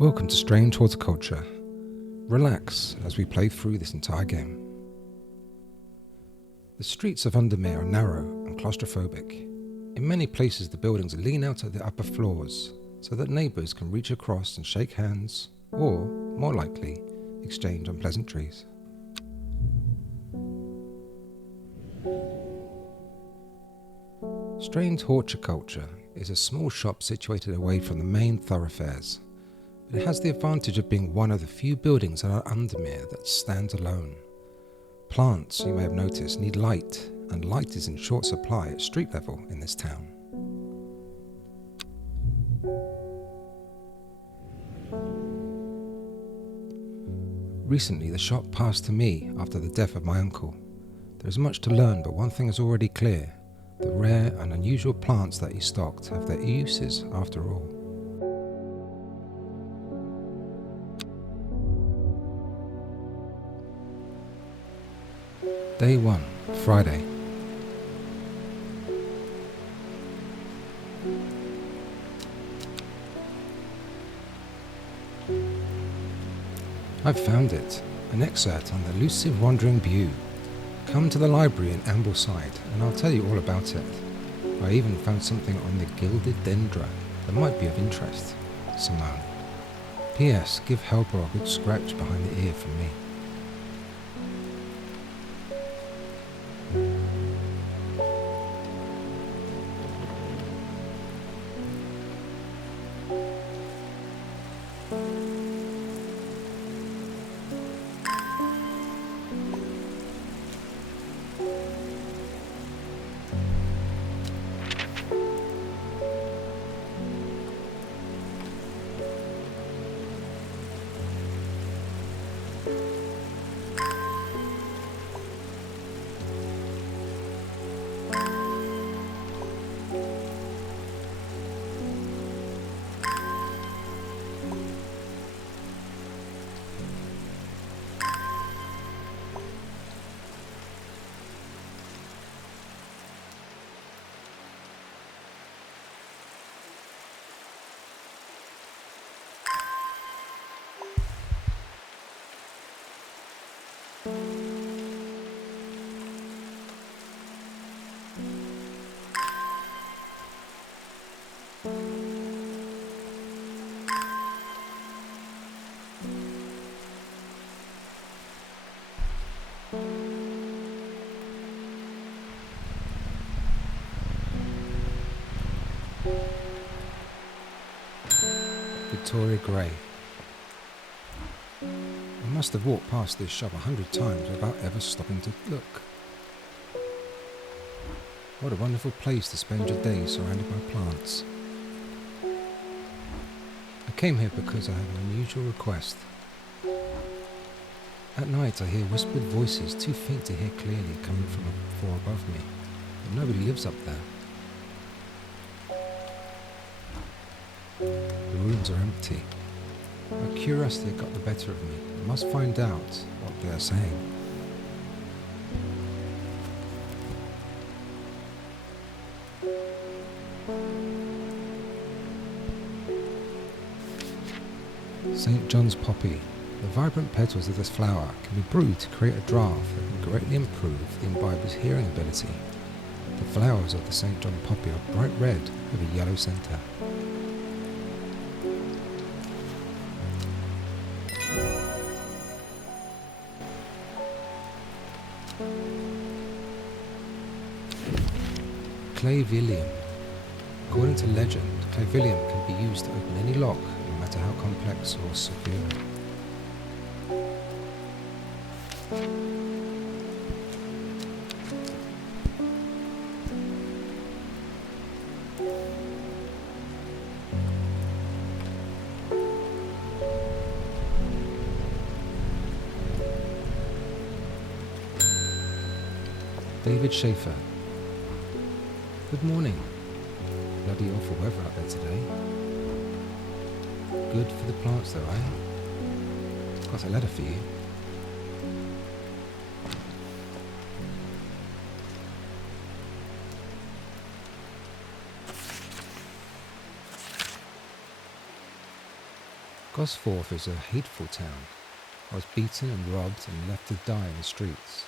Welcome to Strange Horticulture. Relax as we play through this entire game. The streets of Undermir are narrow and claustrophobic. In many places the buildings lean out at the upper floors so that neighbours can reach across and shake hands or, more likely, exchange unpleasantries. Strange Horticulture is a small shop situated away from the main thoroughfares. It has the advantage of being one of the few buildings at Undermir that stands alone. Plants, you may have noticed, need light, and light is in short supply at street level in this town. Recently, the shop passed to me after the death of my uncle. There is much to learn, but one thing is already clear. The rare and unusual plants that he stocked have their uses after all. Day 1, Friday. I've found it, an excerpt on the elusive wandering Bew. Come to the Librarian Ambleside and I'll tell you all about it. I even found something on the gilded dendra that might be of interest. Simone. P.S. Give Helper a good scratch behind the ear from me. Victoria Gray. I must have walked past this shop 100 times without ever stopping to look. What a wonderful place to spend your days surrounded by plants. I came here because I have an unusual request. At night I hear whispered voices too faint to hear clearly coming from a floor above me, but nobody lives up there. The rooms are empty. My curiosity got the better of me. I must find out what they are saying. St. John's poppy. The vibrant petals of this flower can be brewed to create a draught that can greatly improve the imbiber's hearing ability. The flowers of the St. John poppy are bright red with a yellow centre. Clavilium. According to legend, clavilium can be used to open any lock, no matter how complex or severe. David Schaefer. Good morning. Bloody awful weather out there today. Good for the plants though, eh? Got a letter for you. Gosforth is a hateful town. I was beaten and robbed and left to die in the streets.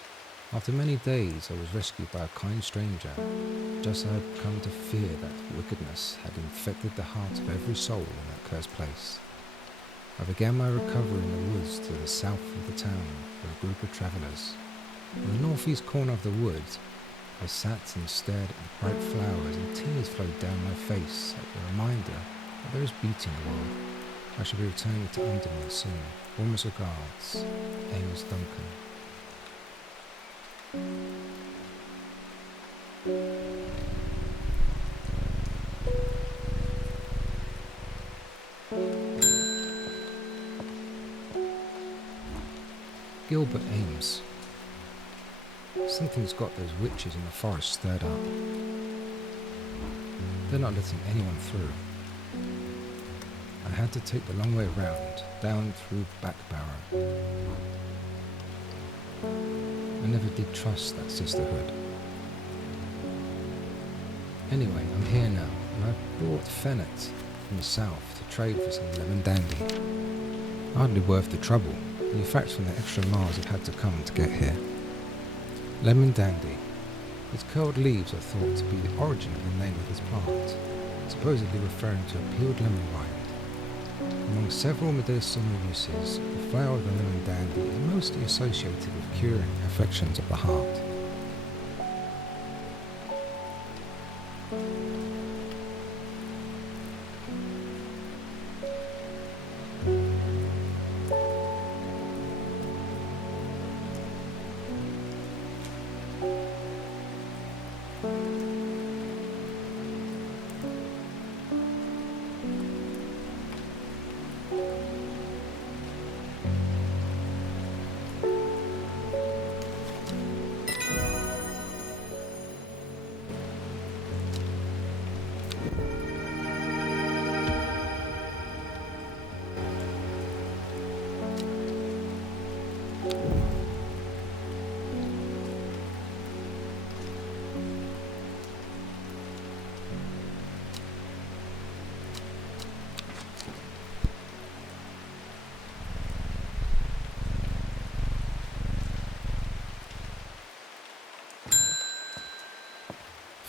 After many days, I was rescued by a kind stranger, just as I had come to fear that wickedness had infected the heart of every soul in that cursed place. I began my recovery in the woods to the south of the town with a group of travellers. On the northeast corner of the woods, I sat and stared at the bright flowers, and tears flowed down my face at the reminder that there is beauty in the world. I shall be returning to Undermir soon. Warmest regards, Amos Duncan. Gilbert Ames. Something's got those witches in the forest stirred up. They're not letting anyone through. I had to take the long way round, down through Back Barrow. I never did trust that sisterhood. Anyway, I'm here now, and I've brought Fennet from the south to trade for some lemon dandy. Hardly worth the trouble, when you factor from the extra miles I've had to come to get here. Lemon dandy. Its curled leaves are thought to be the origin of the name of this plant, supposedly referring to a peeled lemon rind. Among several medicinal uses, the flower of the lemon dandy is mostly associated with curing affections of the heart.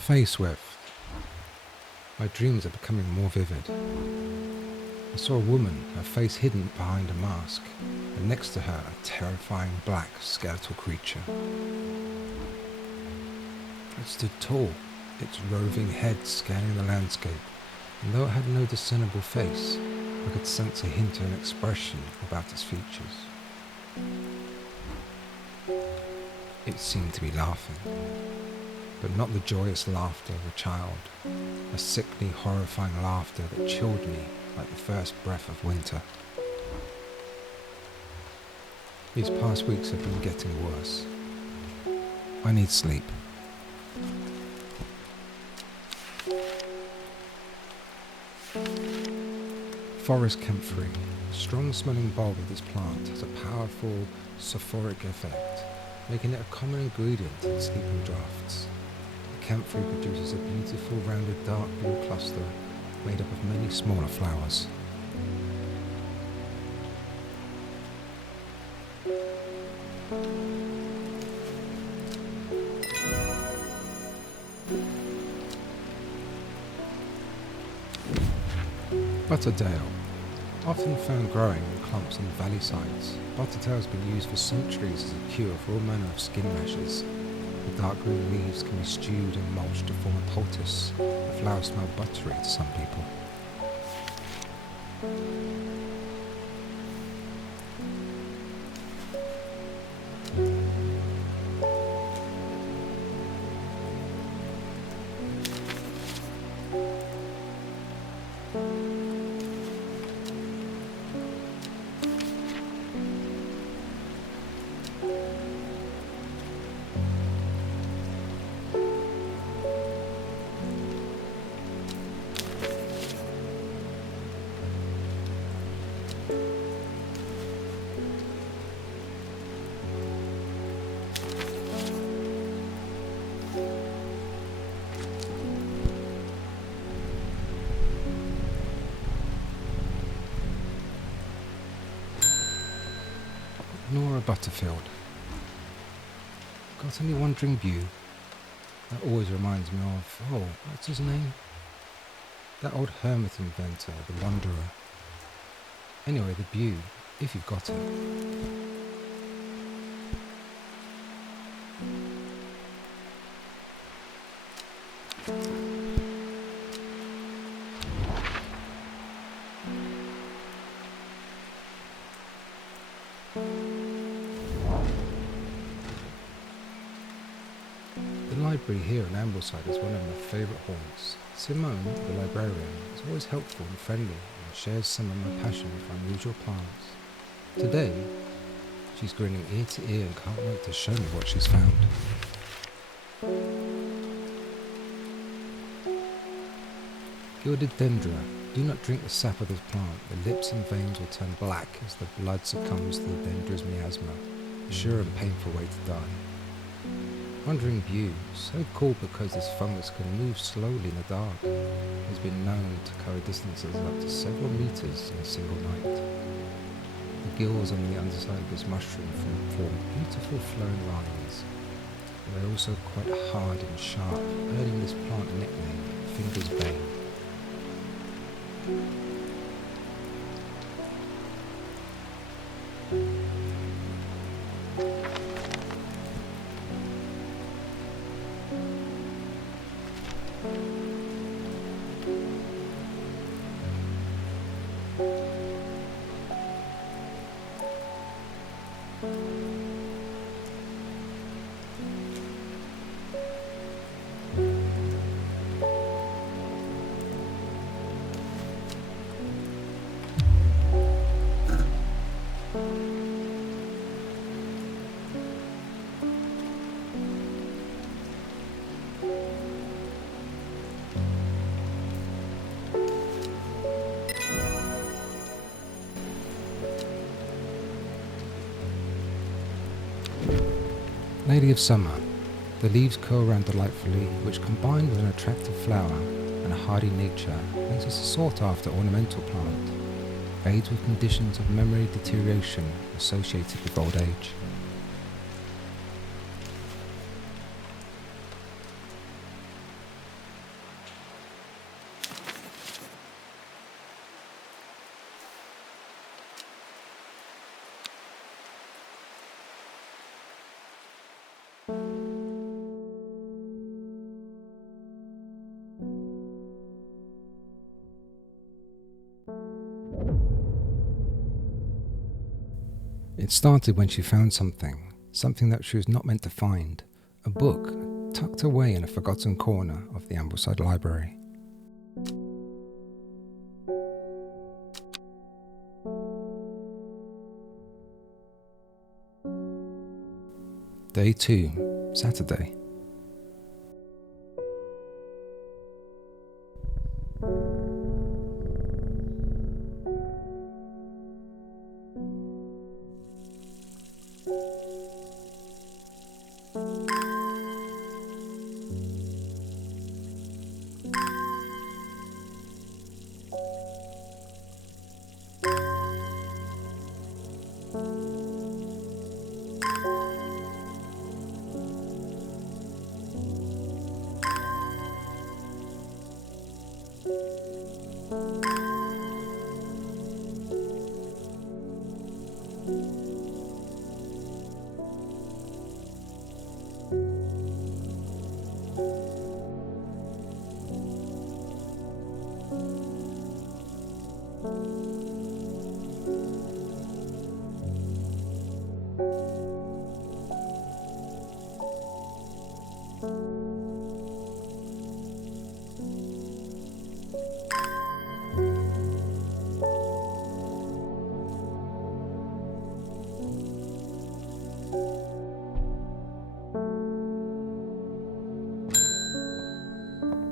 Face width. My dreams are becoming more vivid. I saw a woman, her face hidden behind a mask, and next to her a terrifying black skeletal creature. It stood tall, its roving head scanning the landscape, and though it had no discernible face, I could sense a hint of an expression about its features. It seemed to be laughing, but not the joyous laughter of a child, a sickly, horrifying laughter that chilled me like the first breath of winter. These past weeks have been getting worse. I need sleep. Forest camphor, a strong-smelling bulb of this plant, has a powerful sulfuric effect, making it a common ingredient in sleeping draughts. The camphor produces a beautiful rounded dark blue cluster made up of many smaller flowers. Butterdale. Often found growing in clumps on valley sides, Butterdale has been used for centuries as a cure for all manner of skin rashes. The dark green leaves can be stewed and mulched to form a poultice. The flowers smell buttery to some people. Nora Butterfield. Got any wandering view? That always reminds me of, what's his name? That old hermit inventor, the Wanderer. Anyway, the view, if you've got it. The library here in Ambleside is one of my favourite haunts. Simone, the librarian, is always helpful and friendly and shares some of my passion for unusual plants. Today, she's grinning ear to ear and can't wait to show me what she's found. Gilded dendra. Do not drink the sap of this plant. The lips and veins will turn black as the blood succumbs to the dendra's miasma. A sure and painful way to die. Wandering view, so cool because this fungus can move slowly in the dark. It has been known to cover distances up to several meters in a single night. The gills on the underside of this mushroom form beautiful flowing lines. They're also quite hard and sharp, earning this plant a nickname, Finger's Bane. Lady of Summer. The leaves curl around delightfully, which combined with an attractive flower and a hardy nature makes us a sought-after ornamental plant. Aids with conditions of memory deterioration associated with old age. It started when she found something that she was not meant to find, a book tucked away in a forgotten corner of the Ambleside Library. Day 2, Saturday.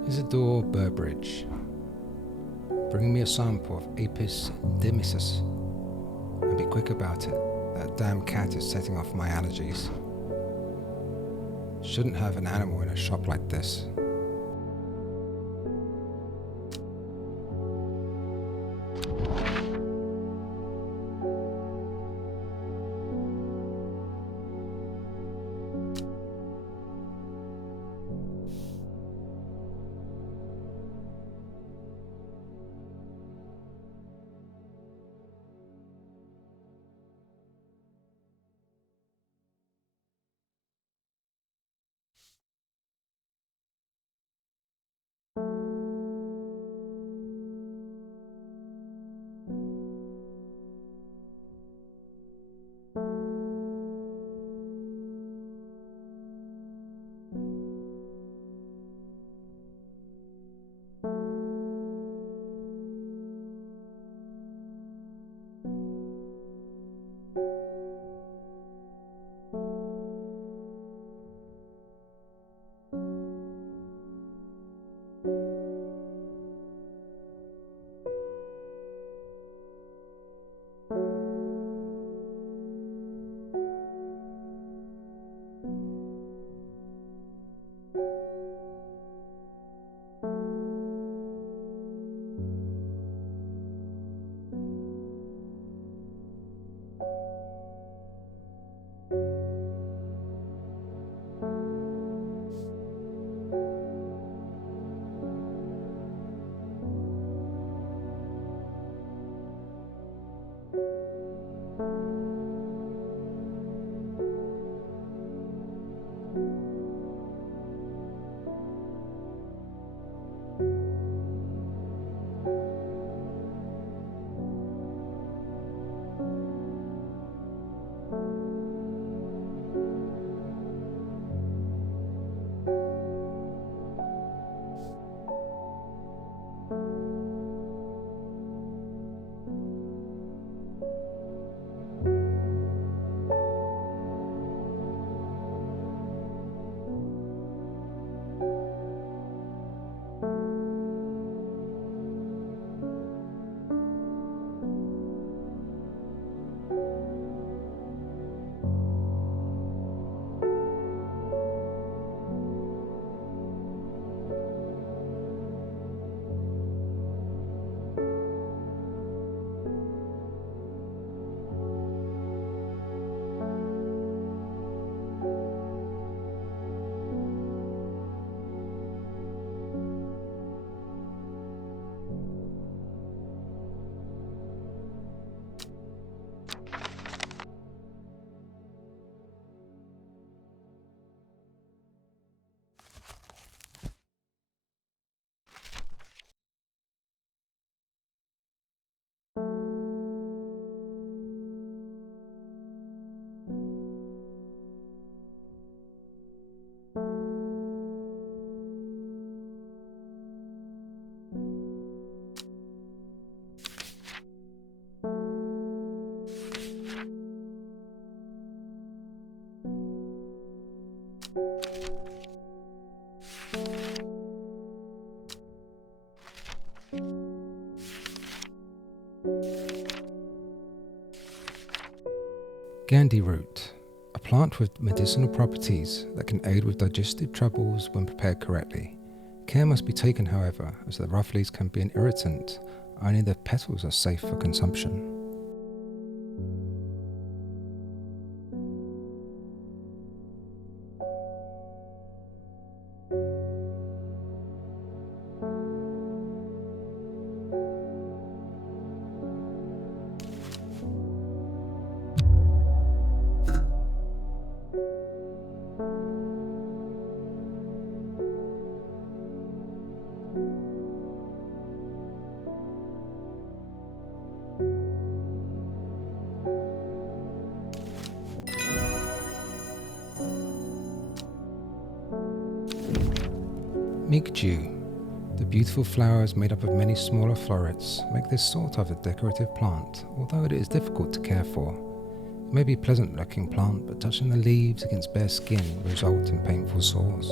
Isidore Burbridge. Bring me a sample of Apis demysis. And be quick about it. That damn cat is setting off my allergies. Shouldn't have an animal in a shop like this. Gandhi root, a plant with medicinal properties that can aid with digestive troubles when prepared correctly. Care must be taken, however, as the rough leaves can be an irritant. Only the petals are safe for consumption. Migdew, the beautiful flowers made up of many smaller florets, make this sort of a decorative plant, although it is difficult to care for. It may be a pleasant looking plant, but touching the leaves against bare skin will result in painful sores.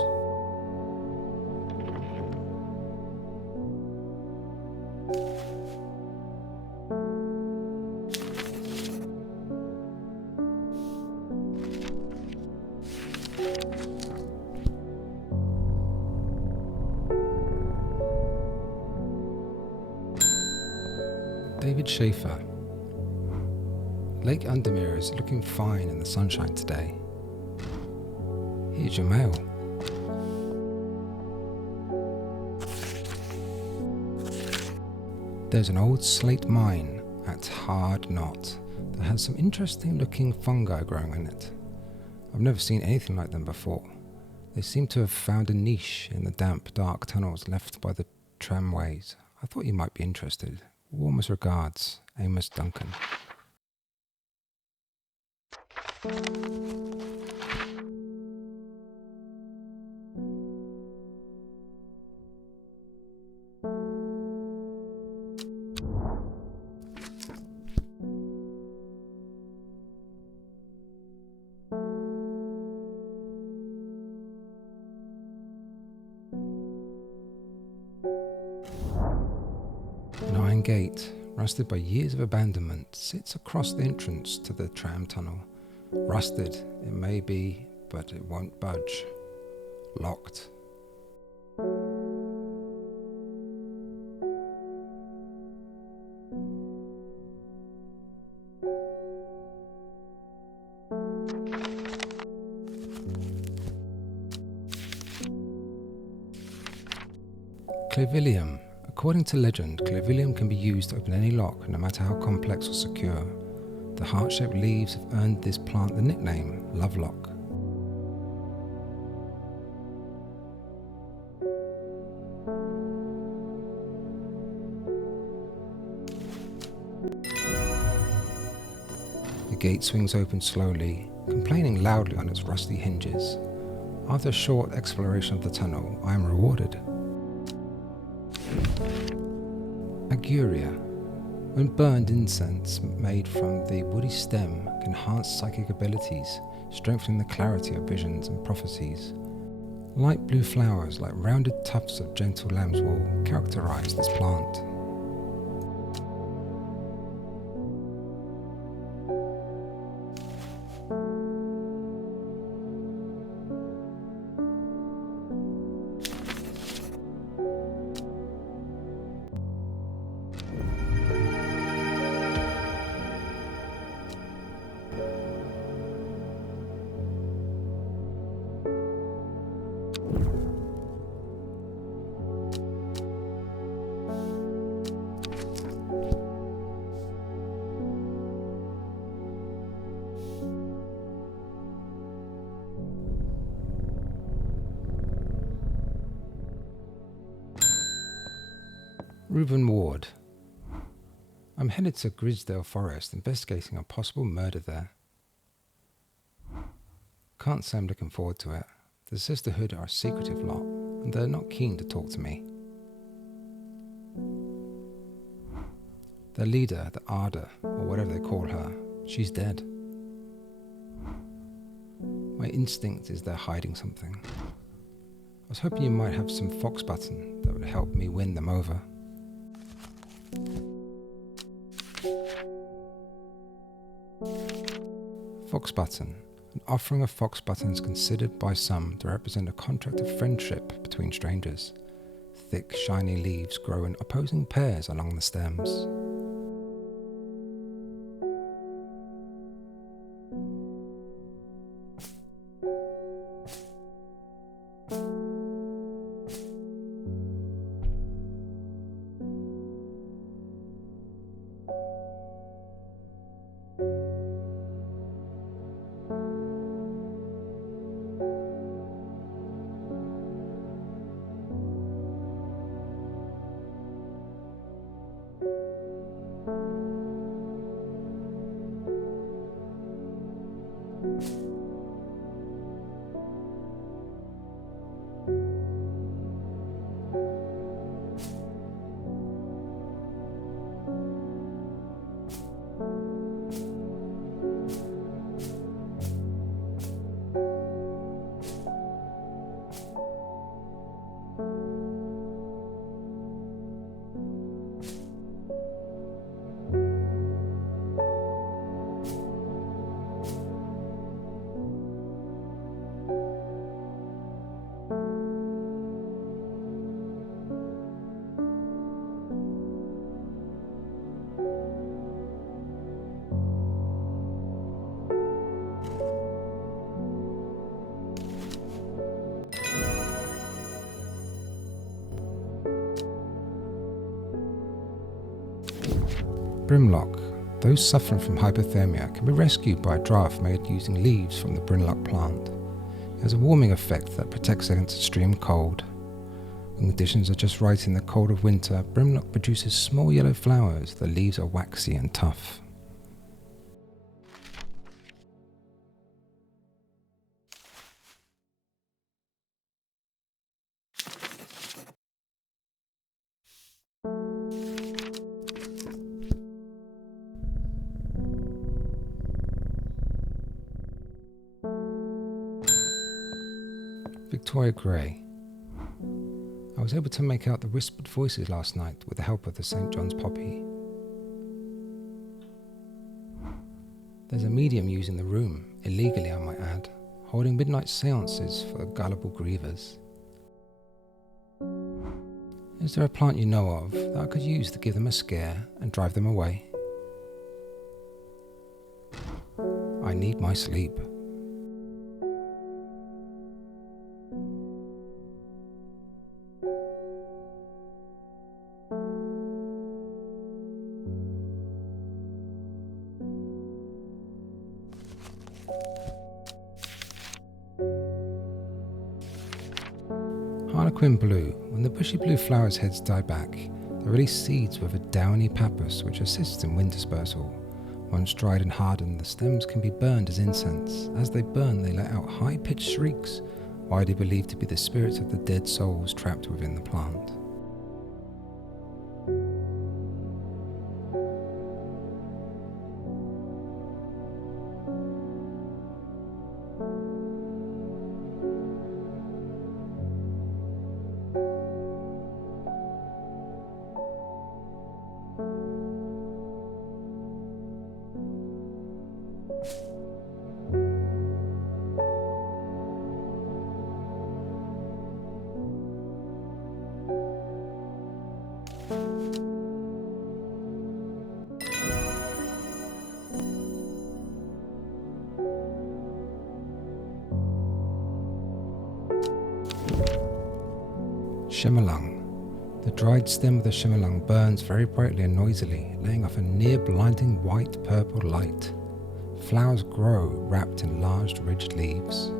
David Schaefer. Lake Undermir is looking fine in the sunshine today. Here's your mail. There's an old slate mine at Hard Knot that has some interesting looking fungi growing in it. I've never seen anything like them before. They seem to have found a niche in the damp, dark tunnels left by the tramways. I thought you might be interested. Warmest regards, Amos Duncan. An iron gate, rusted by years of abandonment, sits across the entrance to the tram tunnel. Rusted, it may be, but it won't budge. Locked. Clavilium. According to legend, clavilium can be used to open any lock, no matter how complex or secure. The heart-shaped leaves have earned this plant the nickname Lovelock. The gate swings open slowly, complaining loudly on its rusty hinges. After a short exploration of the tunnel, I am rewarded. Aguria. When burned, incense made from the woody stem can enhance psychic abilities, strengthening the clarity of visions and prophecies. Light blue flowers like rounded tufts of gentle lamb's wool characterize this plant. Reuben Ward. I'm headed to Grisdale Forest, investigating a possible murder there. Can't say I'm looking forward to it. The Sisterhood are a secretive lot, and they're not keen to talk to me. Their leader, the Arda, or whatever they call her, she's dead. My instinct is they're hiding something. I was hoping you might have some fox button that would help me win them over. fox button. An offering of fox buttons considered by some to represent a contract of friendship between strangers. Thick, shiny leaves grow in opposing pairs along the stems. Brimlock. Those suffering from hypothermia can be rescued by a draught made using leaves from the brimlock plant. It has a warming effect that protects against extreme cold. When conditions are just right in the cold of winter, brimlock produces small yellow flowers. The leaves are waxy and tough. Victoria Grey. I was able to make out the whispered voices last night with the help of the St. John's poppy. There's a medium using the room, illegally I might add, holding midnight seances for gullible grievers. Is there a plant you know of that I could use to give them a scare and drive them away? I need my sleep. Harlequin blue. When the bushy blue flowers' heads die back, they release seeds with a downy pappus which assists in wind dispersal. Once dried and hardened, the stems can be burned as incense. As they burn, they let out high-pitched shrieks, widely believed to be the spirits of the dead souls trapped within the plant. Shimmerlung. The dried stem of the shimmerlung burns very brightly and noisily, laying off a near-blinding white-purple light. Flowers grow wrapped in large, ridged leaves.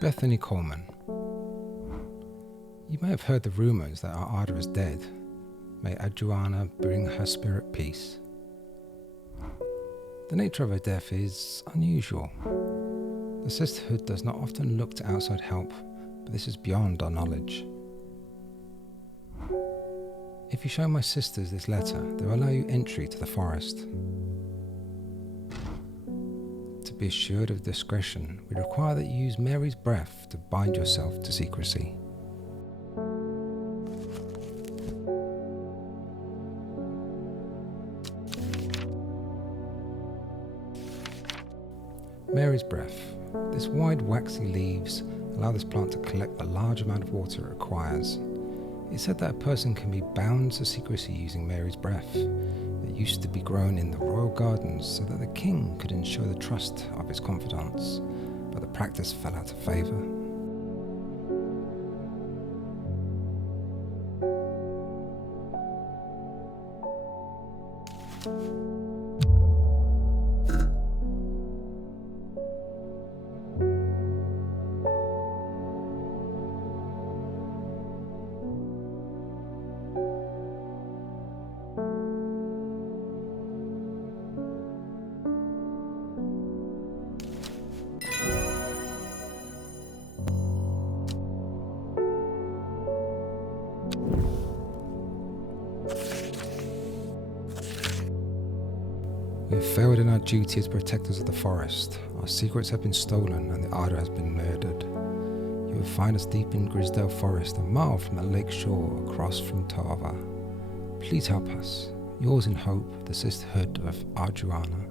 Bethany Coleman. You may have heard the rumours that our Ada is dead. May Adriana bring her spirit peace. The nature of her death is unusual. The sisterhood does not often look to outside help, but this is beyond our knowledge. If you show my sisters this letter, they will allow you entry to the forest. To be assured of discretion, we require that you use Mary's breath to bind yourself to secrecy. Mary's breath. This wide waxy leaves allow this plant to collect the large amount of water it requires. It's said that a person can be bound to secrecy using Mary's breath. It used to be grown in the royal gardens so that the king could ensure the trust of his confidants, but the practice fell out of favour. We have failed in our duty as protectors of the forest. Our secrets have been stolen and the Ada has been murdered. You will find us deep in Grisdale Forest, a mile from the lake shore across from Tava. Please help us. Yours in hope, the Sisterhood of Adriana.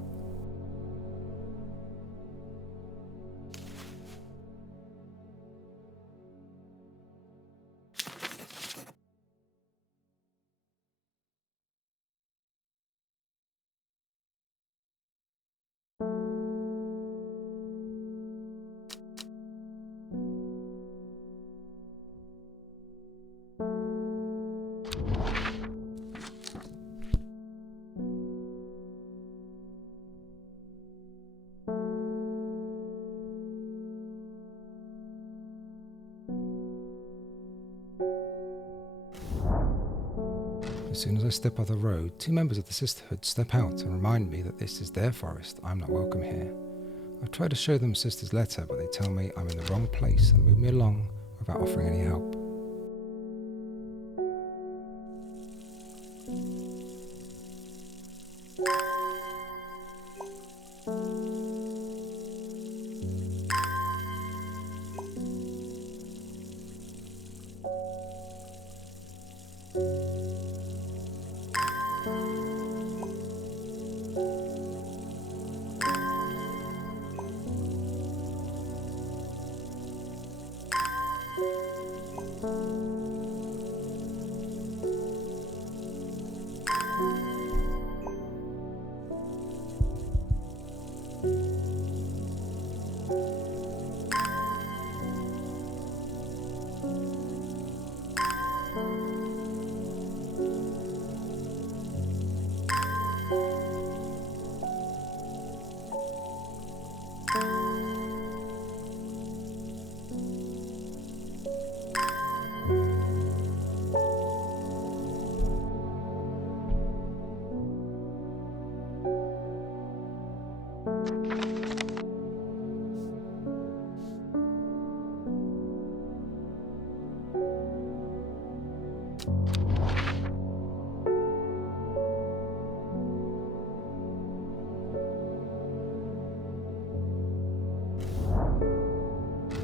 As soon as I step off the road, two members of the Sisterhood step out and remind me that this is their forest. I'm not welcome here. I've tried to show them Sister's letter, but they tell me I'm in the wrong place and move me along without offering any help.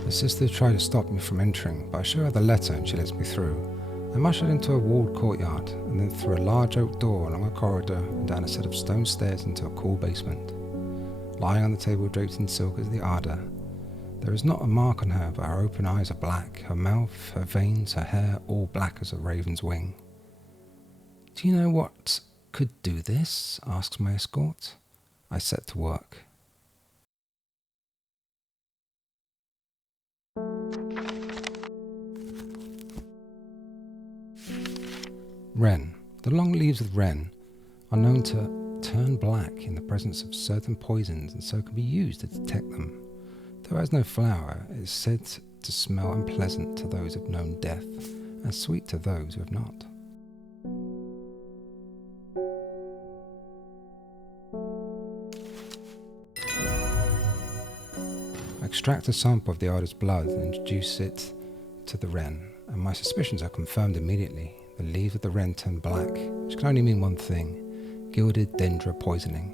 The sister tried to stop me from entering, but I show her the letter and she lets me through. I'm ushered into a walled courtyard, and then through a large oak door along a corridor and down a set of stone stairs into a cool basement. Lying on the table draped in silk is the Ada. There is not a mark on her, but her open eyes are black, her mouth, her veins, her hair, all black as a raven's wing. "Do you know what could do this?" asks my escort. I set to work. Wren. The long leaves of wren are known to turn black in the presence of certain poisons and so can be used to detect them. Though it has no flower, it is said to smell unpleasant to those who have known death, and sweet to those who have not. I extract a sample of the idol's blood and introduce it to the wren, and my suspicions are confirmed immediately. The leaves of the wren turn black, which can only mean one thing: gilded dendra poisoning.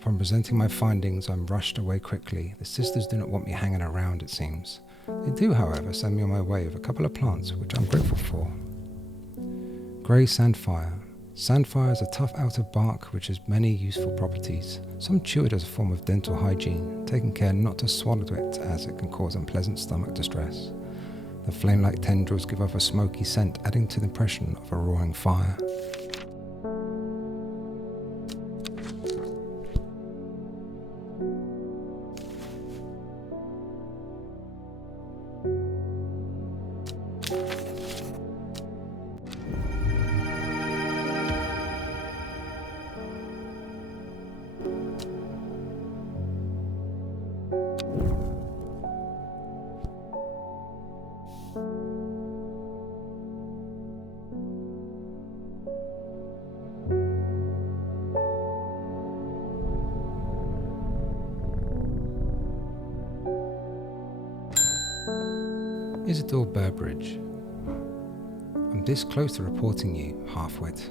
Upon presenting my findings, I'm rushed away quickly. The sisters do not want me hanging around, it seems. They do, however, send me on my way with a couple of plants, which I'm grateful for. Grey sandfire. Sandfire is a tough outer bark which has many useful properties. Some chew it as a form of dental hygiene, taking care not to swallow it as it can cause unpleasant stomach distress. The flame-like tendrils give off a smoky scent, adding to the impression of a roaring fire. Isidore Burbridge. I'm this close to reporting you, half-wit.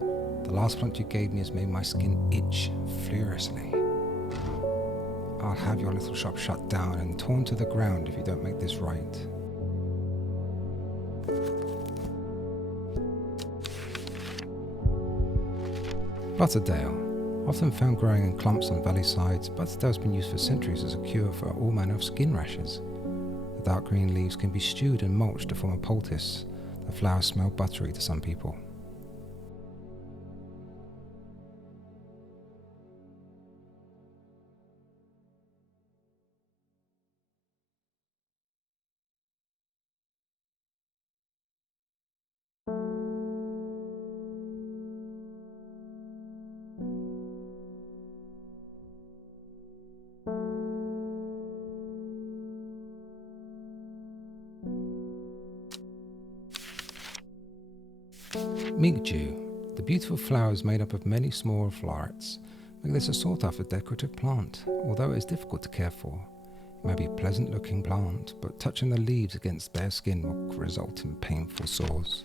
The last plant you gave me has made my skin itch furiously. I'll have your little shop shut down and torn to the ground if you don't make this right. Butterdale. Often found growing in clumps on valley sides, Butterdale has been used for centuries as a cure for all manner of skin rashes. The dark green leaves can be stewed and mulched to form a poultice. The flowers smell buttery to some people. Migdew. The beautiful flower is made up of many small florets, making this a sought-after decorative plant. Although it is difficult to care for, it may be a pleasant-looking plant, but touching the leaves against bare skin will result in painful sores.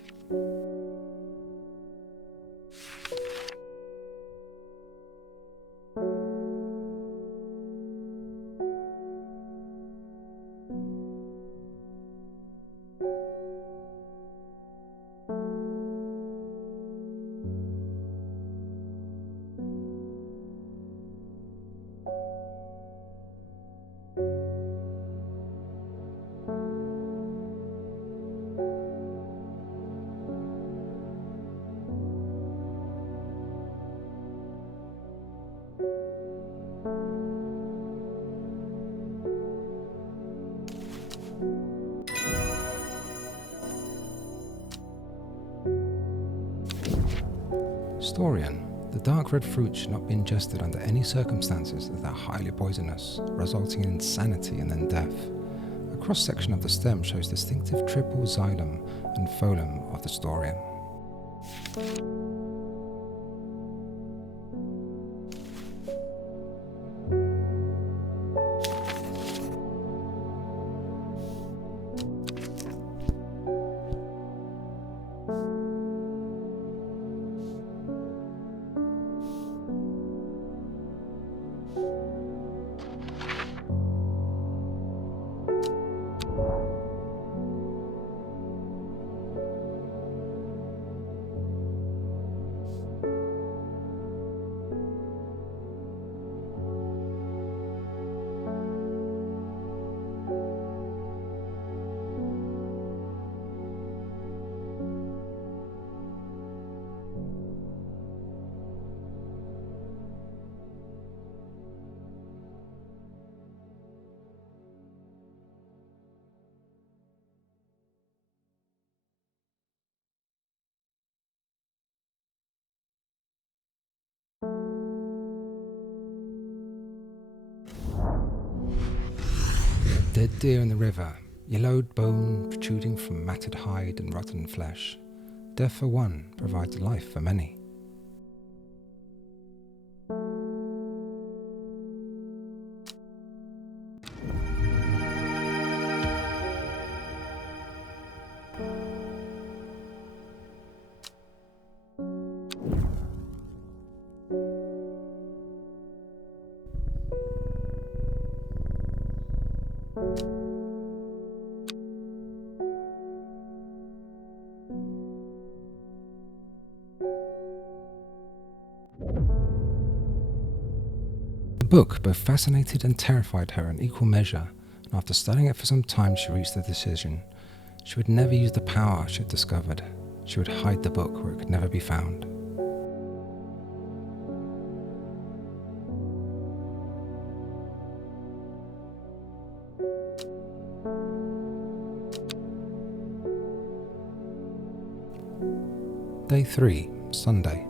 Storian. The dark red fruit should not be ingested under any circumstances as they are highly poisonous, resulting in insanity and then death. A cross-section of the stem shows distinctive triple xylem and phloem of the Storian. Dead deer in the river, yellowed bone protruding from matted hide and rotten flesh. Death for one provides life for many. The book both fascinated and terrified her in equal measure, and after studying it for some time she reached the decision she would never use the power she had discovered. She would hide the book where it could never be found. Day 3, Sunday.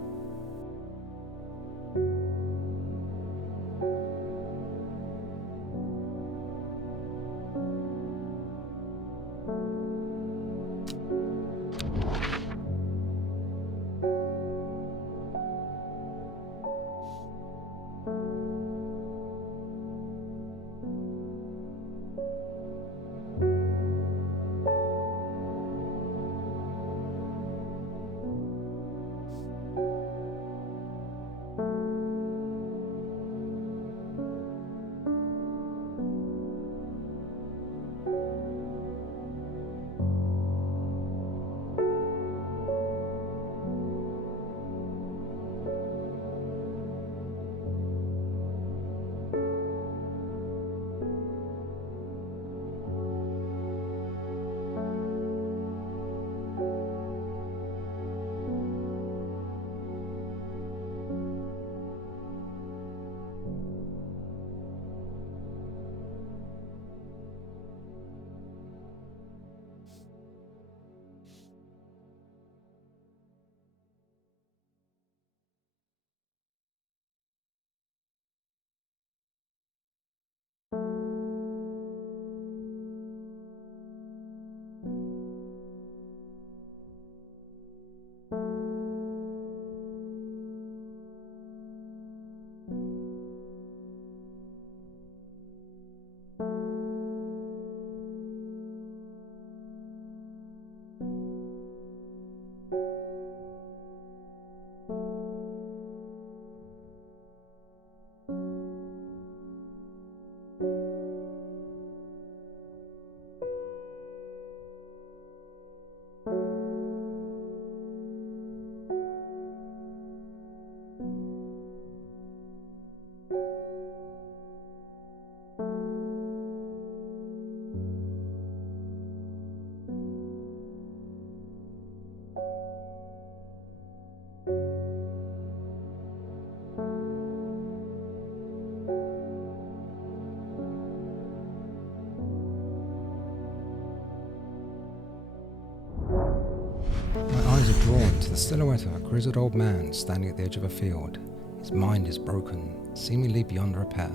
Drawn to the silhouette of a grizzled old man standing at the edge of a field. His mind is broken, seemingly beyond repair.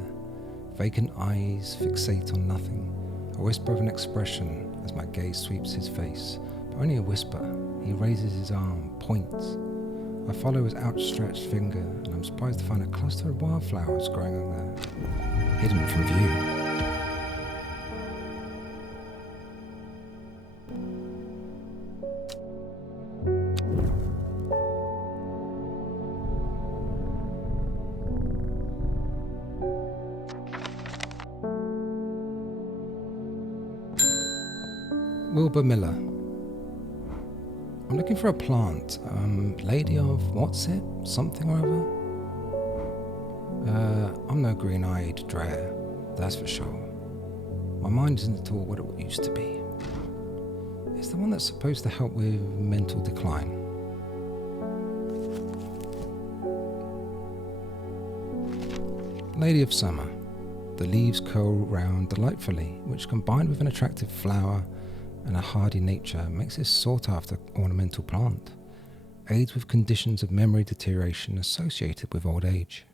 Vacant eyes fixate on nothing. A whisper of an expression as my gaze sweeps his face, but only a whisper. He raises his arm, points. I follow his outstretched finger, and I'm surprised to find a cluster of wildflowers growing on there, hidden from view. Wilbur Miller. I'm looking for a plant. Lady of what's it? Something or other? I'm no green-eyed dreyer, that's for sure. My mind isn't at all what it used to be. It's the one that's supposed to help with mental decline. Lady of Summer. The leaves curl round delightfully, which combined with an attractive flower and a hardy nature makes this sought-after ornamental plant, aids with conditions of memory deterioration associated with old age.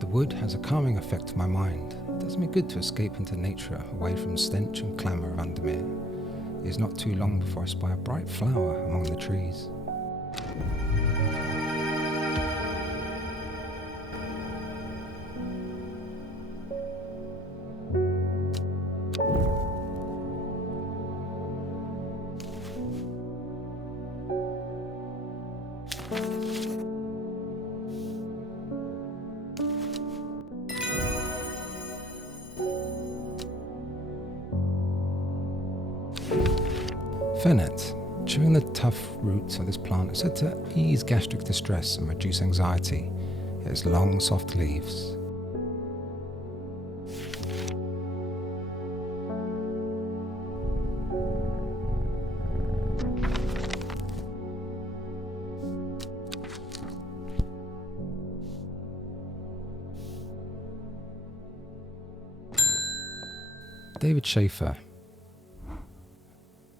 The wood has a calming effect on my mind. It does me good to escape into nature, away from stench and clamour of Undermir. It is not too long before I spy a bright flower among the trees. Fernet. Chewing the tough roots of this plant is said to ease gastric distress and reduce anxiety. It has long, soft leaves. David Schaefer.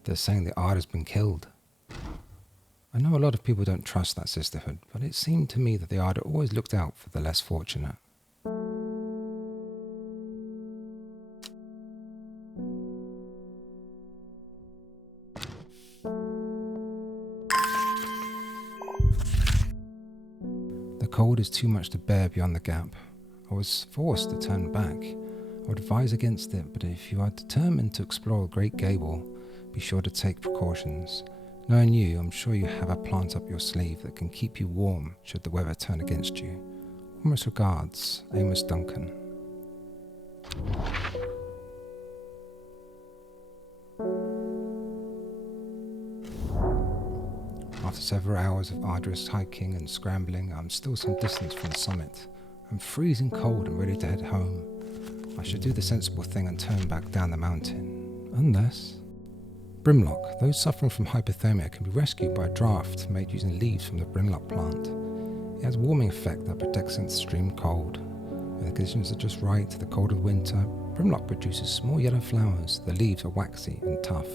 They're saying the art has been killed. I know a lot of people don't trust that sisterhood, but it seemed to me that the art always looked out for the less fortunate. The cold is too much to bear beyond the gap. I was forced to turn back. I would advise against it, but if you are determined to explore a great gable, be sure to take precautions. Knowing you, I'm sure you have a plant up your sleeve that can keep you warm should the weather turn against you. Warmest regards, Amos Duncan. After several hours of arduous hiking and scrambling, I'm still some distance from the summit. I'm freezing cold and ready to head home. I should do the sensible thing and turn back down the mountain. Unless... Brimlock. Those suffering from hypothermia can be rescued by a draught made using leaves from the brimlock plant. It has a warming effect that protects against extreme cold. When the conditions are just right, the cold of winter, brimlock produces small yellow flowers. The leaves are waxy and tough.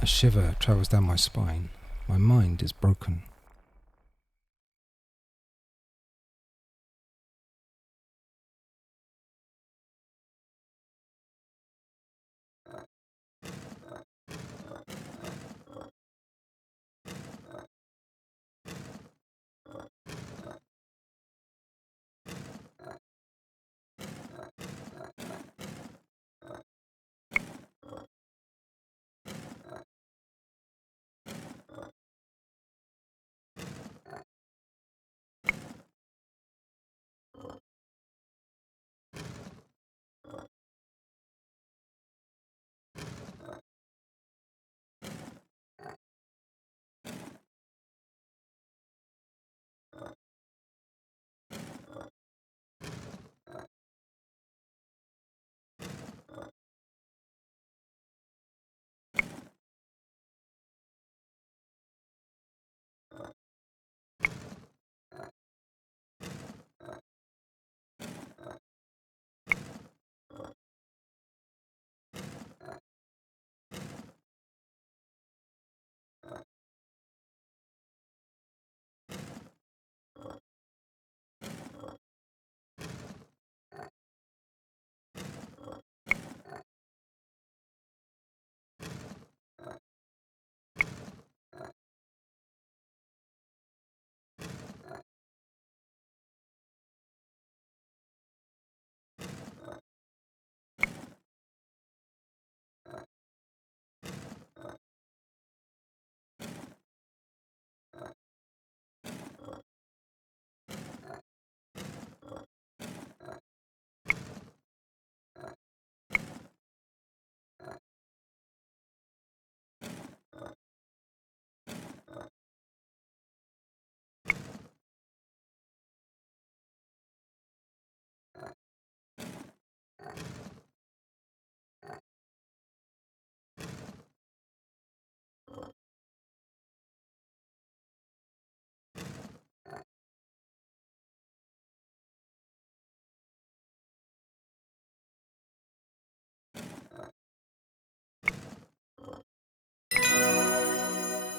A shiver travels down my spine. My mind is broken.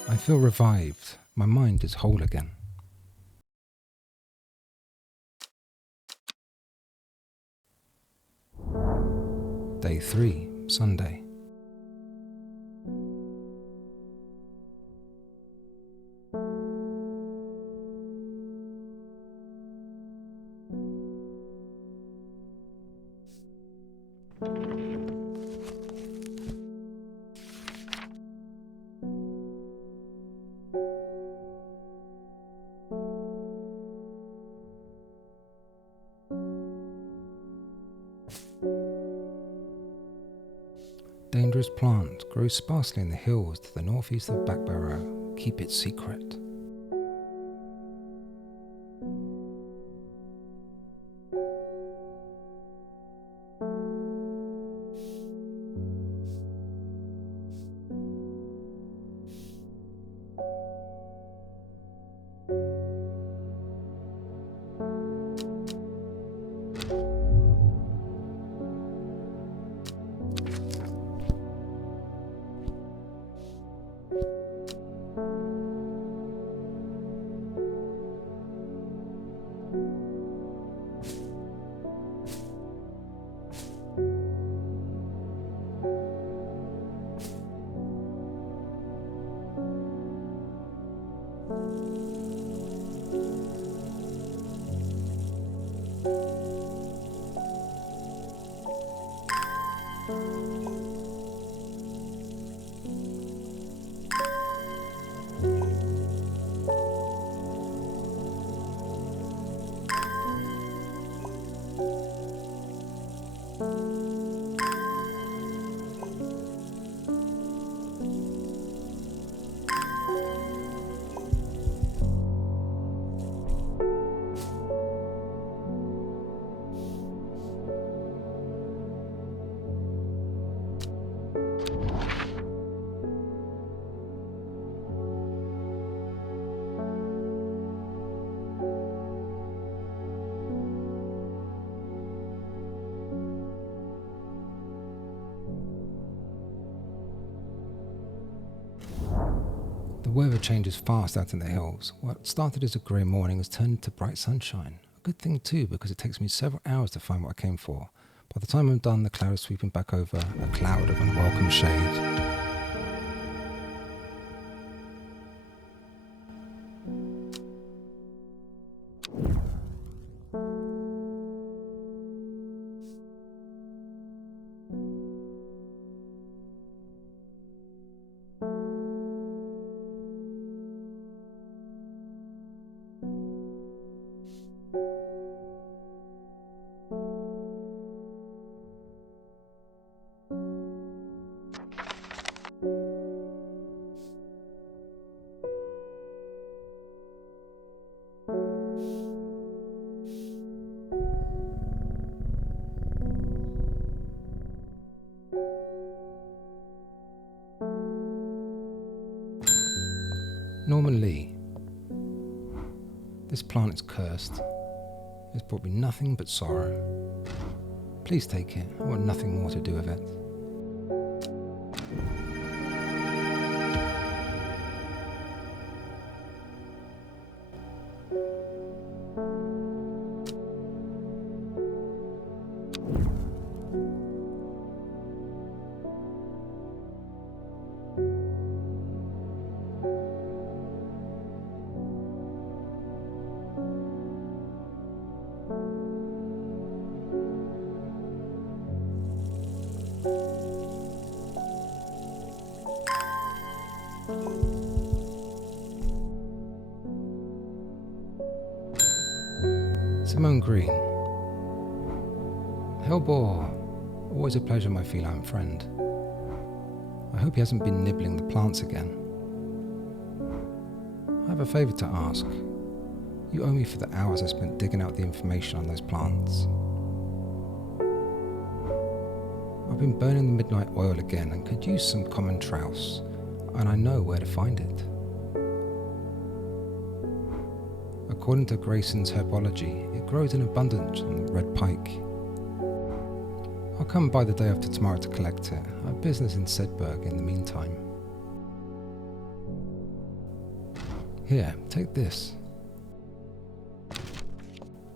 I feel revived. My mind is whole again. Day 3, Sunday. dangerous plant grows sparsely in the hills to the northeast of Backbarrow. Keep it secret. The weather changes fast out in the hills. What started as a grey morning has turned into bright sunshine. A good thing too, because it takes me several hours to find what I came for. By the time I'm done, the cloud is sweeping back over, a cloud of unwelcome shade. Norman Lee. This plant is cursed. It's brought me nothing but sorrow. Please take it. I want nothing more to do with it. Simone Green. Hellbore, always a pleasure, my feline friend. I hope he hasn't been nibbling the plants again. I have a favour to ask. You owe me for the hours I spent digging out the information on those plants. I've been burning the midnight oil again and could use some common trouse, and I know where to find it. According to Grayson's herbology, it grows in abundance on the red pike. I'll come by the day after tomorrow to collect it. I have business in Sedberg in the meantime. Here, take this.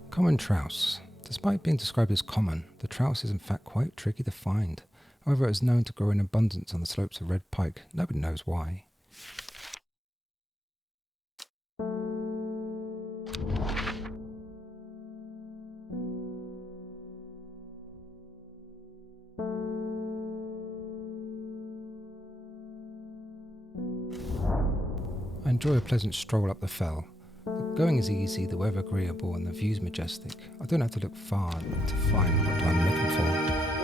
Common trouse. Despite being described as common, the trouse is in fact quite tricky to find. However, it is known to grow in abundance on the slopes of red pike. Nobody knows why. I enjoy a pleasant stroll up the fell. The going is easy, the weather agreeable, and the view's majestic. I don't have to look far to find what I'm looking for.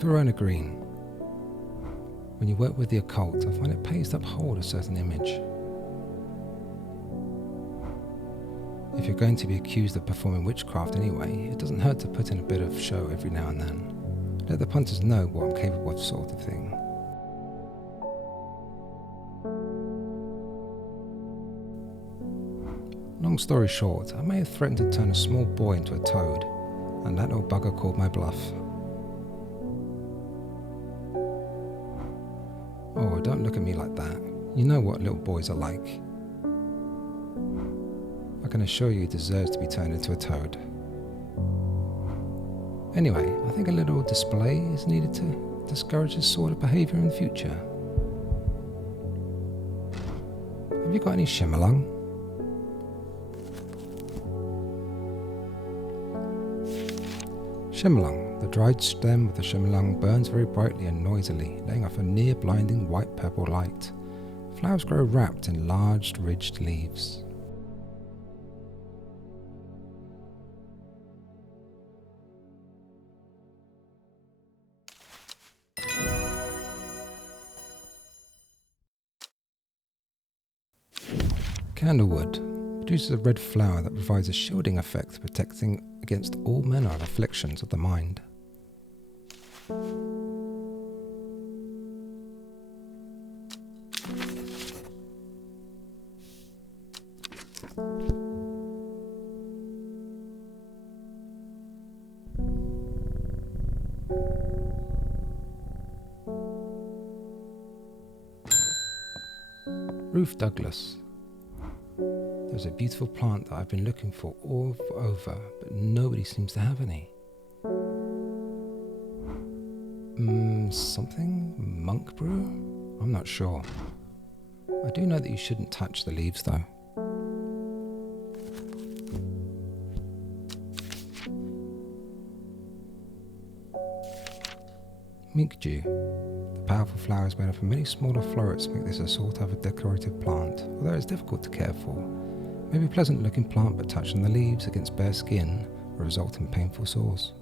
Verona Green. When you work with the occult, I find it pays to uphold a certain image. If you're going to be accused of performing witchcraft anyway, it doesn't hurt to put in a bit of show every now and then. Let the punters know what I'm capable of, sort of thing. Long story short, I may have threatened to turn a small boy into a toad, and that little bugger called my bluff. Oh, don't look at me like that. You know what little boys are like. I can assure you he deserves to be turned into a toad. Anyway, I think a little display is needed to discourage this sort of behaviour in the future. Have you got any shimmerlung? Shimmerlung. The dried stem of the shimmerlung burns very brightly and noisily, letting off a near-blinding white-purple light. Flowers grow wrapped in large, ridged leaves. Candlewood produces a red flower that provides a shielding effect, protecting against all manner of afflictions of the mind. Ruth Douglas. There's a beautiful plant that I've been looking for all over, but nobody seems to have any. Something? Monk brew? I'm not sure. I do know that you shouldn't touch the leaves though. Mink dew. The powerful flowers made up of many smaller florets make this a sort of a decorative plant, although it's difficult to care for. It may be a pleasant looking plant, but touching the leaves against bare skin will result in painful sores.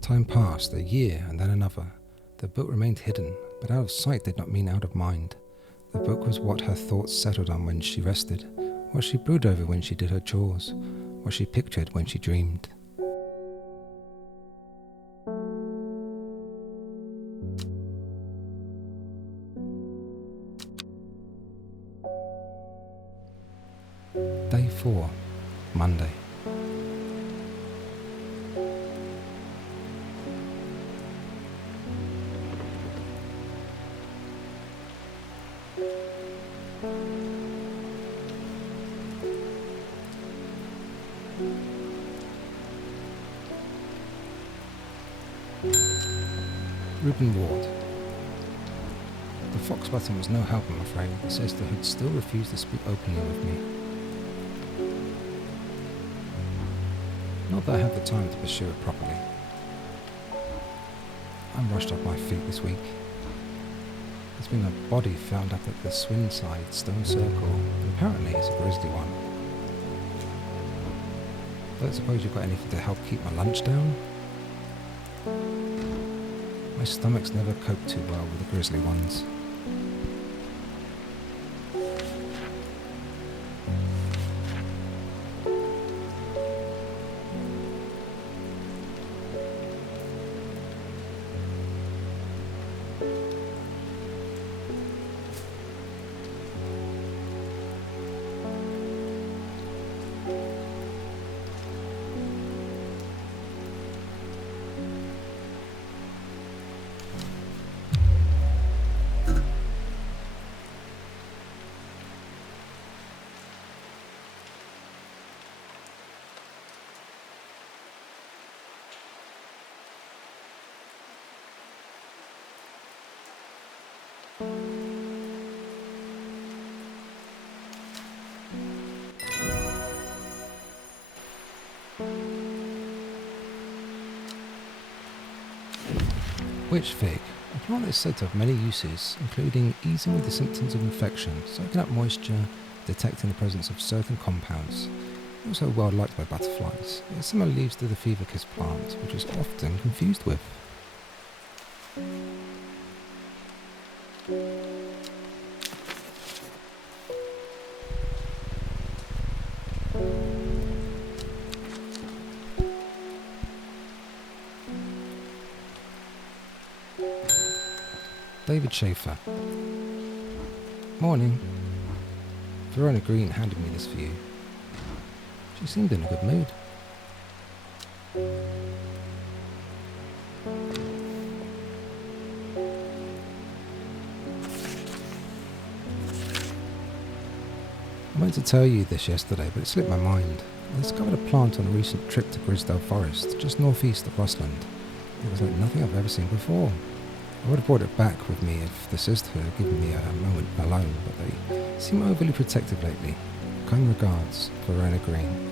Time passed, a year and then another. The book remained hidden, but out of sight did not mean out of mind. The book was what her thoughts settled on when she rested, what she brooded over when she did her chores, what she pictured when she dreamed. 4, Monday. Reuben Ward. The fox button was no help, I'm afraid. The sisterhood still refused to speak openly with me. Not that I have the time to pursue it properly. I'm rushed off my feet this week. There's been a body found up at the Swinside Stone Circle, and apparently it's a grisly one. Don't suppose you've got anything to help keep my lunch down? My stomach's never coped too well with the grisly ones. Witch fig, a plant that is said to have many uses, including easing with the symptoms of infection, soaking up moisture, detecting the presence of certain compounds. Also well liked by butterflies. It has similar leaves to the fever kiss plant, which is often confused with. David Schaefer. Morning. Verona Green handed me this for you. She seemed in a good mood. I meant to tell you this yesterday, but it slipped my mind. I discovered a plant on a recent trip to Grisdale Forest, just northeast of Rosslyn. It was like nothing I've ever seen before. I would have brought it back with me if the sisterhood had given me a moment alone, but they seem overly protective lately. Kind regards, Verona Green.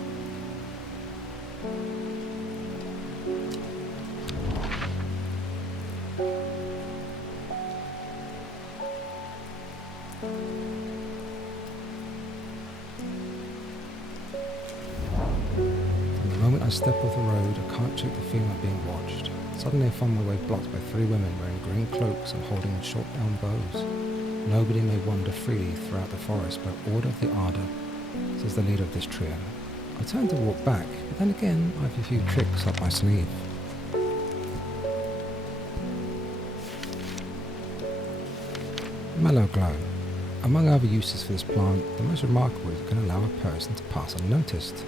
From the moment I step off the road, I can't shake the feeling of being watched. Suddenly I find my way blocked by 3 women wearing green cloaks and holding short elm bows. Nobody may wander freely throughout the forest by order of the Arder, says the leader of this trio. I turn to walk back, but then again I have a few tricks up my sleeve. Mellow glow. Among other uses for this plant, the most remarkable is it can allow a person to pass unnoticed.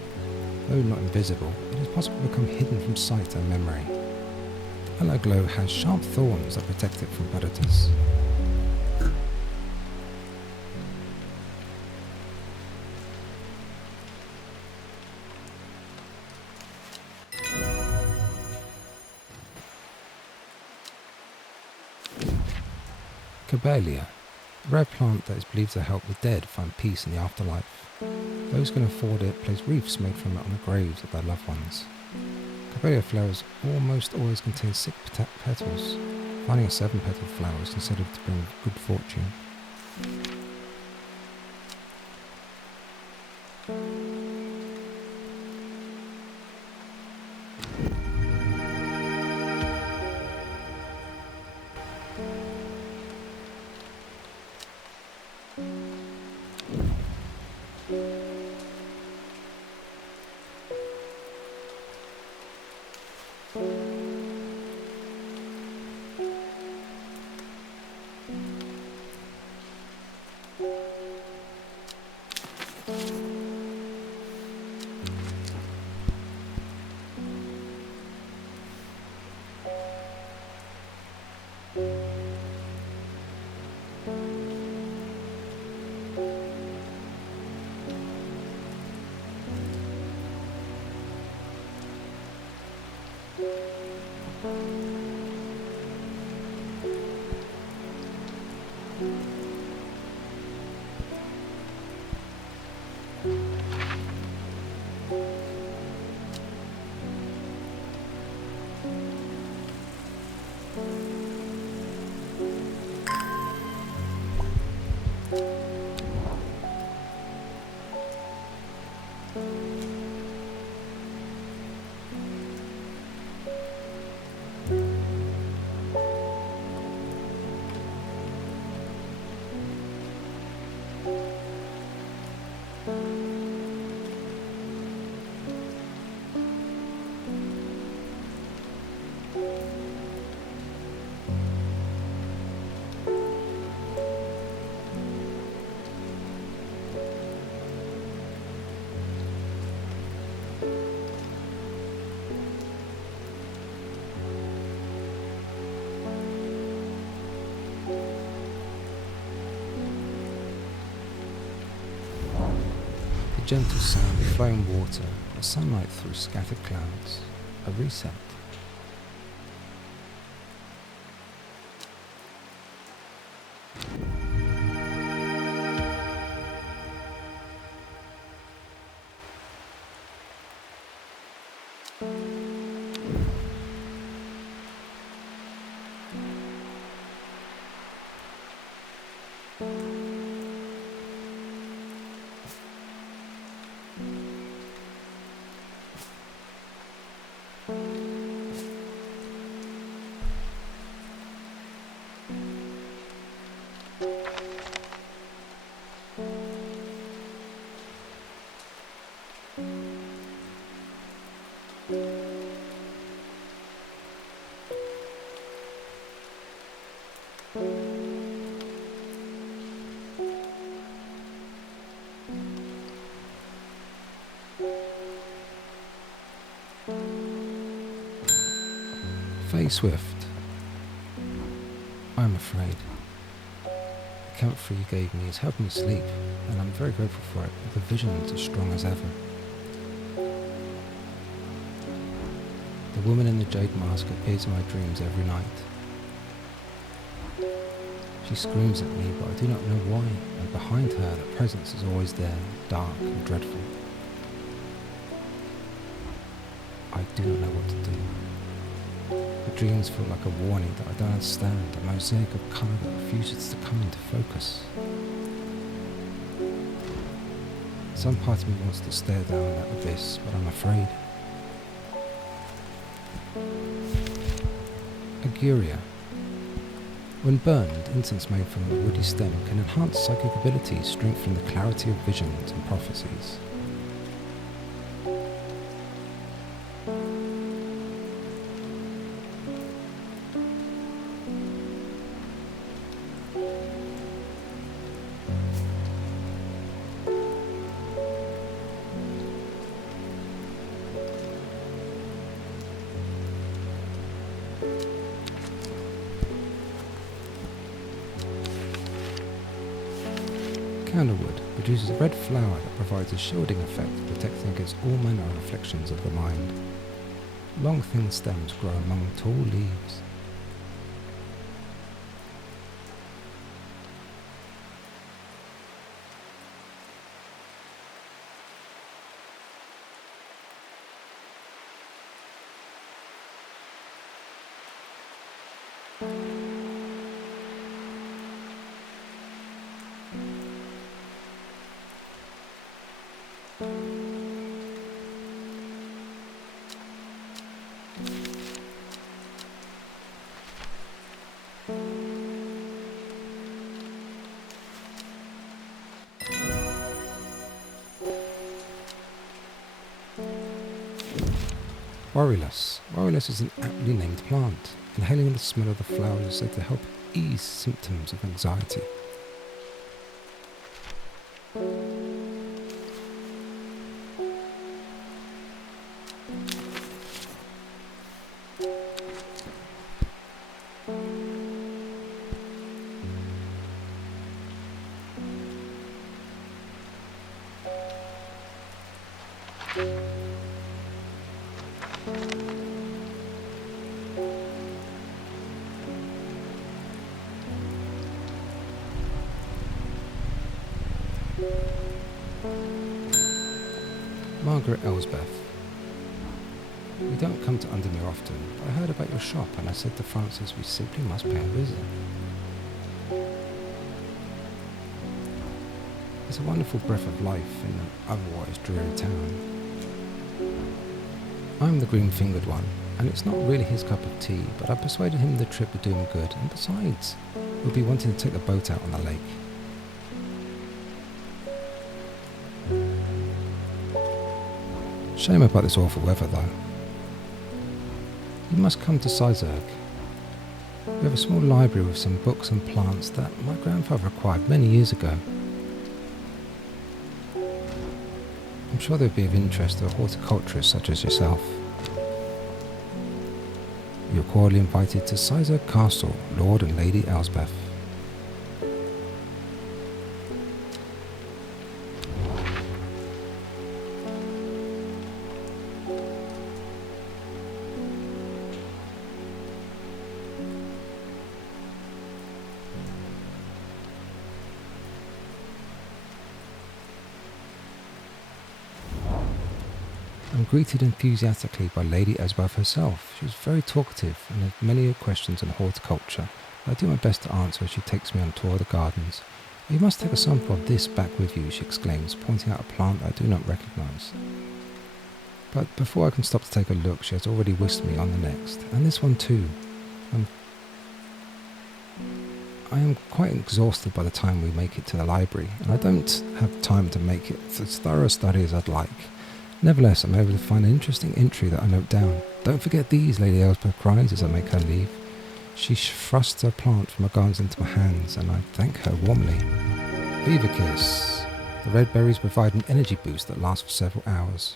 Though not invisible, it is possible to become hidden from sight and memory. Mellow glow has sharp thorns that protect it from predators. Cabelia, a rare plant that is believed to help the dead find peace in the afterlife. Those who can afford it place wreaths made from it on the graves of their loved ones. Cabelia flowers almost always contain 6 petals. Finding a 7-petal flower is considered to bring good fortune. The gentle sound of flowing water, a sunlight through scattered clouds, a reset. Faye Swift, I'm afraid. The camphor you gave me is helping me sleep, and I'm very grateful for it. The vision's as strong as ever. The woman in the jade mask appears in my dreams every night. She screams at me, but I do not know why, and behind her the presence is always there, dark and dreadful. I do not know what to do. The dreams feel like a warning that I don't understand, a mosaic of colour that refuses to come into focus. Some part of me wants to stare down that abyss, but I'm afraid. Aguria. When burned, incense made from the woody stem can enhance psychic abilities, strengthen the clarity of visions and prophecies. Candlewood produces a red flower that provides a shielding effect, protecting against all manner of afflictions of the mind. Long thin stems grow among tall leaves. Waryless. Waryless is an aptly named plant. Inhaling the smell of the flowers is said to help ease symptoms of anxiety. Margaret Elsbeth. We don't come to Undermir often, but I heard about your shop and I said to Francis we simply must pay a visit. It's a wonderful breath of life in an otherwise dreary town. I'm the green-fingered one, and it's not really his cup of tea, but I persuaded him the trip would do him good, and besides, we'll be wanting to take the boat out on the lake. Shame about this awful weather, though. You must come to Sizergh. We have a small library with some books and plants that my grandfather acquired many years ago. I'm sure they would be of interest to a horticulturist such as yourself. You are cordially invited to Sizergh Castle, Lord and Lady Elsbeth. I'm greeted enthusiastically by Lady Elsbeth herself. She was very talkative and had many questions on horticulture. I do my best to answer as she takes me on a tour of the gardens. "You must take a sample of this back with you," she exclaims, pointing out a plant I do not recognise. But before I can stop to take a look, she has already whisked me on the next, and this one too. I am quite exhausted by the time we make it to the library, and I don't have time to make it as thorough a study as I'd like. Nevertheless, I'm able to find an interesting entry that I note down. "Don't forget these," Lady Elsbeth cries as I make her leave. She thrusts a plant from her gardens into my hands, and I thank her warmly. Fever Kiss. The red berries provide an energy boost that lasts for several hours.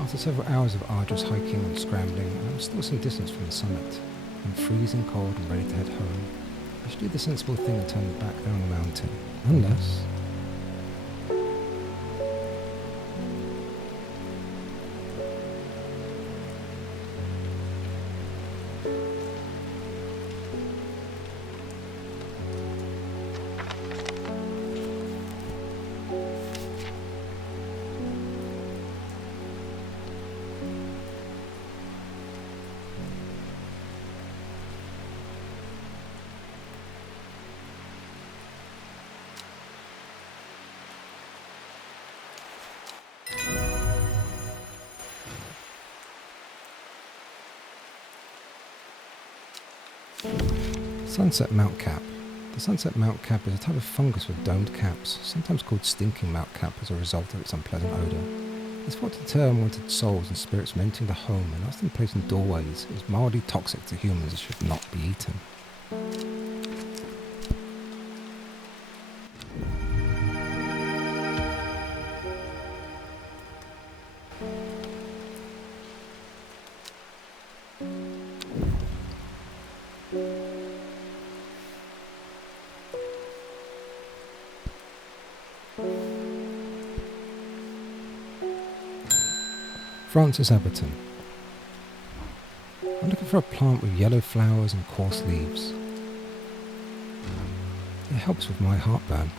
After several hours of arduous hiking and scrambling, I'm still some distance from the summit. I'm freezing cold and ready to head home. I should do the sensible thing and turn back down the mountain. Unless... Sunset Mountcap. The sunset mountcap is a type of fungus with domed caps, sometimes called stinking mountcap as a result of its unpleasant odour. It's thought to deter unwanted souls and spirits from entering the home, and often placed in doorways. It is mildly toxic to humans and should not be eaten. Francis Everton. I'm looking for a plant with yellow flowers and coarse leaves. It helps with my heartburn.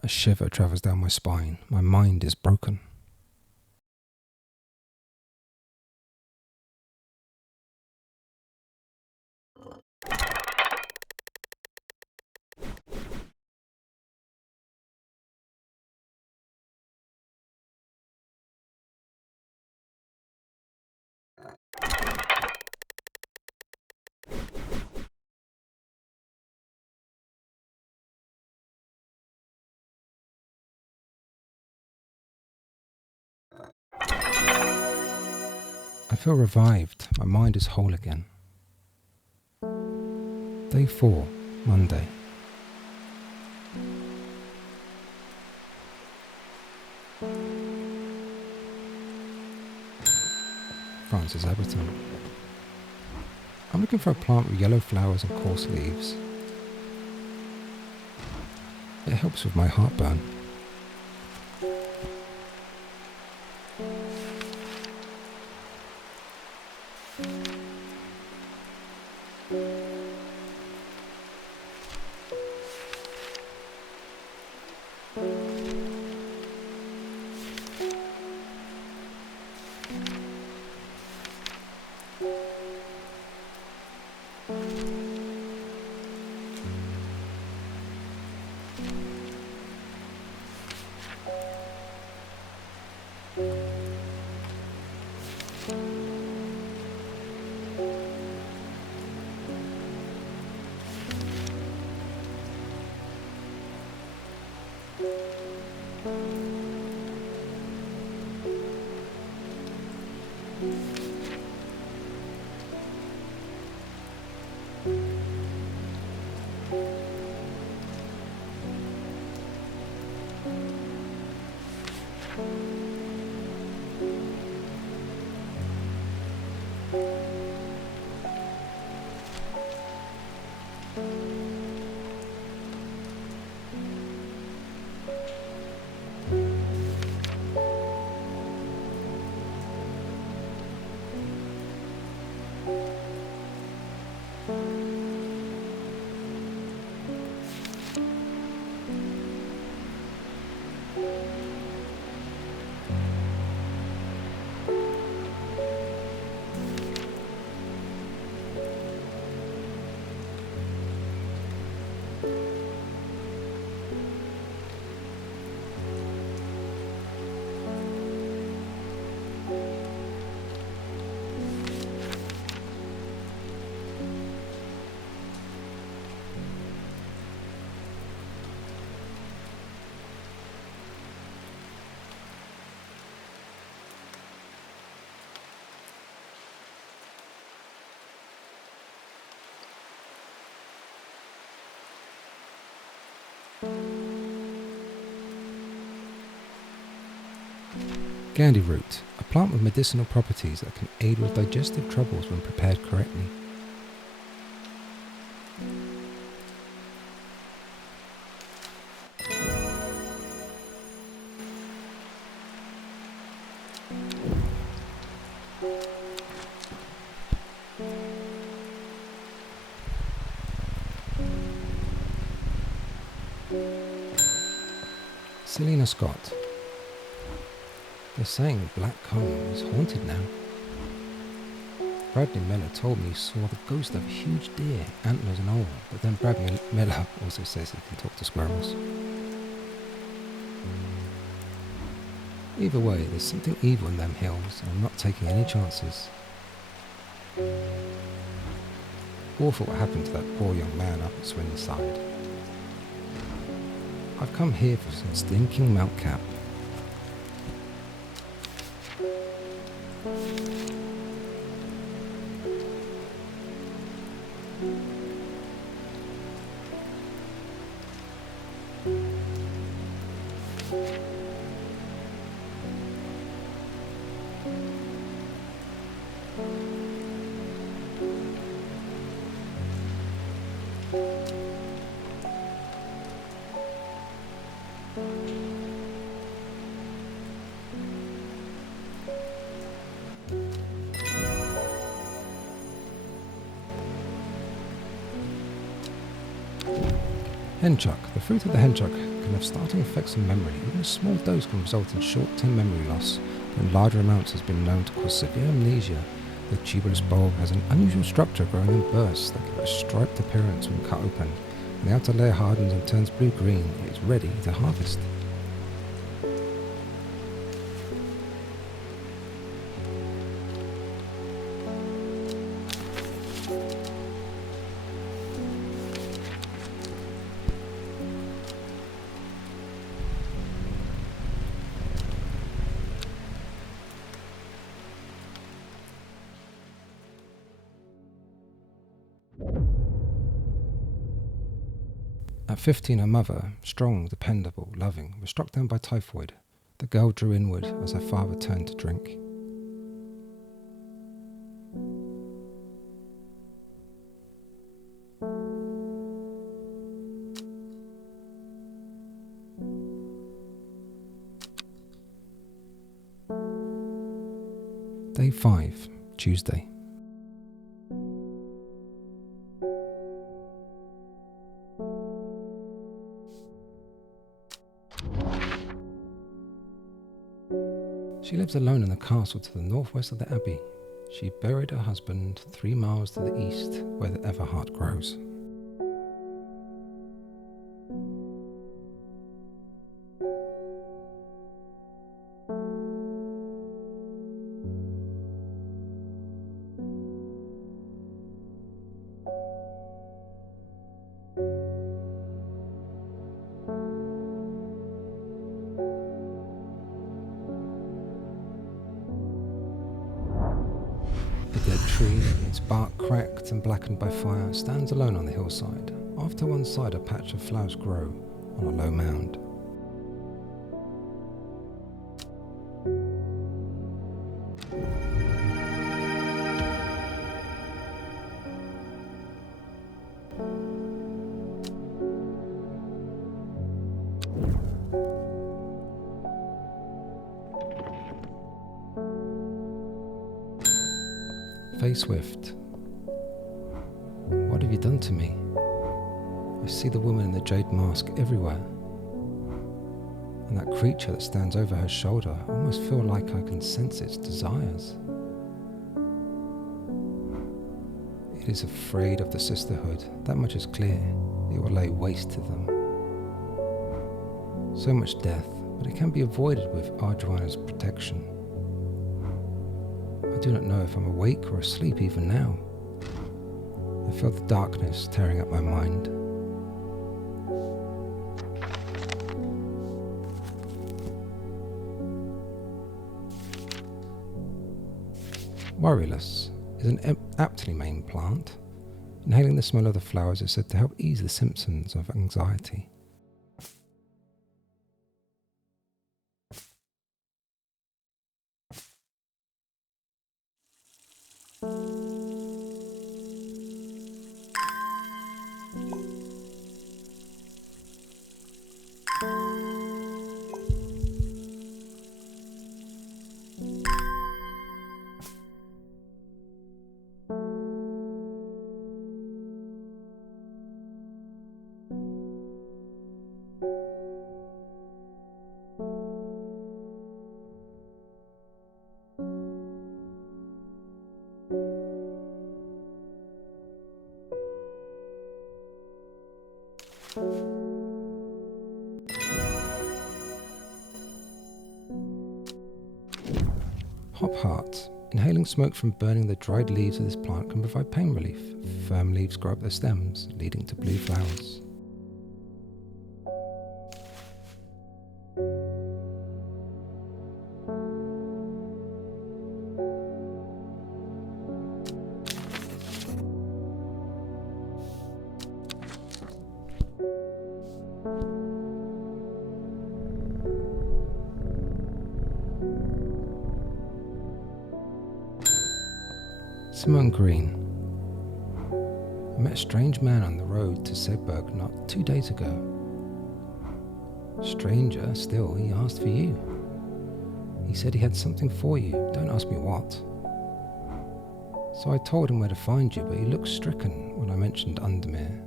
A shiver travels down my spine. My mind is broken. I feel revived. My mind is whole again. Day 4, Monday. Francis Everton. I'm looking for a plant with yellow flowers and coarse leaves. It helps with my heartburn. Gandhi root, a plant with medicinal properties that can aid with digestive troubles when prepared correctly. Selena Scott. They're saying Black Comb is haunted now. Bradley Miller told me he saw the ghost of a huge deer, antlers and all, but then Bradley Miller also says he can talk to squirrels. Either way, there's something evil in them hills, and I'm not taking any chances. Awful what happened to that poor young man up at Swin's side. I've come here for some stinking mount cap. Henchuck. The fruit of the henchuck can have starting effects on memory. Even a small dose can result in short-term memory loss, but in larger amounts has been known to cause severe amnesia. The tuberous bulb has an unusual structure growing in bursts that give a striped appearance when cut open. When the outer layer hardens and turns blue-green, it is ready to harvest. At 15, her mother, strong, dependable, loving, was struck down by typhoid. The girl drew inward as her father turned to drink. Day 5, Tuesday. She lives alone in the castle to the northwest of the abbey. She buried her husband 3 miles to the east, where the Everheart grows. The dead tree, its bark cracked and blackened by fire, stands alone on the hillside. Off to one side a patch of flowers grow on a low mound. Faye Swift, what have you done to me? I see the woman in the jade mask everywhere. And that creature that stands over her shoulder, I almost feel like I can sense its desires. It is afraid of the sisterhood, that much is clear. It will lay waste to them. So much death, but it can be avoided with Arjuana's protection. I do not know if I'm awake or asleep even now. I feel the darkness tearing at my mind. Worryless is an aptly named plant. Inhaling the smell of the flowers is said to help ease the symptoms of anxiety. Hop Heart. Inhaling smoke from burning the dried leaves of this plant can provide pain relief. Firm leaves grow up their stems, leading to blue flowers. Simone Green. I met a strange man on the road to Sedberg not 2 days ago. Stranger still, he asked for you. He said he had something for you, don't ask me what. So I told him where to find you, but he looked stricken when I mentioned Undermir.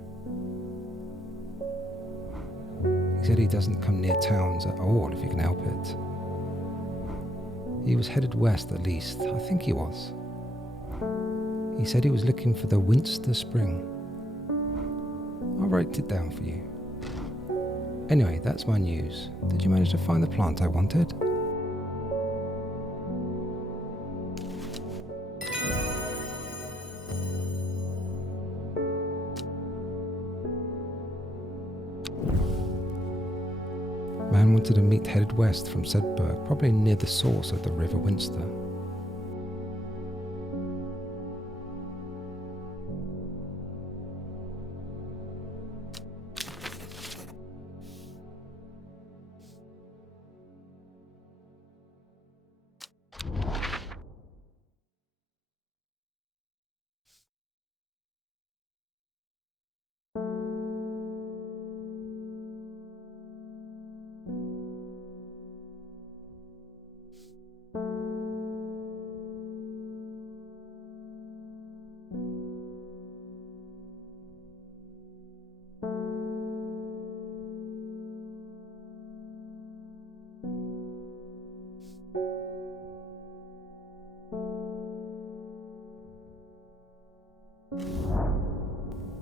He said he doesn't come near towns at all if he can help it. He was headed west at least, I think he was. He said he was looking for the Winster Spring. I'll write it down for you. Anyway, that's my news. Did you manage to find the plant I wanted? Man wanted a meet headed west from Sedberg, probably near the source of the River Winster.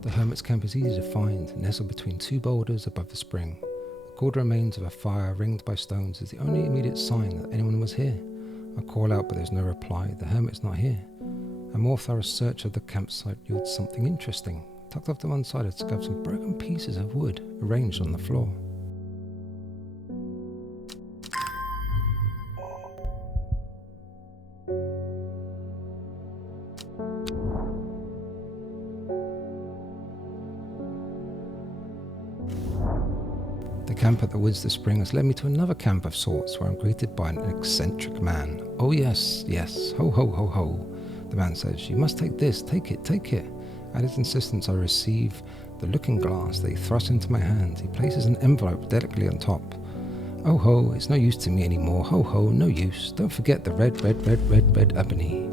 The hermit's camp is easy to find, nestled between two boulders above the spring. The cold remains of a fire ringed by stones is the only immediate sign that anyone was here. I call out, but there's no reply. The hermit's not here. A more thorough search of the campsite yields something interesting. Tucked off to one side, I discovered some broken pieces of wood arranged on the floor. The camp at the Winster Spring has led me to another camp of sorts where I'm greeted by an eccentric man. Oh yes, yes, ho ho ho ho. The man says, you must take this, take it, take it. At his insistence I receive the looking glass that he thrusts into my hand. He places an envelope delicately on top. Oh ho, it's no use to me anymore. Ho ho, no use. Don't forget the red ebony.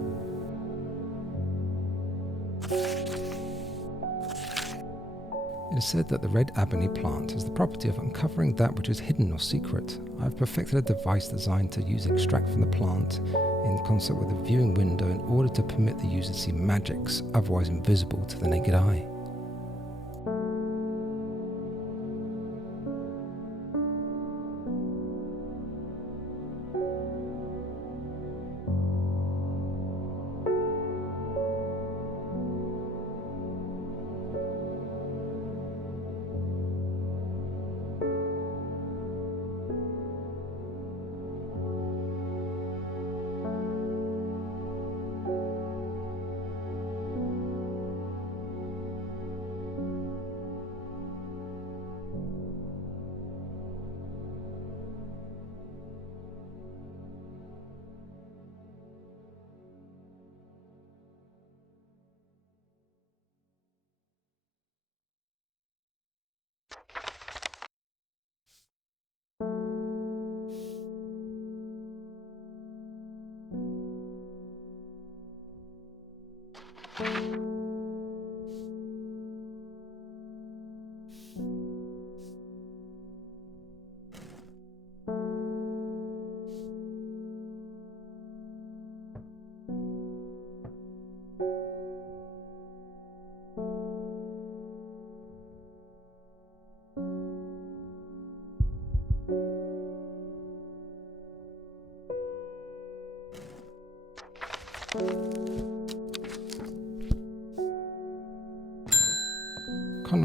It is said that the red ebony plant has the property of uncovering that which is hidden or secret. I have perfected a device designed to use extract from the plant in concert with a viewing window in order to permit the user to see magics otherwise invisible to the naked eye.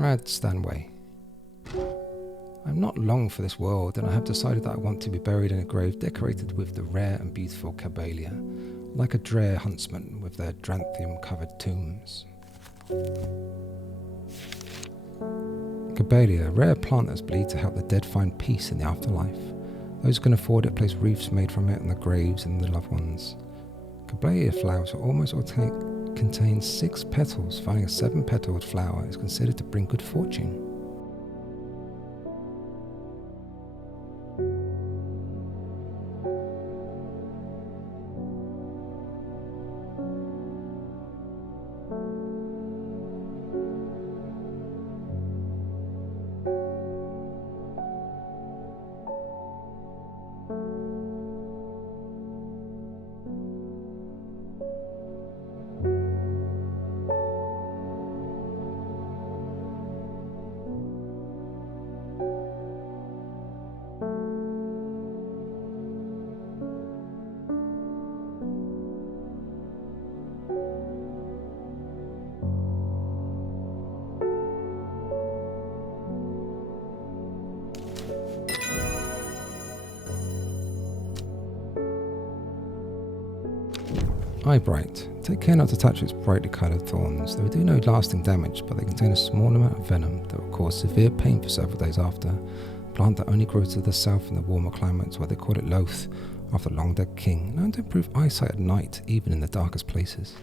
Conrad Stanway. I'm not long for this world, and I have decided that I want to be buried in a grave decorated with the rare and beautiful Cabalia, like a Dre huntsman with their dranthium-covered tombs. Cabalia, a rare plant that's believed to help the dead find peace in the afterlife. Those who can afford it place wreaths made from it on the graves and the loved ones. Cabalia flowers almost all contain 6 petals. Finding a 7-petaled flower is considered to bring good fortune. Eyebright. Take care not to touch its brightly coloured thorns. They will do no lasting damage, but they contain a small amount of venom that will cause severe pain for several days after. A plant that only grows to the south in the warmer climates, where they call it Loth, after the long dead king, known to improve eyesight at night, even in the darkest places.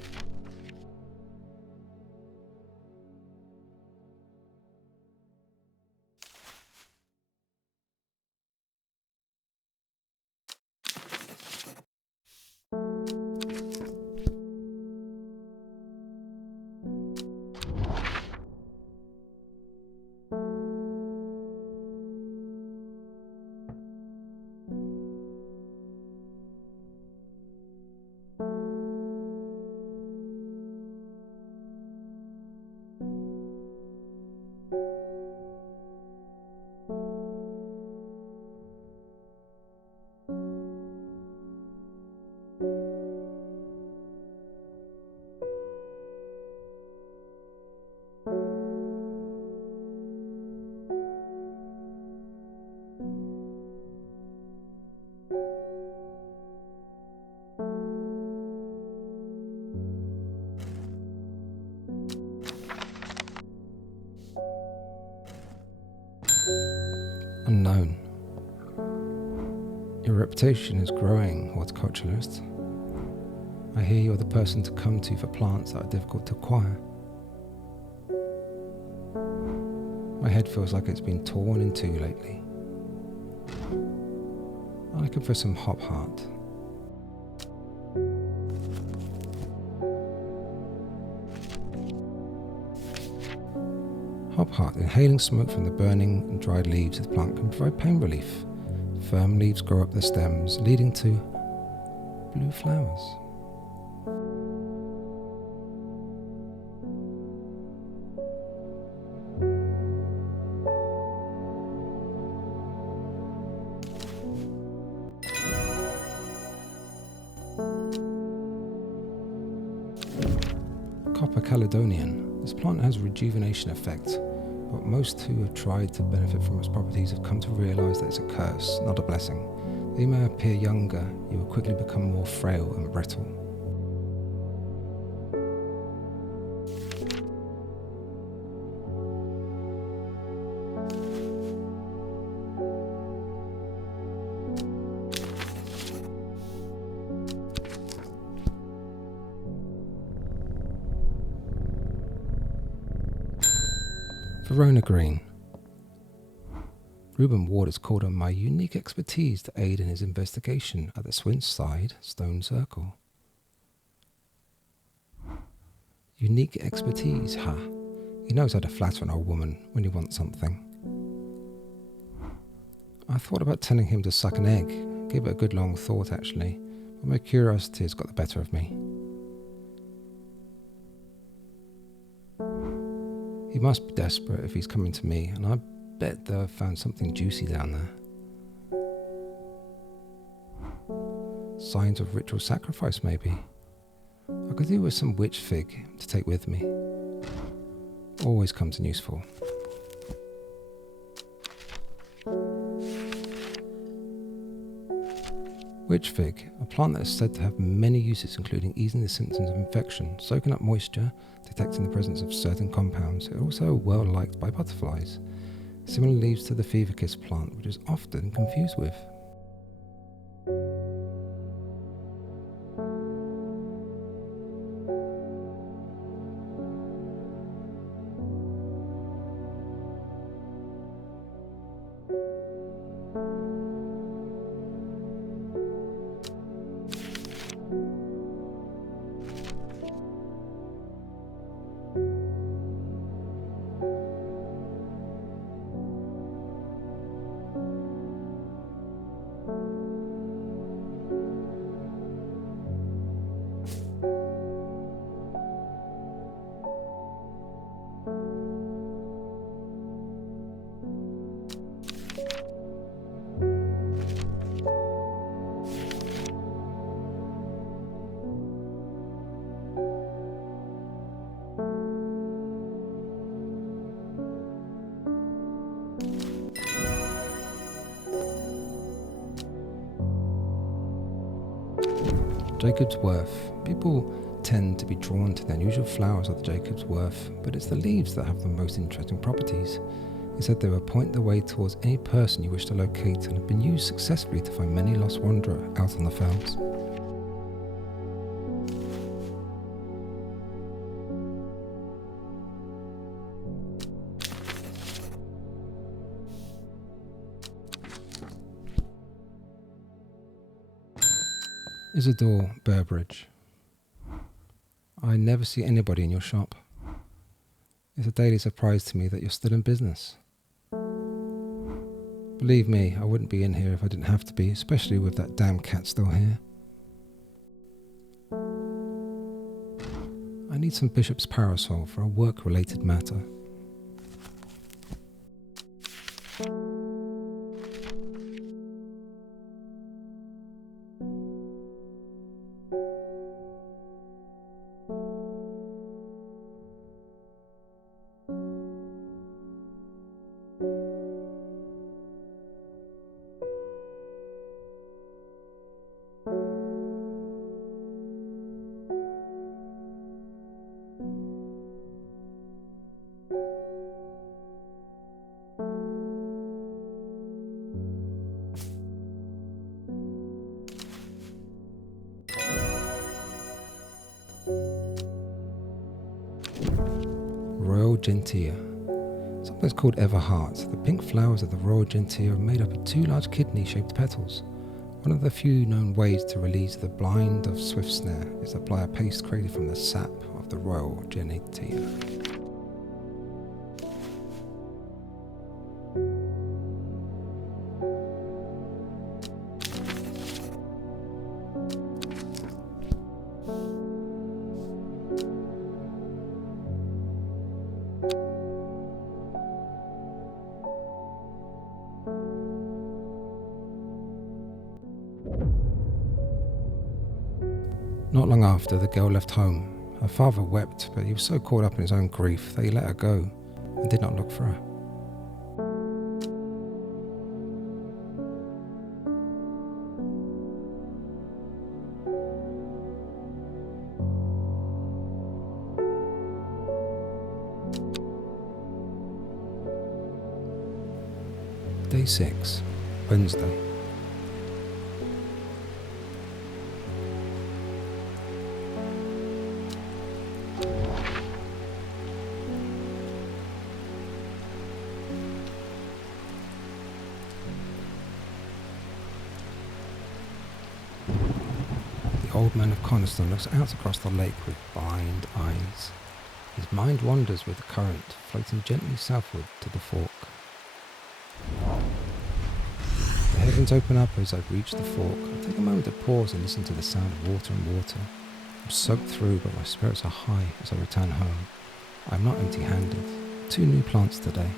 Unknown. Your reputation is growing, horticulturalist. I hear you're the person to come to for plants that are difficult to acquire. My head feels like it's been torn in two lately. I'm looking for some hop heart. Hop heart, inhaling smoke from the burning and dried leaves of the plant can provide pain relief. Firm leaves grow up the stems, leading to blue flowers. Copper Caledonian. This plant has a rejuvenation effect, but most who have tried to benefit from its properties have come to realise that it's a curse, not a blessing. Though you may appear younger, you will quickly become more frail and brittle. Verona Green. Reuben Ward has called on my unique expertise to aid in his investigation at the Swinside Stone Circle. Unique expertise, huh? He knows how to flatter an old woman when he wants something. I thought about telling him to suck an egg. Gave it a good long thought, actually, but my curiosity has got the better of me. He must be desperate if he's coming to me, and I bet they've found something juicy down there. Signs of ritual sacrifice, maybe. I could do with some witch fig to take with me. Always comes in useful. Witch fig, a plant that is said to have many uses including easing the symptoms of infection, soaking up moisture, detecting the presence of certain compounds. It is also well liked by butterflies. Similar leaves to the fever kiss plant, which is often confused with. Jacob's Worth. People tend to be drawn to the unusual flowers of the Jacob's Worth, but it's the leaves that have the most interesting properties. It said they will point the way towards any person you wish to locate and have been used successfully to find many lost wanderer out on the fells. Isidore Burbridge. I never see anybody in your shop. It's a daily surprise to me that you're still in business. Believe me, I wouldn't be in here if I didn't have to be, especially with that damn cat still here. I need some Bishop's parasol for a work-related matter. Royal Gentier. Sometimes called Everheart, the pink flowers of the Royal Gentier are made up of two large kidney-shaped petals. One of the few known ways to release the blind of swift snare is to apply a paste created from the sap of the Royal Gentier. Not long after, the girl left home. Her father wept, but he was so caught up in his own grief that he let her go and did not look for her. Day 6, Wednesday. The old man of Coniston looks out across the lake with blind eyes. His mind wanders with the current, floating gently southward to the fork. The heavens open up as I reach the fork. I take a moment to pause and listen to the sound of water and water. I'm soaked through, but my spirits are high as I return home. I'm not empty-handed. 2 new plants today.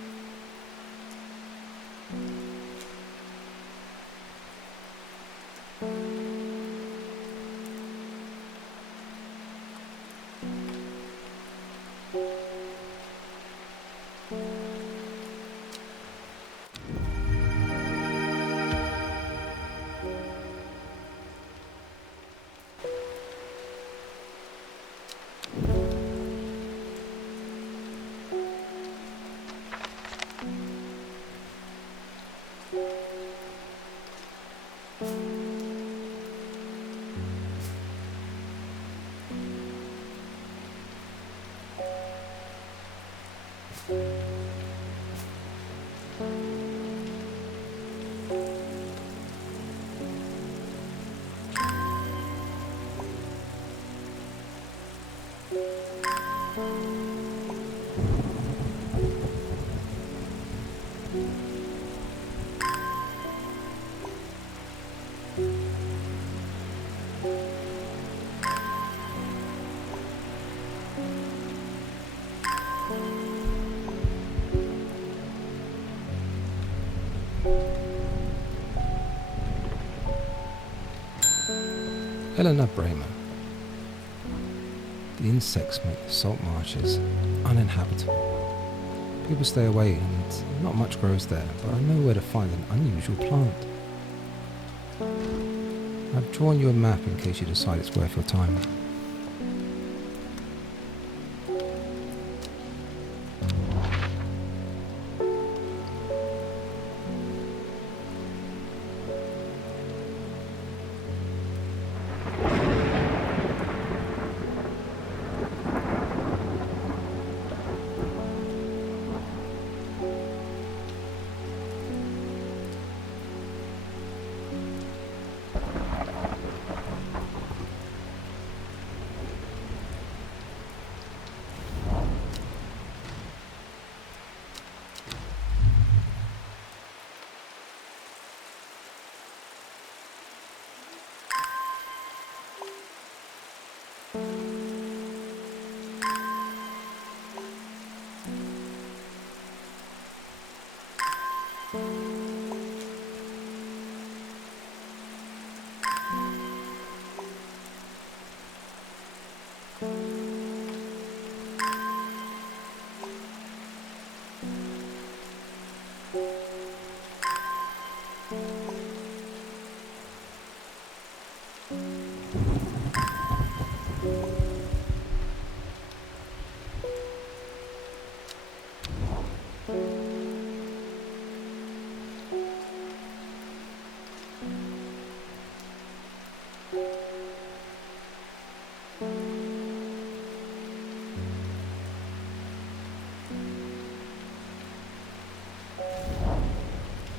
Eleanor Bramer. The insects make the salt marshes uninhabitable. People stay away and not much grows there, but I know where to find an unusual plant. I've drawn you a map in case you decide it's worth your time.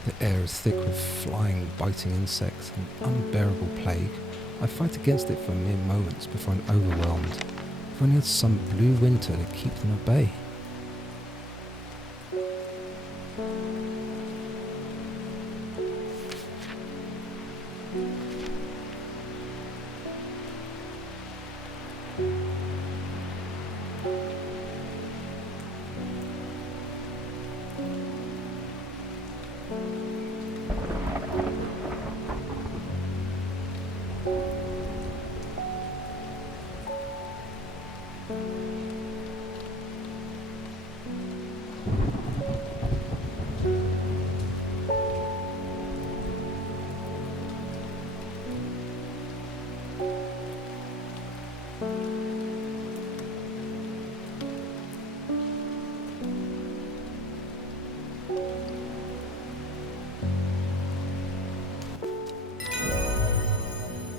The air is thick with flying, biting insects, an unbearable plague. I fight against it for mere moments before I'm overwhelmed. If only had some blue winter to keep them at bay.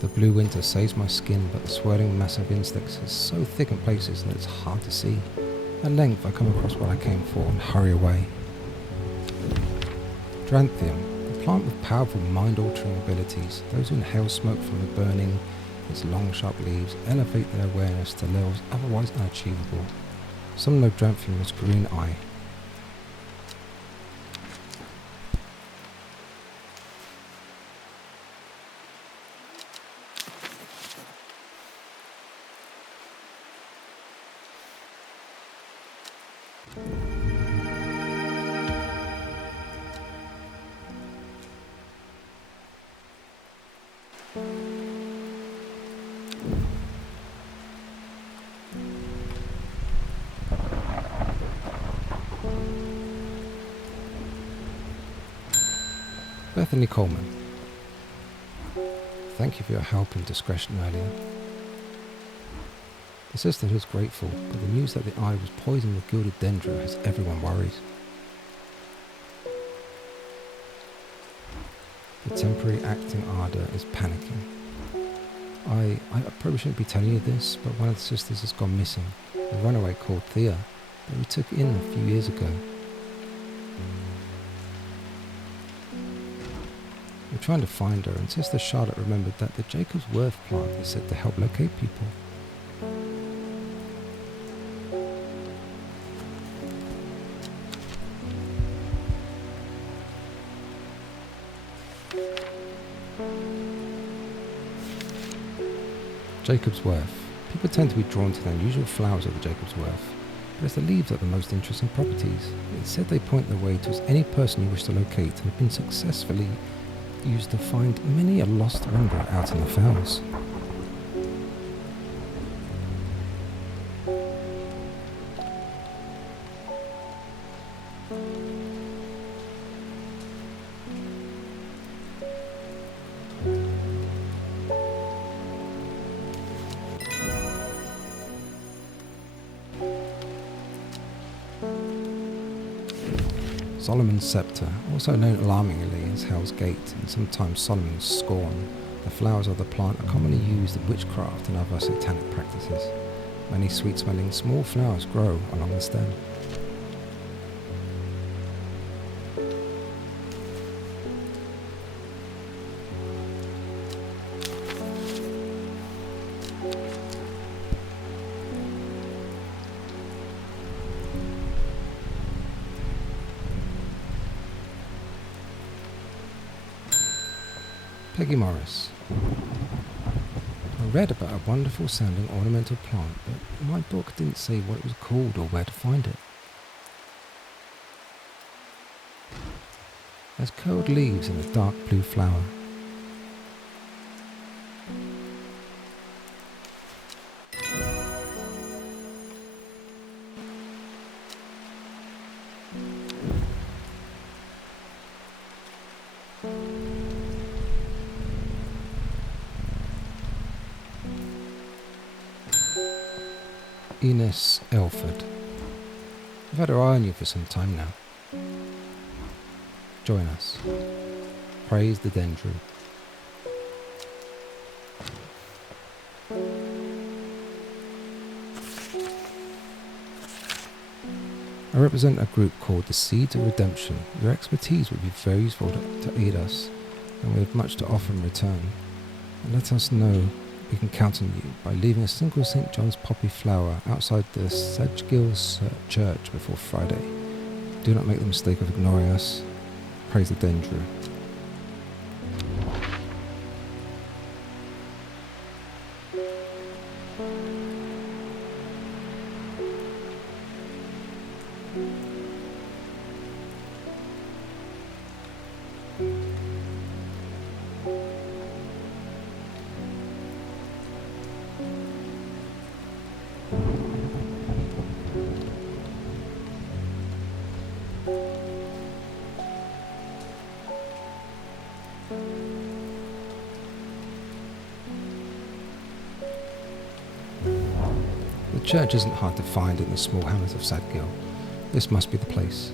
The blue winter saves my skin, but the swirling mass of insects is so thick in places that it's hard to see. At length I come across what I came for and hurry away. Dranthium, a plant with powerful mind-altering abilities. Those who inhale smoke from the burning, its long sharp leaves, elevate their awareness to levels otherwise unachievable. Some know Dranthium as Green Eye. Bethany Coleman. Thank you for your help and discretion earlier. The sisterhood is grateful, but the news that the eye was poisoned with gilded dendra has everyone worried. The temporary acting ardour is panicking. I probably shouldn't be telling you this, but one of the sisters has gone missing. A runaway called Thea, that we took in a few years ago. We're trying to find her, and Sister Charlotte remembered that the Jacob's Worth plant is said to help locate people. Jacob's Worth. People tend to be drawn to the unusual flowers of the Jacob's Worth, but it's the leaves that are the most interesting properties. It's said they point the way towards any person you wish to locate and have been successfully used to find many a lost wanderer out in the fells. Solomon's Sceptre, also known alarmingly as Hell's Gate and sometimes Solomon's Scorn. The flowers of the plant are commonly used in witchcraft and other satanic practices. Many sweet-smelling small flowers grow along the stem. Peggy Morris. I read about a wonderful sounding ornamental plant, but my book didn't say what it was called or where to find it. It has curled leaves and a dark blue flower. Ines Elford. I've had our eye on you for some time now. Join us. Praise the Dendru. I represent a group called the Seeds of Redemption. Your expertise would be very useful to aid us, and we have much to offer in return. And let us know we can count on you by leaving a single St. John's poppy flower outside the Sedgegill Church before Friday. Do not make the mistake of ignoring us. Praise the Dendru. The church isn't hard to find in the small hamlet of Sedgegill. This must be the place.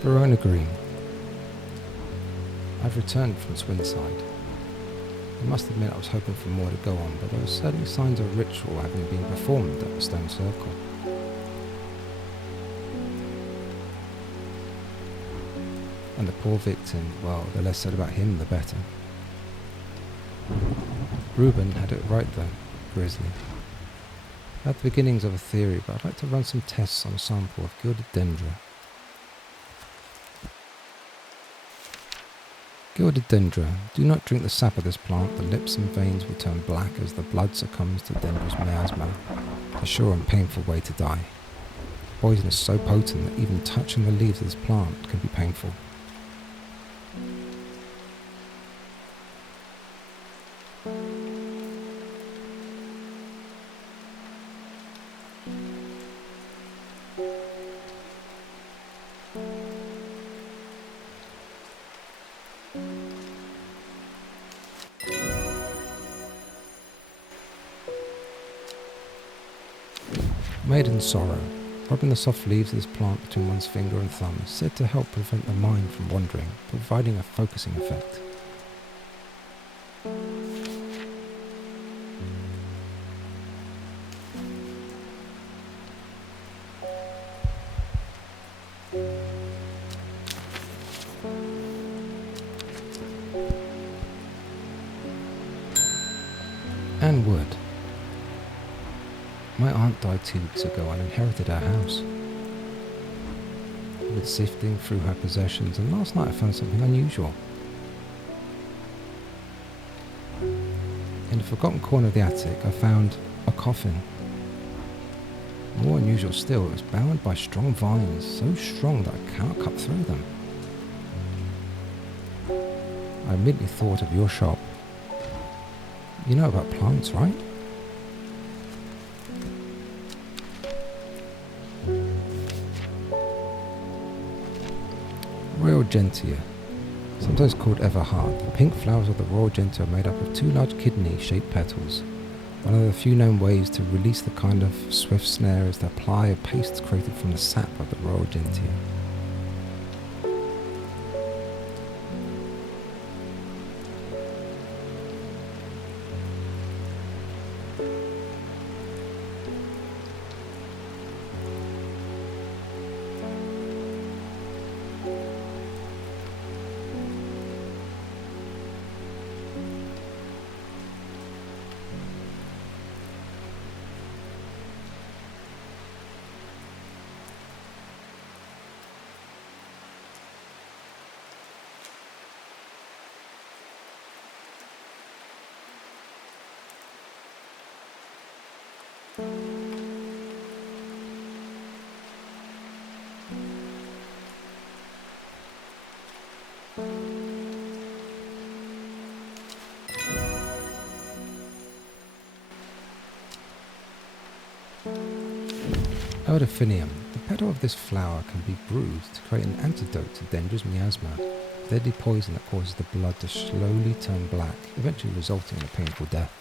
Verona Green. I've returned from Swinside. I must admit I was hoping for more to go on, but there were certainly signs of ritual having been performed at the stone circle. And the poor victim, well, the less said about him the better. Reuben had it right though, Grizzly. I had the beginnings of a theory, but I'd like to run some tests on a sample of gilded dendra. Gilded dendra. Do not drink the sap of this plant. The lips and veins will turn black as the blood succumbs to dendra's miasma. A sure and painful way to die. The poison is so potent that even touching the leaves of this plant can be painful. Maiden Sorrow. Rubbing the soft leaves of this plant between one's finger and thumb is said to help prevent the mind from wandering, providing a focusing effect. wood. My aunt died 2 weeks ago and inherited our house. I was sifting through her possessions, and last night I found something unusual. In the forgotten corner of the attic, I found a coffin. More unusual still, it was bound by strong vines, so strong that I cannot cut through them. I immediately thought of your shop. You know about plants, right? Royal Gentian, sometimes called Everhard. The pink flowers of the Royal Gentian are made up of 2 large kidney-shaped petals. One of the few known ways to release the kind of swift snare is to apply a paste created from the sap of the Royal Gentian. Elderfinium. The petal of this flower can be bruised to create an antidote to dangerous miasma, a deadly poison that causes the blood to slowly turn black, eventually resulting in a painful death.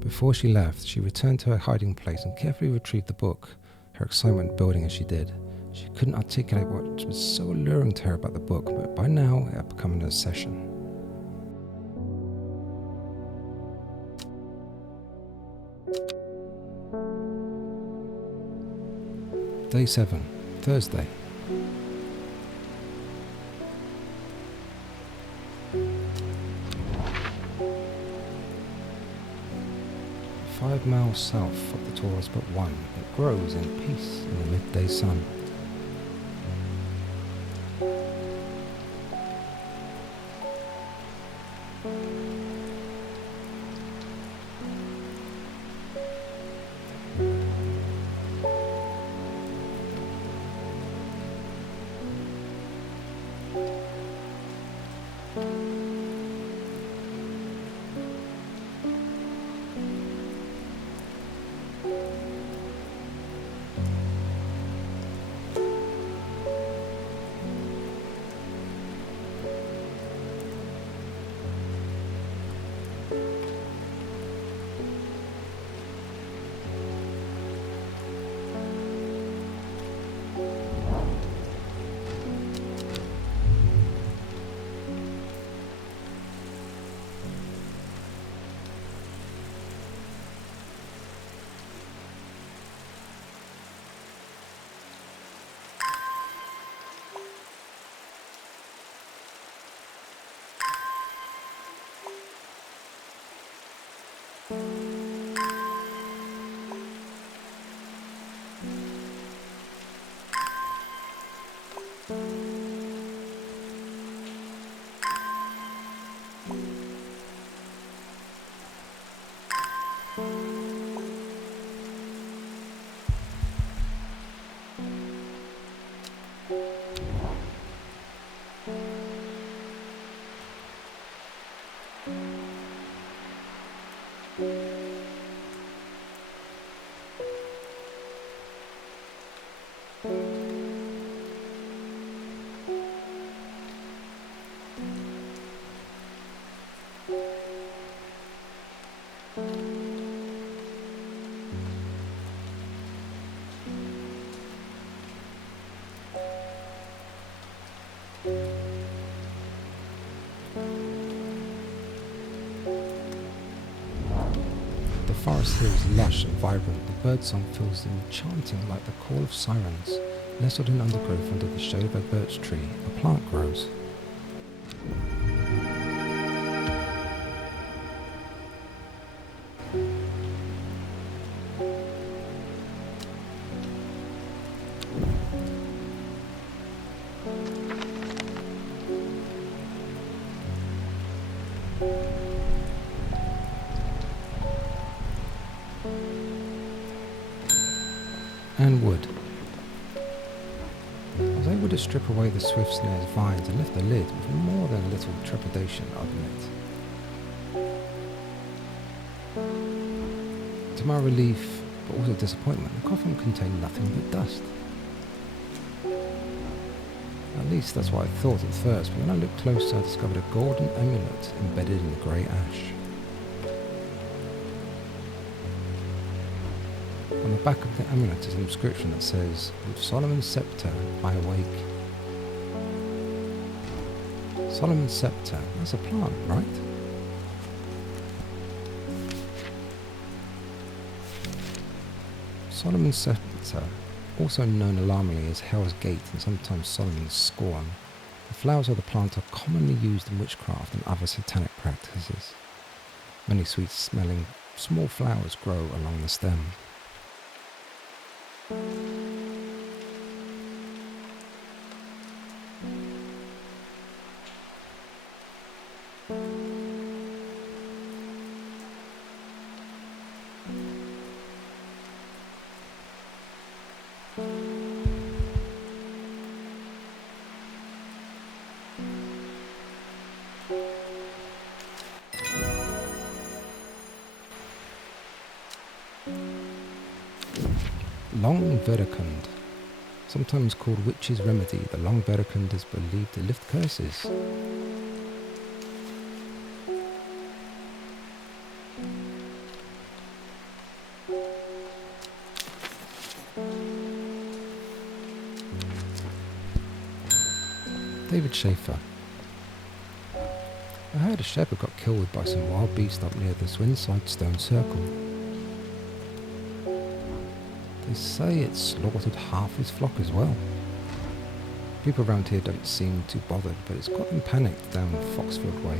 Before she left, she returned to her hiding place and carefully retrieved the book, her excitement building as she did. She couldn't articulate what was so alluring to her about the book, but by now it had become an obsession. Day 7, Thursday. Five miles south of the tallest but one, it grows in peace in the midday sun. forest here is lush and vibrant. The birdsong feels enchanting like the call of sirens. Nestled in undergrowth under the shade of a birch tree, a plant grows. And wood. I was able to strip away the swift snare's vines and lift the lid with more than a little trepidation, I'll admit. To my relief, but also disappointment, the coffin contained nothing but dust. At least that's what I thought at first, but when I looked closer I discovered a golden amulet embedded in the grey ash. On the back of the amulet is an inscription that says, "With Solomon's scepter I awake." Solomon's scepter, that's a plant, right? Solomon's scepter, also known alarmingly as Hell's Gate and sometimes Solomon's Scorn, the flowers of the plant are commonly used in witchcraft and other satanic practices. Many sweet-smelling small flowers grow along the stem. Long Veracund. Sometimes called Witch's Remedy, the Long Veracund is believed to lift curses. David Schaefer. I heard a shepherd got killed by some wild beast up near the Swinside Stone Circle. They say it slaughtered half his flock as well. People around here don't seem too bothered, but it's got them panicked down Foxfield Way.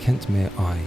Kentmere Eye.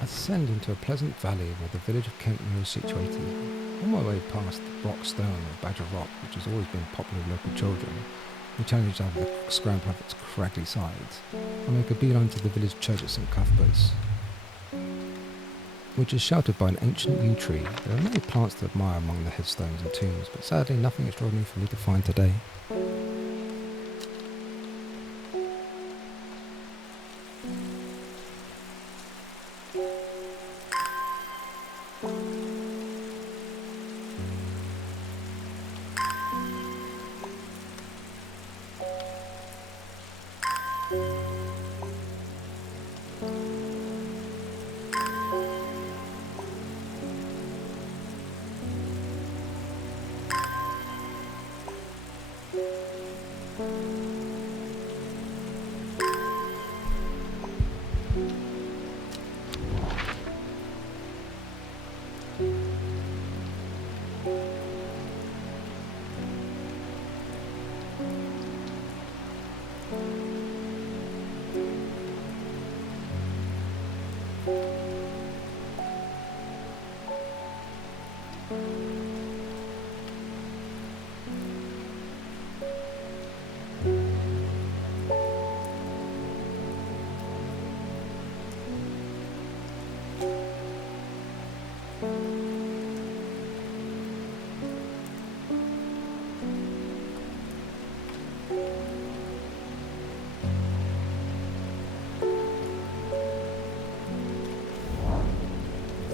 I descend into a pleasant valley where the village of Kentmere is situated. On my way past Rock Stone or Badger Rock, which has always been popular with local children, who challenge to have the scramble up its craggly sides, I make a beeline to the village church at St Cuthbert's, which is sheltered by an ancient yew tree. There are many plants to admire among the headstones and tombs, but sadly nothing extraordinary for me to find today.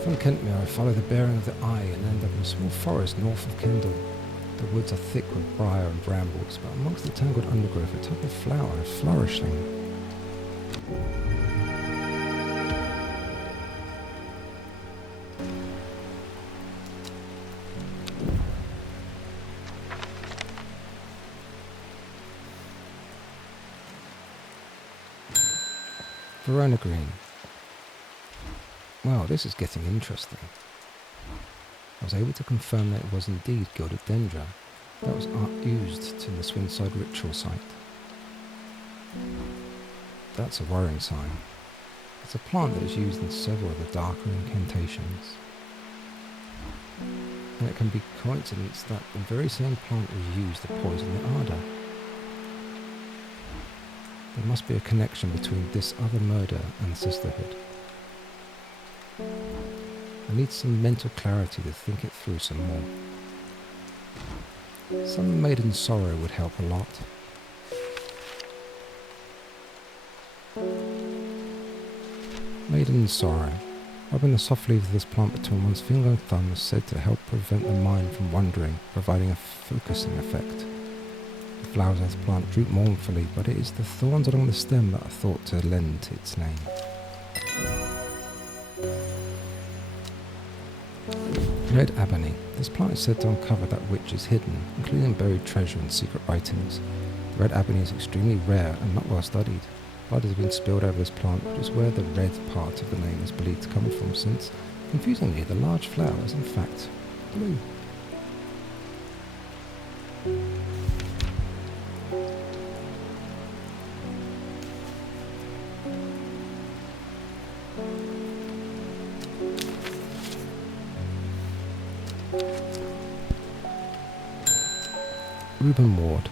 From Kentmere, I follow the bearing of the eye and end up in a small forest north of Kendal. The woods are thick with briar and brambles, but amongst the tangled undergrowth a type of flower is flourishing. Verona Green. Well, this is getting interesting. I was able to confirm that it was indeed gilded dendra that was used to the Swinside ritual site. That's a worrying sign. It's a plant that is used in several of the darker incantations. And it can be coincidence that the very same plant was used to poison the Arda. There must be a connection between this other murder and the Sisterhood. I need some mental clarity to think it through some more. Some maiden sorrow would help a lot. Maiden sorrow. Rubbing the soft leaves of this plant between one's finger and thumb is said to help prevent the mind from wandering, providing a focusing effect. The flowers of this plant droop mournfully, but it is the thorns along the stem that are thought to lend its name. Red ebony. This plant is said to uncover that which is hidden, including buried treasure and secret writings. The red ebony is extremely rare and not well studied. Blood has been spilled over this plant, which is where the red part of the name is believed to come from, since, confusingly, the large flower is in fact blue. Reuben Ward.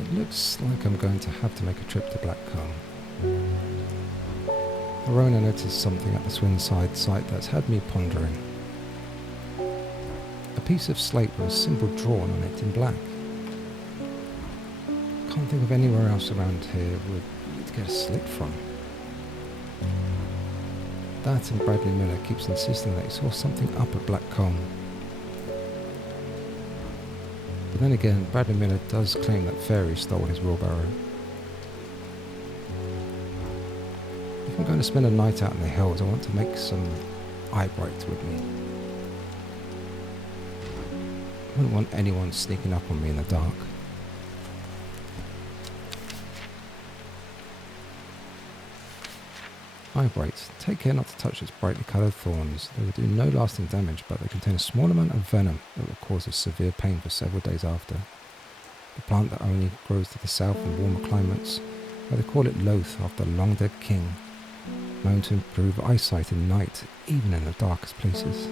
It looks like I'm going to have to make a trip to Blackcomb. Verona noticed something at the Swinside site that's had me pondering. A piece of slate with a symbol drawn on it in black. Can't think of anywhere else around here would to get a slip from. That and Bradley Miller keeps insisting that he saw something up at Blackcomb. But then again, Bradley Miller does claim that fairies stole his wheelbarrow. If I'm going to spend a night out in the hills, I want to make some eye brights with me. I wouldn't want anyone sneaking up on me in the dark. Eye brights. Take care not to touch its brightly coloured thorns. They will do no lasting damage, but they contain a small amount of venom that will cause us severe pain for several days after. The plant that only grows to the south in warmer climates, where they call it Loth after the long-dead king, known to improve eyesight in night, even in the darkest places.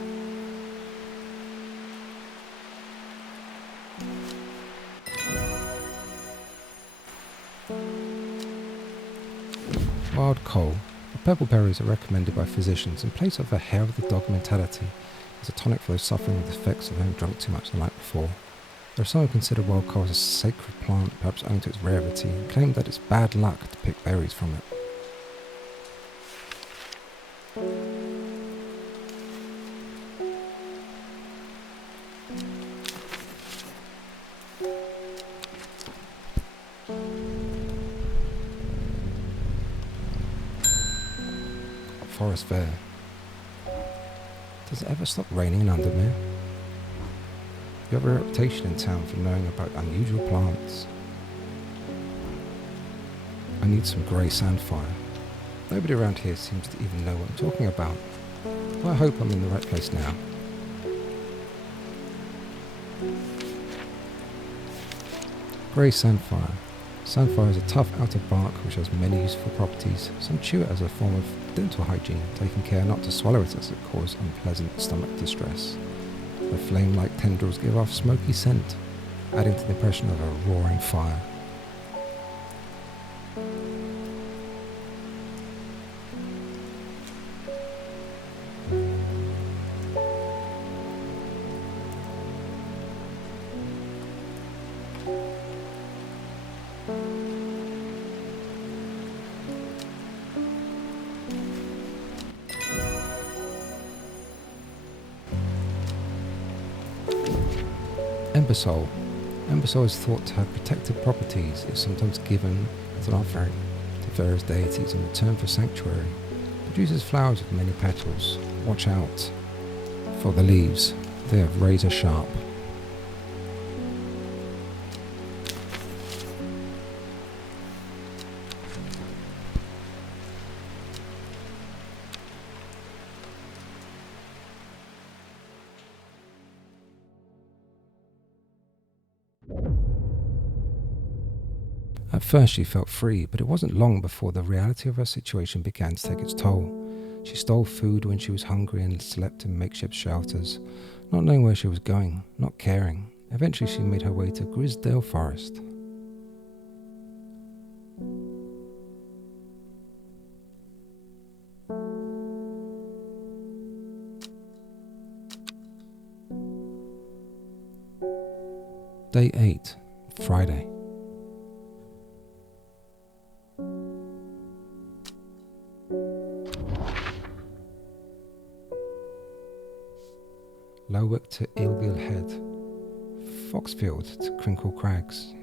Wild coal. The purple berries are recommended by physicians in place of a hair of the dog mentality as a tonic for those suffering with the effects of having drunk too much the night before. There are some who consider wild coal as a sacred plant, perhaps owing to its rarity, and claim that it's bad luck to pick berries from it. forest fair. Does it ever stop raining in Undermir? You have a reputation in town for knowing about unusual plants. I need some grey sandfire. Nobody around here seems to even know what I'm talking about. Well, I hope I'm in the right place now. Grey sandfire. Sandfire is a tough outer bark which has many useful properties. Some chew it as a form of dental hygiene, taking care not to swallow it as it causes unpleasant stomach distress. The flame-like tendrils give off smoky scent, adding to the impression of a roaring fire. Embersol. Embersol is thought to have protective properties. It's sometimes given as an offering to various deities in return for sanctuary. It produces flowers with many petals. Watch out for the leaves. They are razor sharp. At first she felt free, but it wasn't long before the reality of her situation began to take its toll. She stole food when she was hungry and slept in makeshift shelters, not knowing where she was going, not caring. Eventually she made her way to Grisdale Forest. Day 8, Friday. Lowick to Ilgill Head, Foxfield to Crinkle Crags.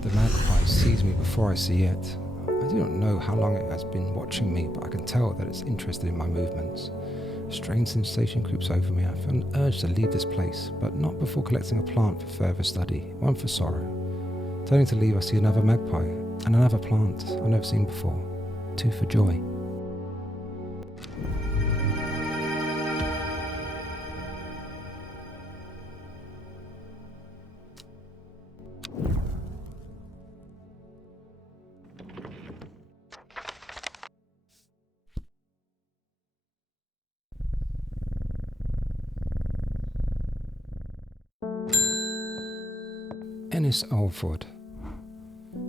The magpie sees me before I see it. I do not know how long it has been watching me, but I can tell that it's interested in my movements. A strange sensation creeps over me. I feel an urge to leave this place, but not before collecting a plant for further study, one for sorrow. Turning to leave, I see another magpie, and another plant I've never seen before, two for joy. Ennis Alford,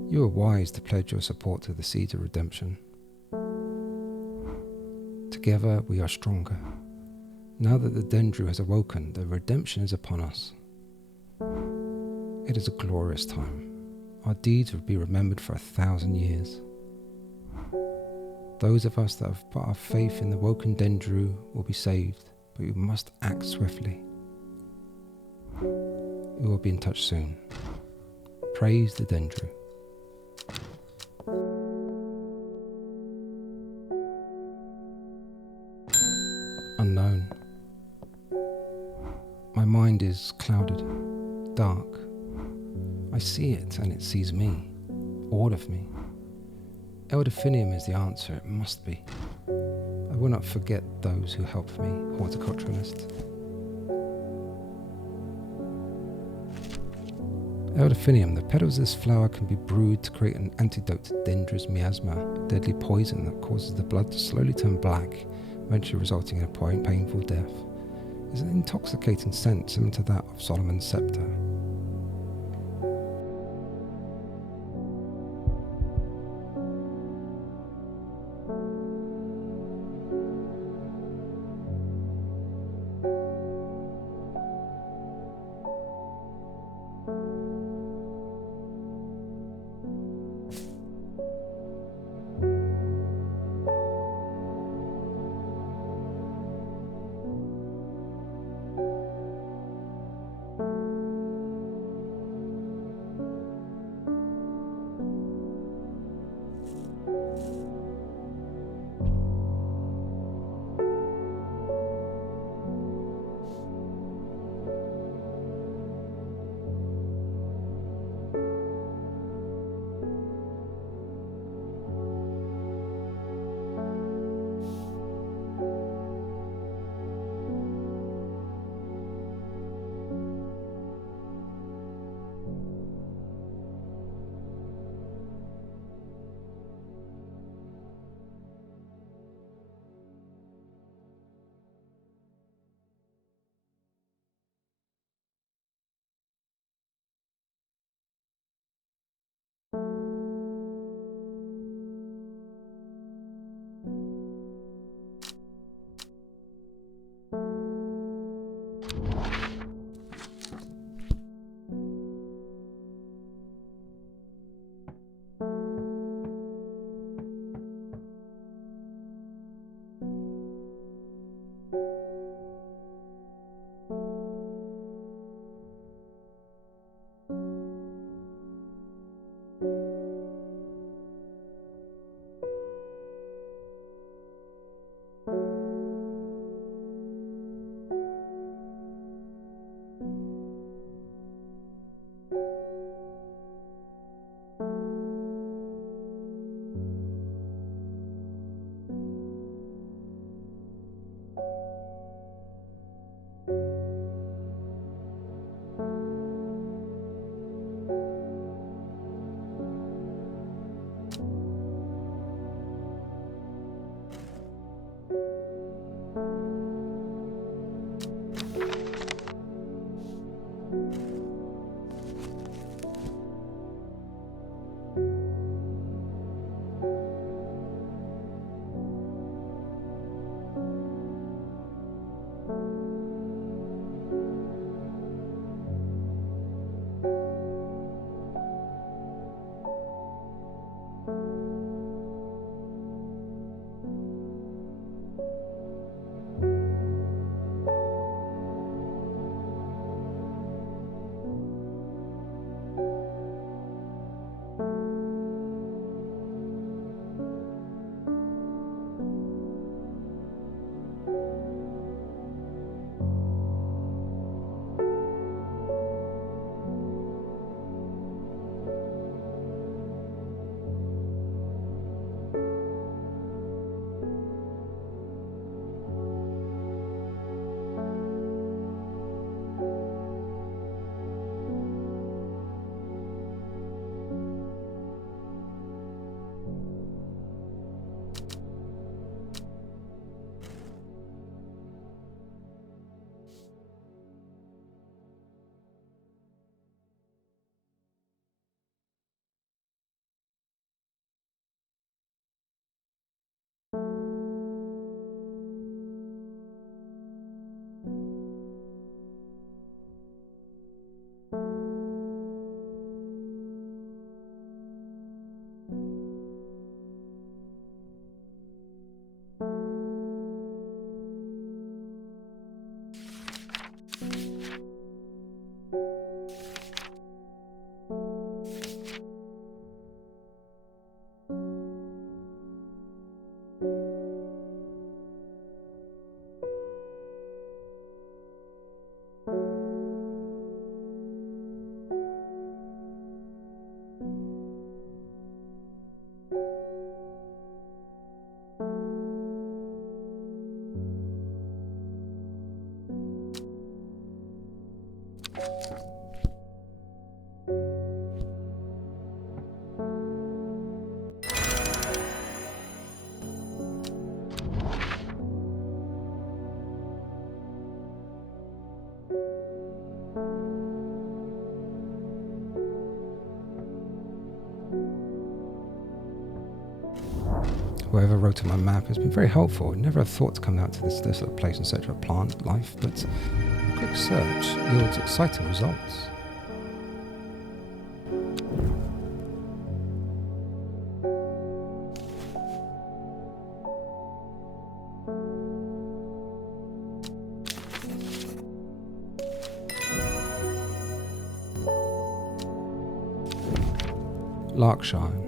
you are wise to pledge your support to the Seeds of Redemption. Together we are stronger. Now that the Dendru has awoken, the redemption is upon us. It is a glorious time. Our deeds will be remembered for 1,000 years. Those of us that have put our faith in the woken Dendru will be saved, but we must act swiftly. We will be in touch soon. Praise the Dendru. Unknown. mind is clouded, dark. I see it and it sees me, all of me. Elderfinium is the answer, it must be. I will not forget those who helped me, horticulturalist. Elderfinium, the petals of this flower can be brewed to create an antidote to Dendro's miasma, a deadly poison that causes the blood to slowly turn black, eventually resulting in a painful death. It's an intoxicating scent similar to that of Solomon's scepter. Whoever wrote on my map has been very helpful. I never thought to come out to this desolate place in search of plant life, but a quick search yields exciting results. Larkshine.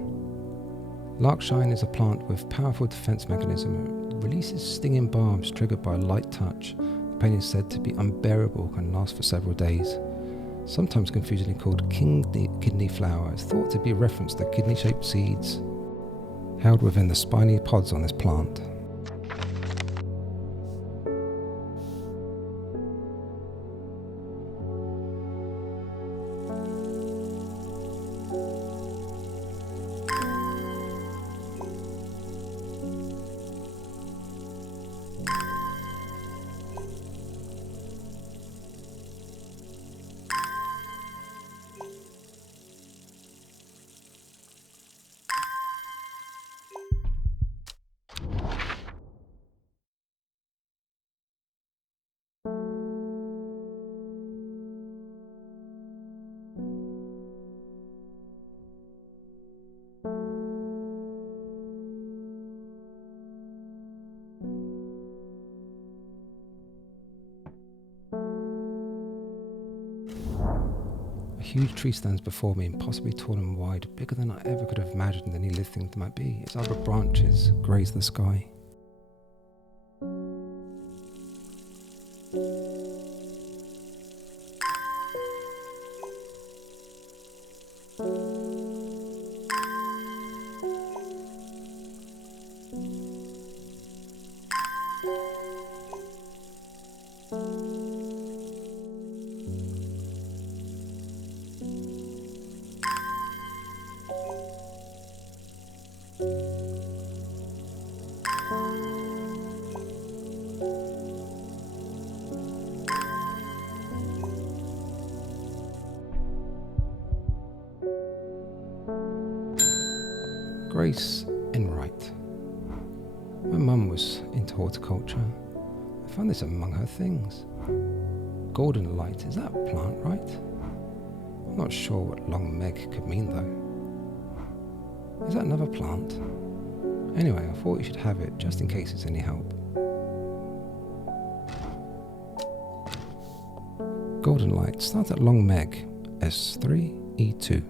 Larkshine is a plant with powerful defense mechanism. It releases stinging barbs triggered by a light touch. The pain is said to be unbearable and can last for several days. Sometimes confusingly called kidney flower, it's thought to be a reference to kidney-shaped seeds held within the spiny pods on this plant. A huge tree stands before me, impossibly tall and wide, bigger than I ever could have imagined any living thing might be. Its upper branches graze the sky. Grace Enright. My mum was into horticulture. I found this among her things. Golden light, is that a plant, right? I'm not sure what long Meg could mean though. Is that another plant? Anyway, I thought you should have it just in case it's any help. Golden light, start at long Meg, S3E2.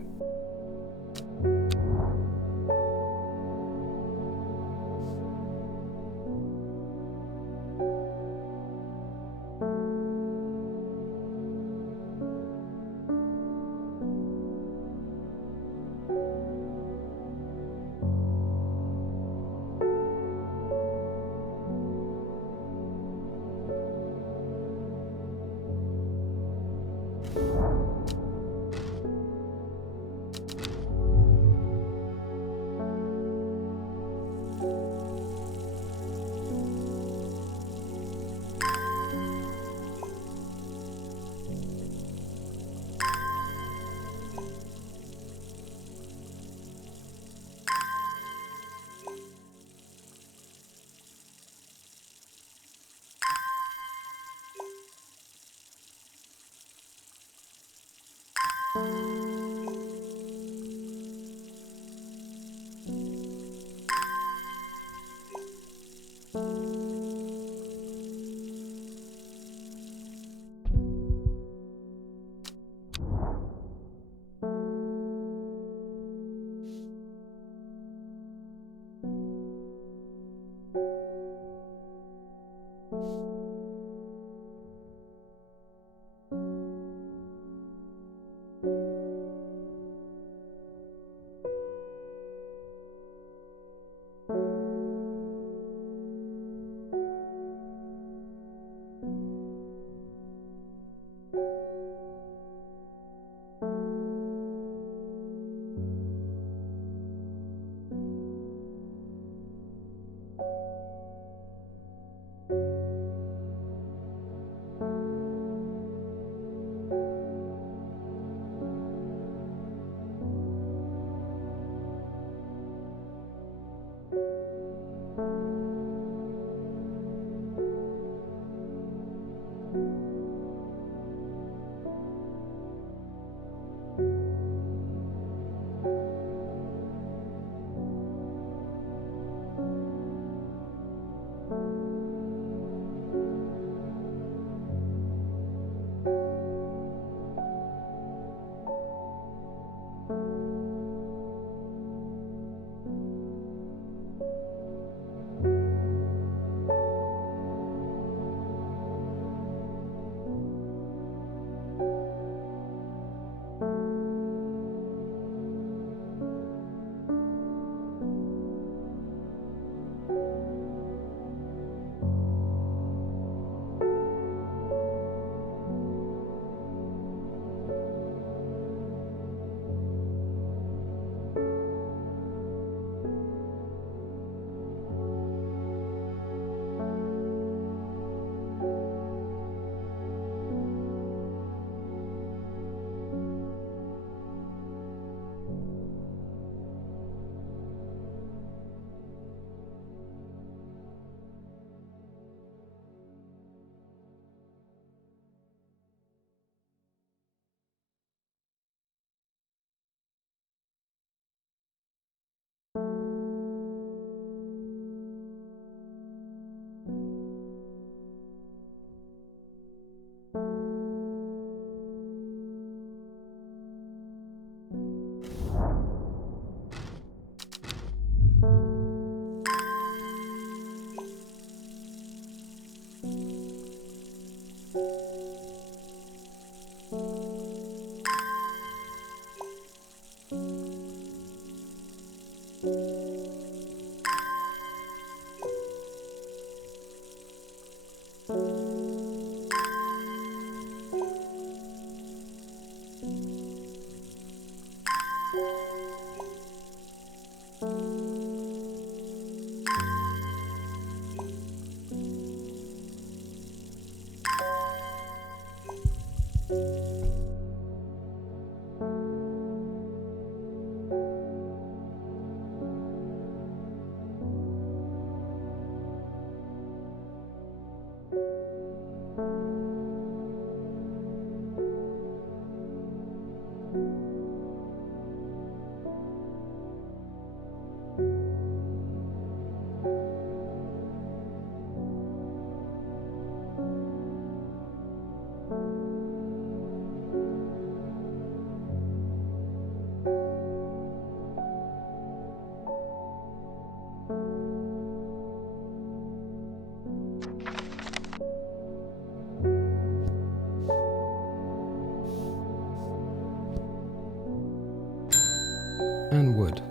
And wood.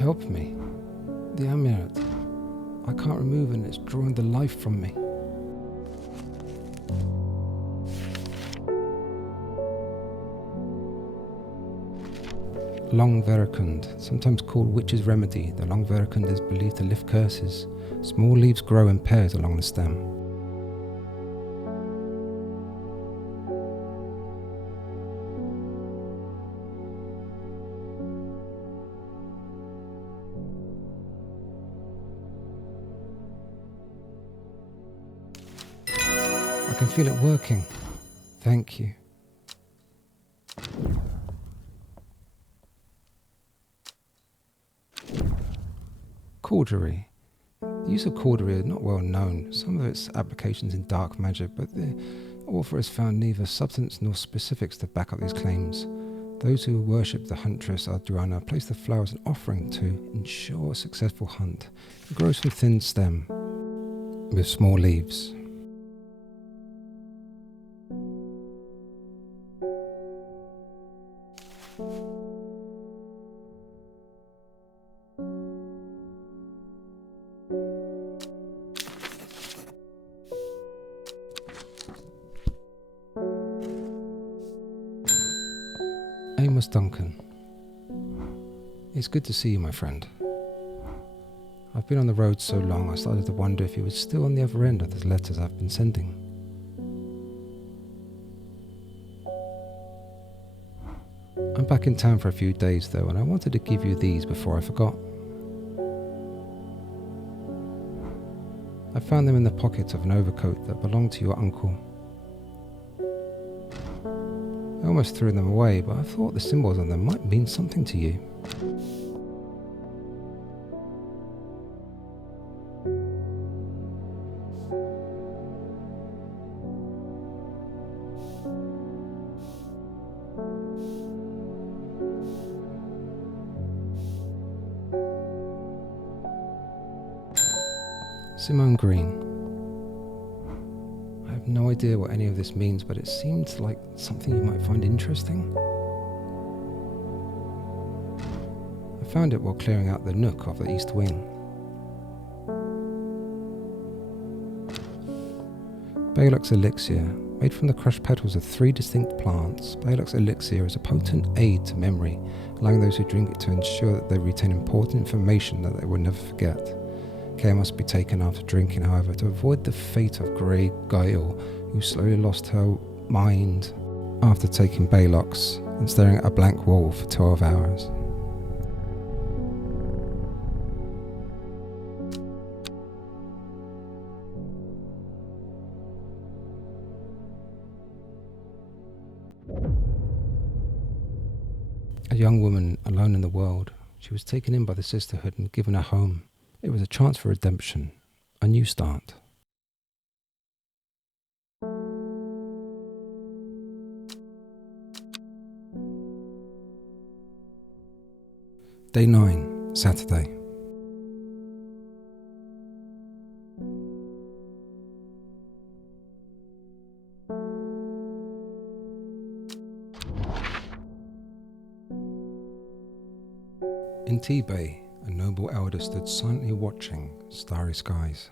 Help me. The amulet. I can't remove it and it's drawing the life from me. Long veracund, sometimes called witch's remedy. The long veracund is believed to lift curses. Small leaves grow in pairs along the stem. I can feel it working. Thank you. Cordery. The use of cordery is not well known. Some of its applications in dark magic, but the author has found neither substance nor specifics to back up these claims. Those who worship the huntress Adriana place the flower as an offering to ensure a successful hunt. It grows from thin stem with small leaves. Amos Duncan. It's good to see you, my friend. I've been on the road so long I started to wonder if you were still on the other end of the letters I've been sending. I'm back in town for a few days though, and I wanted to give you these before I forgot. I found them in the pocket of an overcoat that belonged to your uncle. I almost threw them away, but I thought the symbols on them might mean something to you. Simone Green. I have no idea what any of this means, but it seems like something you might find interesting. I found it while clearing out the nook of the east wing. Balok's Elixir. Made from the crushed petals of 3 distinct plants, Balok's Elixir is a potent aid to memory, allowing those who drink it to ensure that they retain important information that they will never forget. Care must be taken after drinking, however, to avoid the fate of Grey Gael, who slowly lost her mind after taking Balok's and staring at a blank wall for 12 hours. A young woman alone in the world, she was taken in by the sisterhood and given a home. It was a chance for redemption, a new start. Day 9, Saturday. In Tibet, a noble elder stood silently watching starry skies.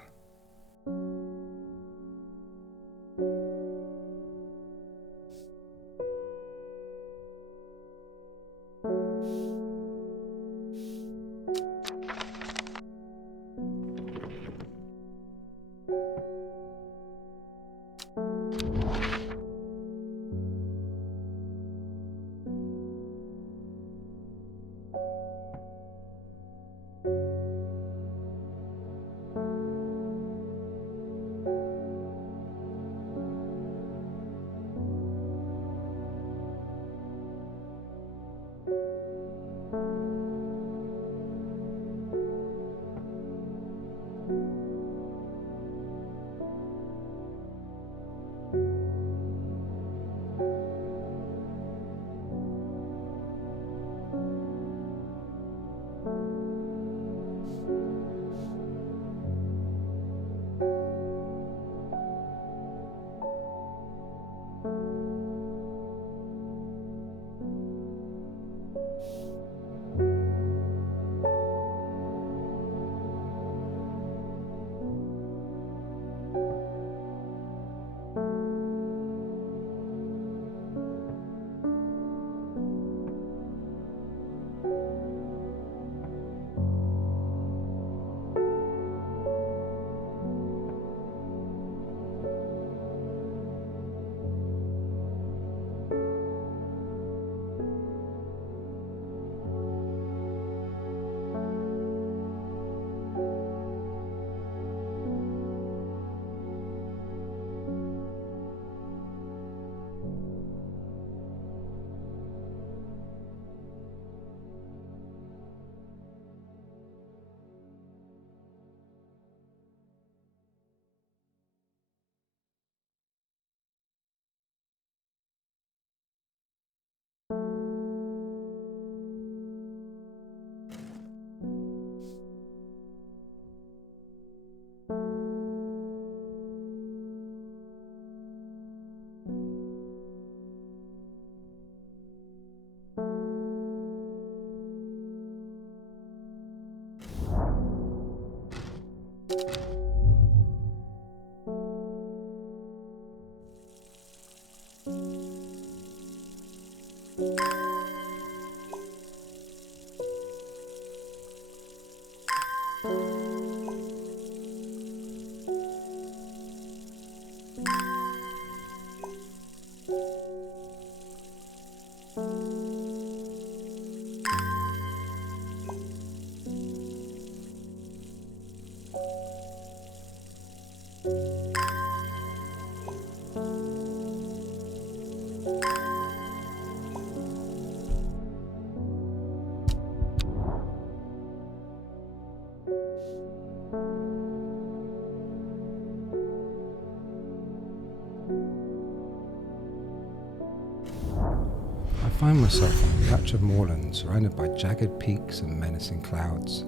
I find myself on a patch of moorland surrounded by jagged peaks and menacing clouds.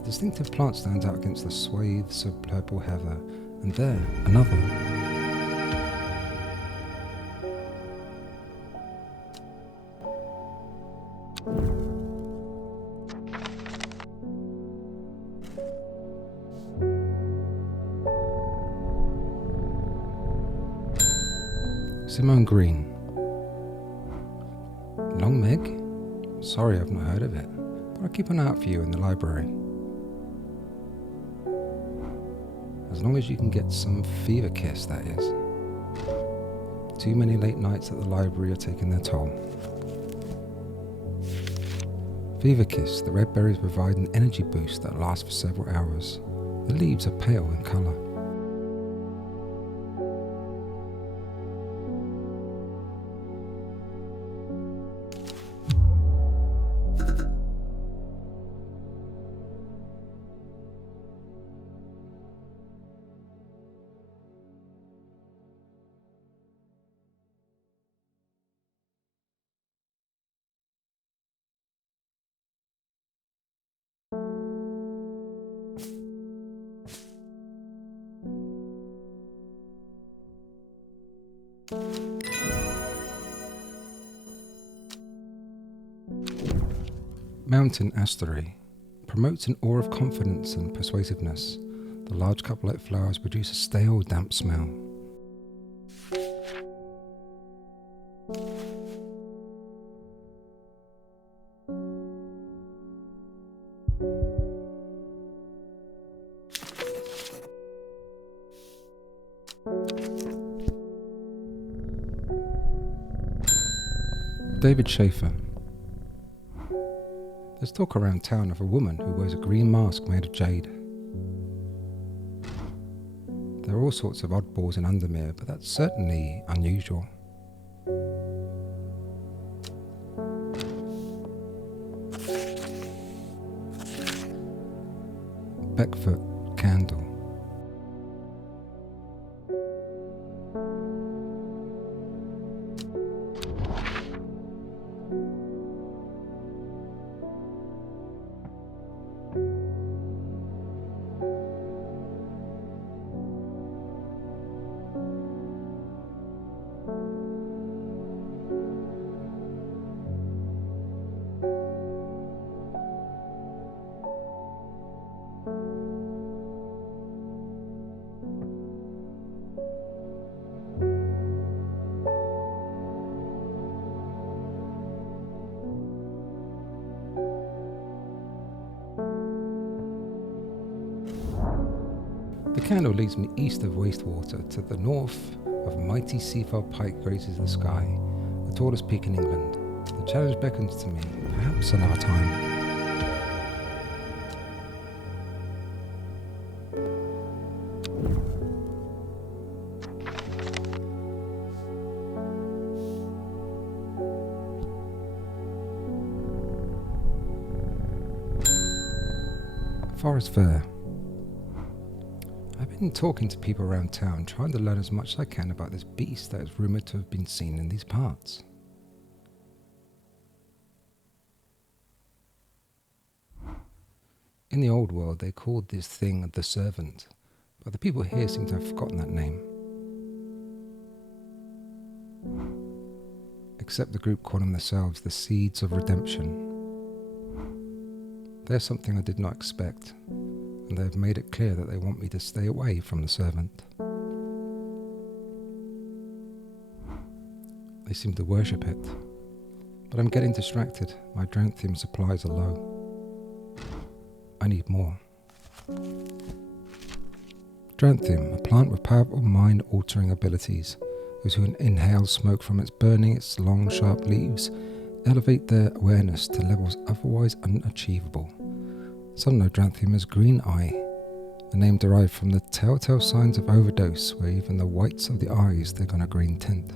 A distinctive plant stands out against the swathes of purple heather, and there, another. Simone Green. Long Meg? Sorry, I've not heard of it, but I'll keep an eye out for you in the library. As long as you can get some fever kiss, that is. Too many late nights at the library are taking their toll. Fever kiss, the red berries provide an energy boost that lasts for several hours. The leaves are pale in colour. Mountain astery promotes an aura of confidence and persuasiveness. The large cup-like flowers produce a stale, damp smell. David Schaefer. There's talk around town of a woman who wears a green mask made of jade. There are all sorts of oddballs in Undermir, but that's certainly unusual. Beckfoot candle. The candle leads me east of wastewater to the north of mighty Seafell Pike grazes the sky, the tallest peak in England. The challenge beckons to me, perhaps another time. Forest Fair. I've been talking to people around town, trying to learn as much as I can about this beast that is rumoured to have been seen in these parts. In the old world, they called this thing the Servant, but the people here seem to have forgotten that name. Except the group calling themselves the Seeds of Redemption. There's something I did not expect, and they have made it clear that they want me to stay away from the Servant. They seem to worship it, but I'm getting distracted. My Dranthium supplies are low. I need more. Dranthium, a plant with powerful mind-altering abilities. Those who inhale smoke from its burning, its long, sharp leaves, elevate their awareness to levels otherwise unachievable. Some know Dranthium as Green Eye, a name derived from the telltale signs of overdose, where even the whites of the eyes take on a green tint.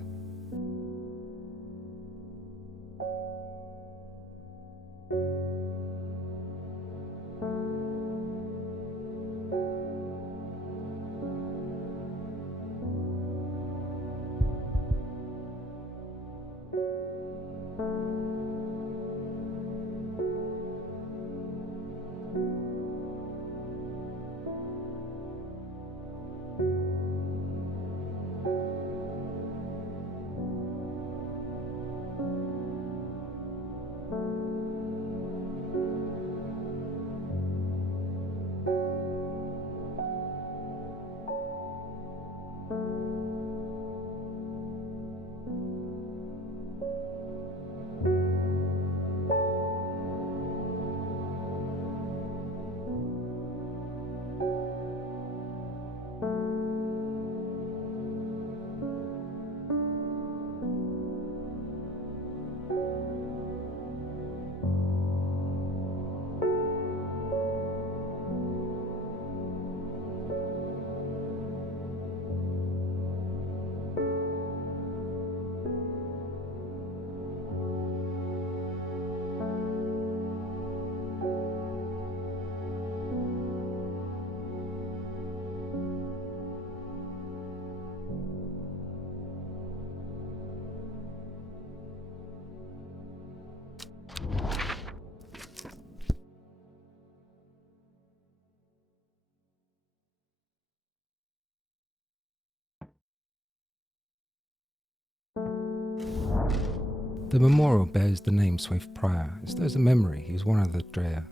The memorial bears the name Swaif Prior. It stirs a memory. He was one of the Dreer.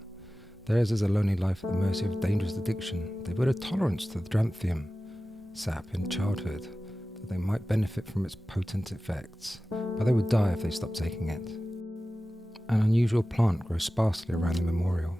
Theirs is a lonely life at the mercy of dangerous addiction. They built a tolerance to the Dranthium sap in childhood, that they might benefit from its potent effects, but they would die if they stopped taking it. An unusual plant grows sparsely around the memorial.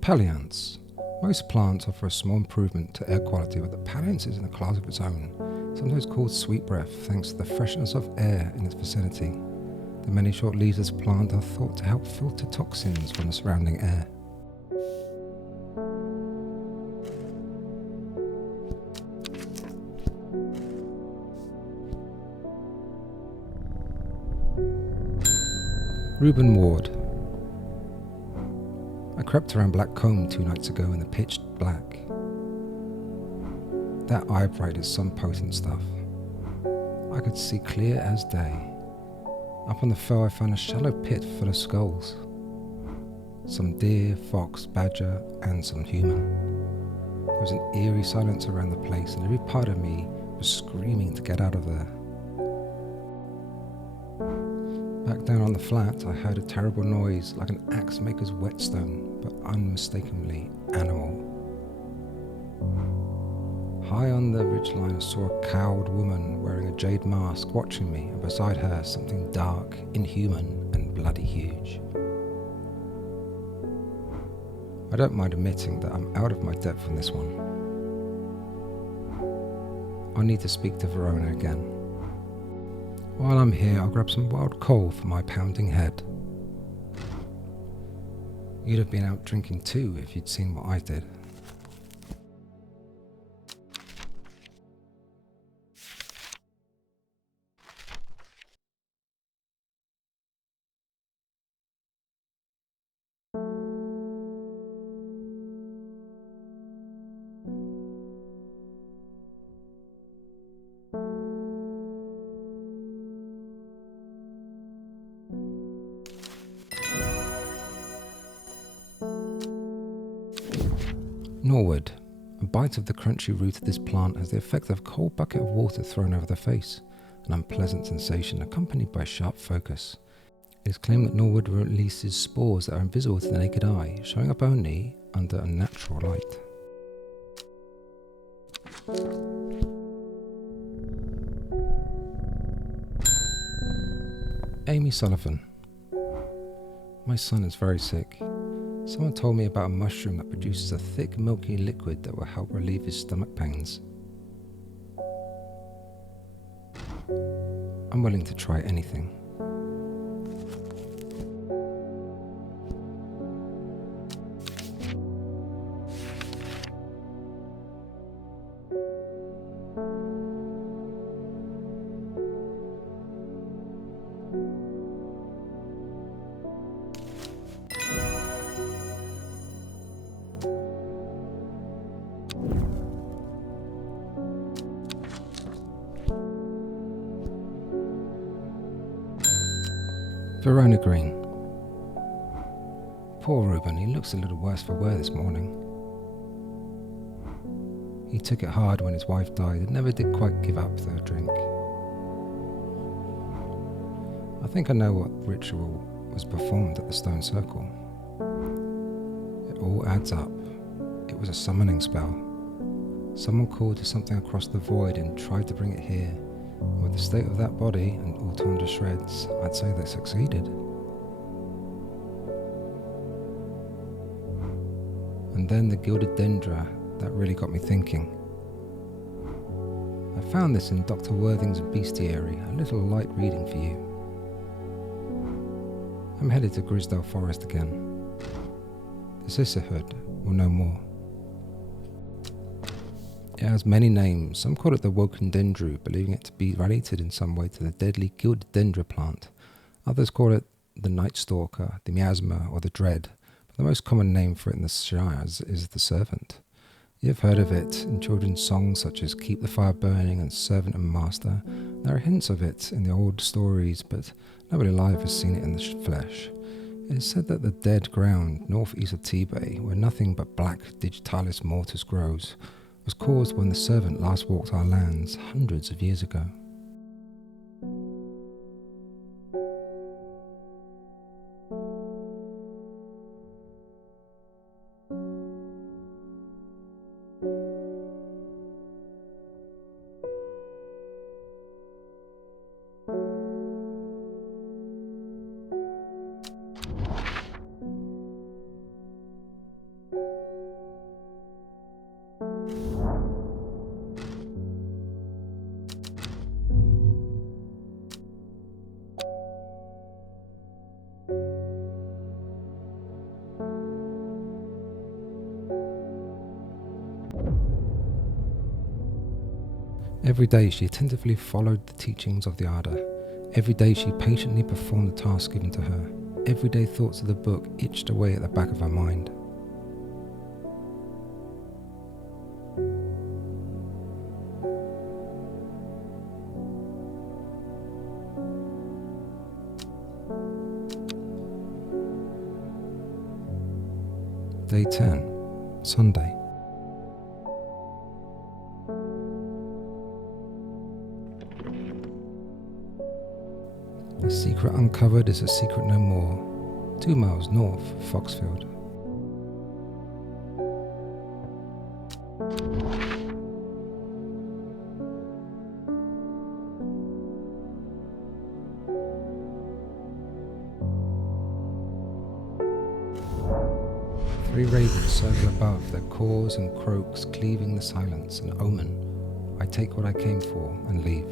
Palliance. Most plants offer a small improvement to air quality, but the palliance is in a class of its own, sometimes called sweet breath thanks to the freshness of air in its vicinity. The many short leaves of this plant are thought to help filter toxins from the surrounding air. Reuben Ward. I crept around Black Combe 2 nights ago in the pitch black. That eyebright is some potent stuff. I could see clear as day. Up on the fell I found a shallow pit full of skulls. Some deer, fox, badger, and some human. There was an eerie silence around the place, and every part of me was screaming to get out of there. Back down on the flat, I heard a terrible noise like an axe maker's whetstone, but unmistakably animal. High on the ridgeline, I saw a cowled woman wearing a jade mask watching me, and beside her something dark, inhuman, and bloody huge. I don't mind admitting that I'm out of my depth on this one. I need to speak to Verona again. While I'm here, I'll grab some wild coal for my pounding head. You'd have been out drinking too if you'd seen what I did. Norwood. A bite of the crunchy root of this plant has the effect of a cold bucket of water thrown over the face, an unpleasant sensation accompanied by sharp focus. It is claimed that Norwood releases spores that are invisible to the naked eye, showing up only under a natural light. Amy Sullivan. My son is very sick. Someone told me about a mushroom that produces a thick, milky liquid that will help relieve his stomach pains. I'm willing to try anything. Verona Green. Poor Reuben, he looks a little worse for wear this morning. He took it hard when his wife died and never did quite give up the drink. I think I know what ritual was performed at the stone circle. It all adds up. It was a summoning spell. Someone called to something across the void and tried to bring it here. With the state of that body and all torn to shreds, I'd say they succeeded. And then the gilded dendra, that really got me thinking. I found this in Dr. Worthing's Bestiary, a little light reading for you. I'm headed to Grisdale Forest again. The sisterhood will know more. It has many names. Some call it the Woken Dendru, believing it to be related in some way to the deadly gilded dendra plant. Others call it the Night Stalker, the Miasma, or the Dread, but the most common name for it in the Shires is the Servant. You've heard of it in children's songs such as Keep the Fire Burning and Servant and Master. There are hints of it in the old stories, but nobody alive has seen it in the flesh. It is said that the dead ground northeast of Tibet, where nothing but black digitalis mortis grows, was caused when the Servant last walked our lands hundreds of years ago. Every day she attentively followed the teachings of the Ada. Every day she patiently performed the task given to her. Everyday thoughts of the book itched away at the back of her mind. Day 10, Sunday. A secret uncovered is a secret no more. 2 miles north of Foxfield. Three ravens circle above, their caws and croaks cleaving the silence, an omen. I take what I came for and leave.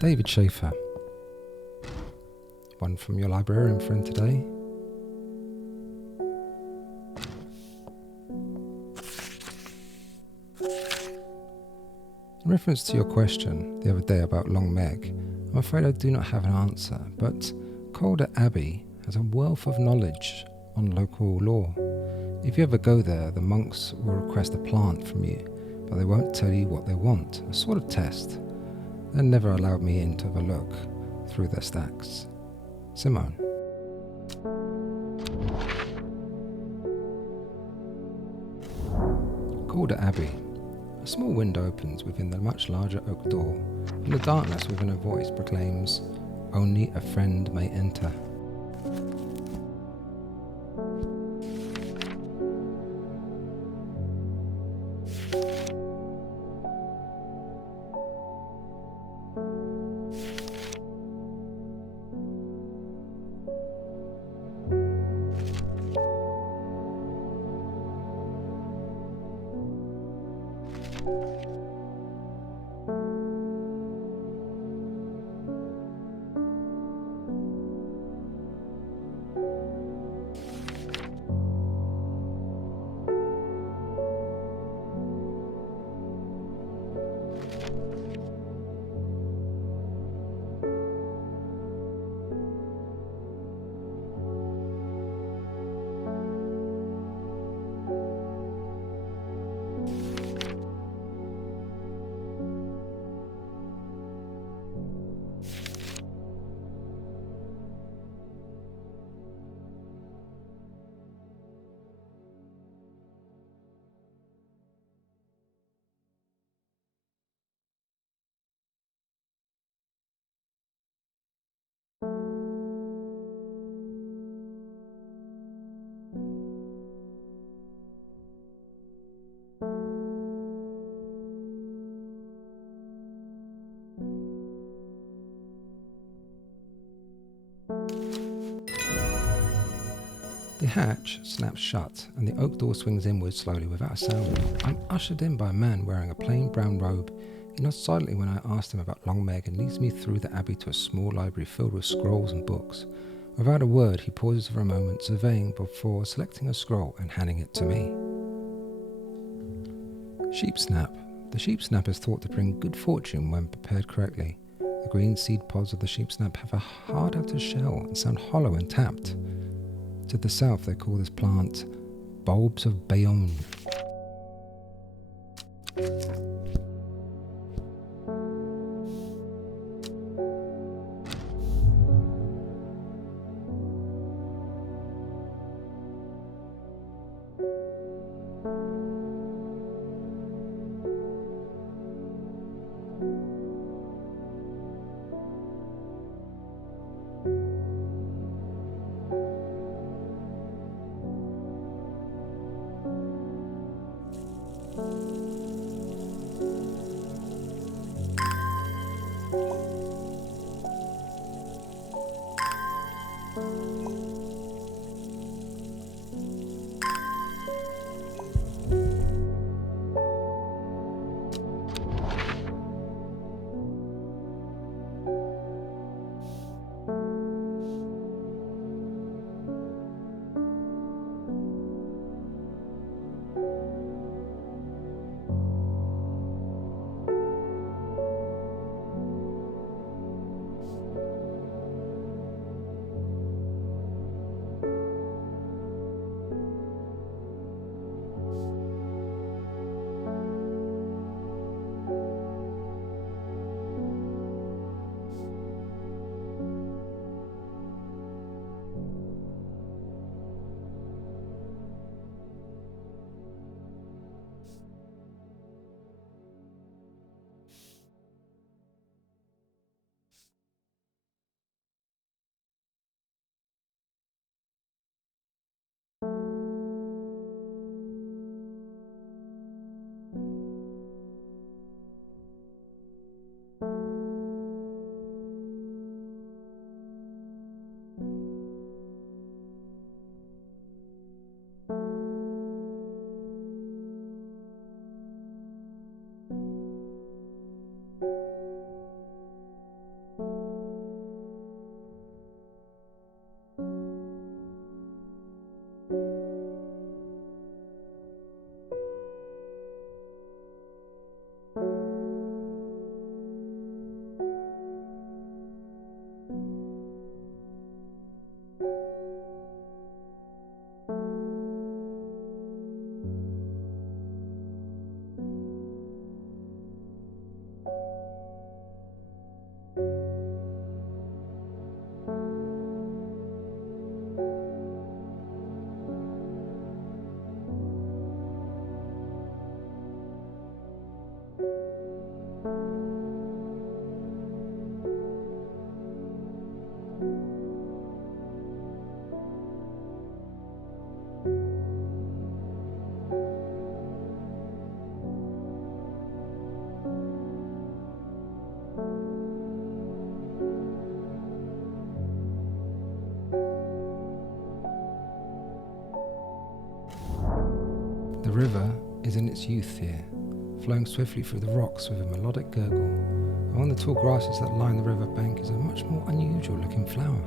David Schaefer. One from your librarian friend today. In reference to your question the other day about Long Meg, I'm afraid I do not have an answer, but Calder Abbey has a wealth of knowledge on local law. If you ever go there, the monks will request a plant from you, but they won't tell you what they want, a sort of test. They never allowed me in to have a look through their stacks. Simone. Calder Abbey. A small window opens within the much larger oak door, and the darkness within a voice proclaims, "Only a friend may enter." hatch snaps shut and the oak door swings inward slowly without a sound. I'm ushered in by a man wearing a plain brown robe. He nods silently when I ask him about Long Meg and leads me through the abbey to a small library filled with scrolls and books. Without a word, he pauses for a moment, surveying before selecting a scroll and handing it to me. Sheepsnap. The sheepsnap is thought to bring good fortune when prepared correctly. The green seed pods of the sheepsnap have a hard outer shell and sound hollow and tapped. To the south, they call this plant bulbs of Bayonne. The river is in its youth here, flowing swiftly through the rocks with a melodic gurgle. Among the tall grasses that line the river bank is a much more unusual looking flower.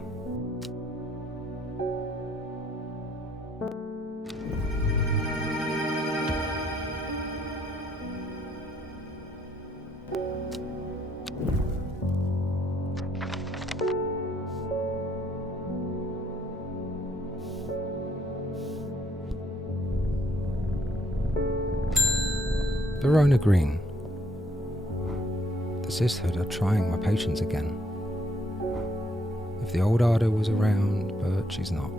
Verona Green. The sisterhood are trying my patience again. If the old Ardo was around, but she's not.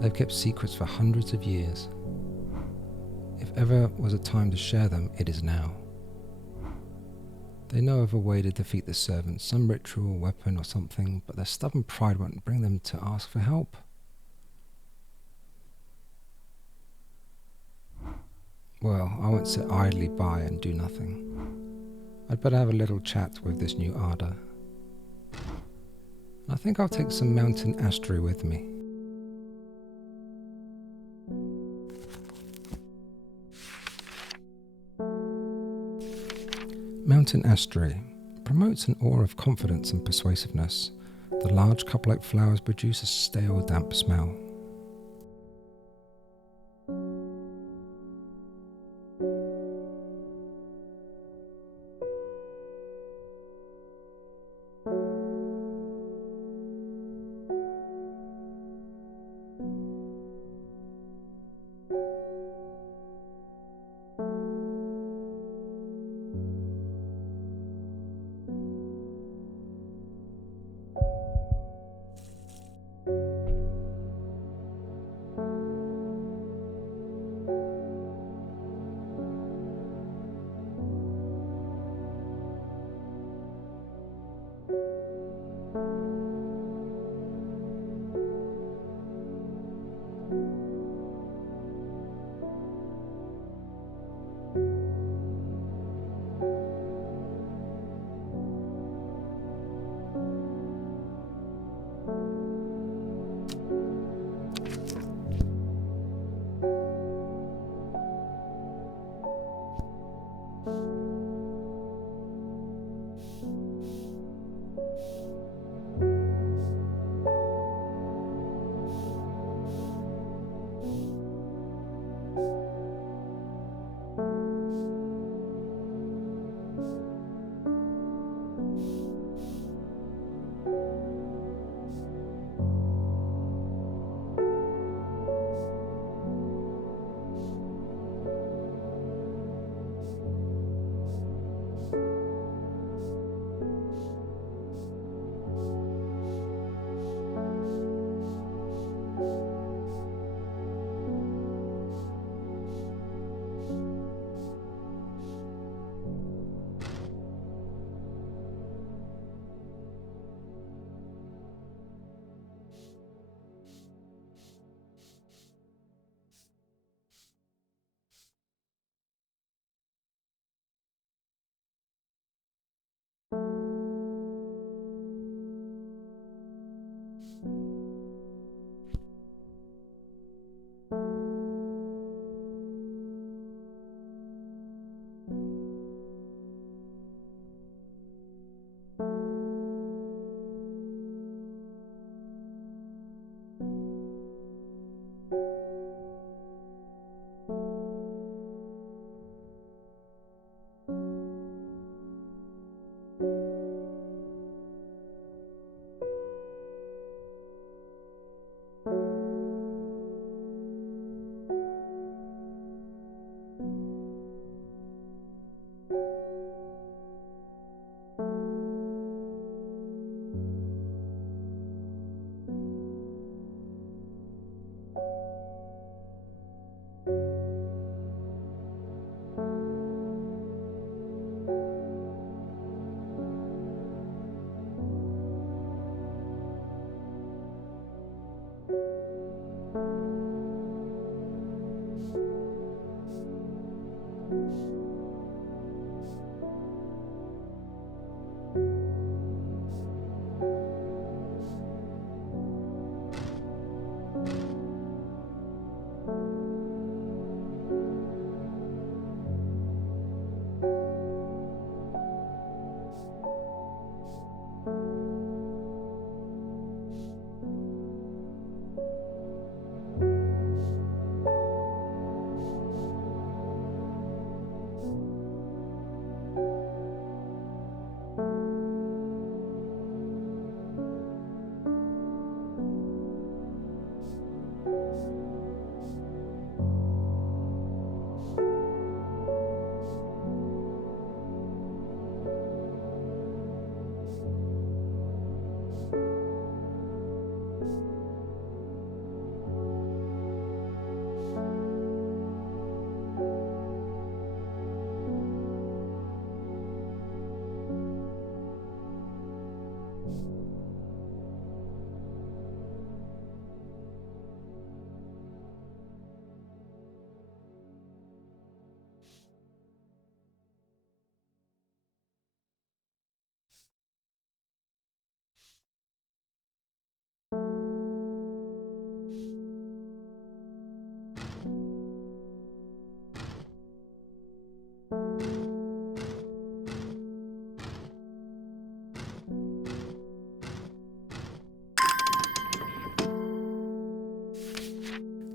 They've kept secrets for hundreds of years. If ever was a time to share them, it is now. They know of a way to defeat the servants, some ritual, weapon or something, but their stubborn pride won't bring them to ask for help. Well, I won't sit idly by and do nothing. I'd better have a little chat with this new Arda. I think I'll take some mountain astery with me. Mountain Astery promotes an aura of confidence and persuasiveness. The large cup-like flowers produce a stale, damp smell.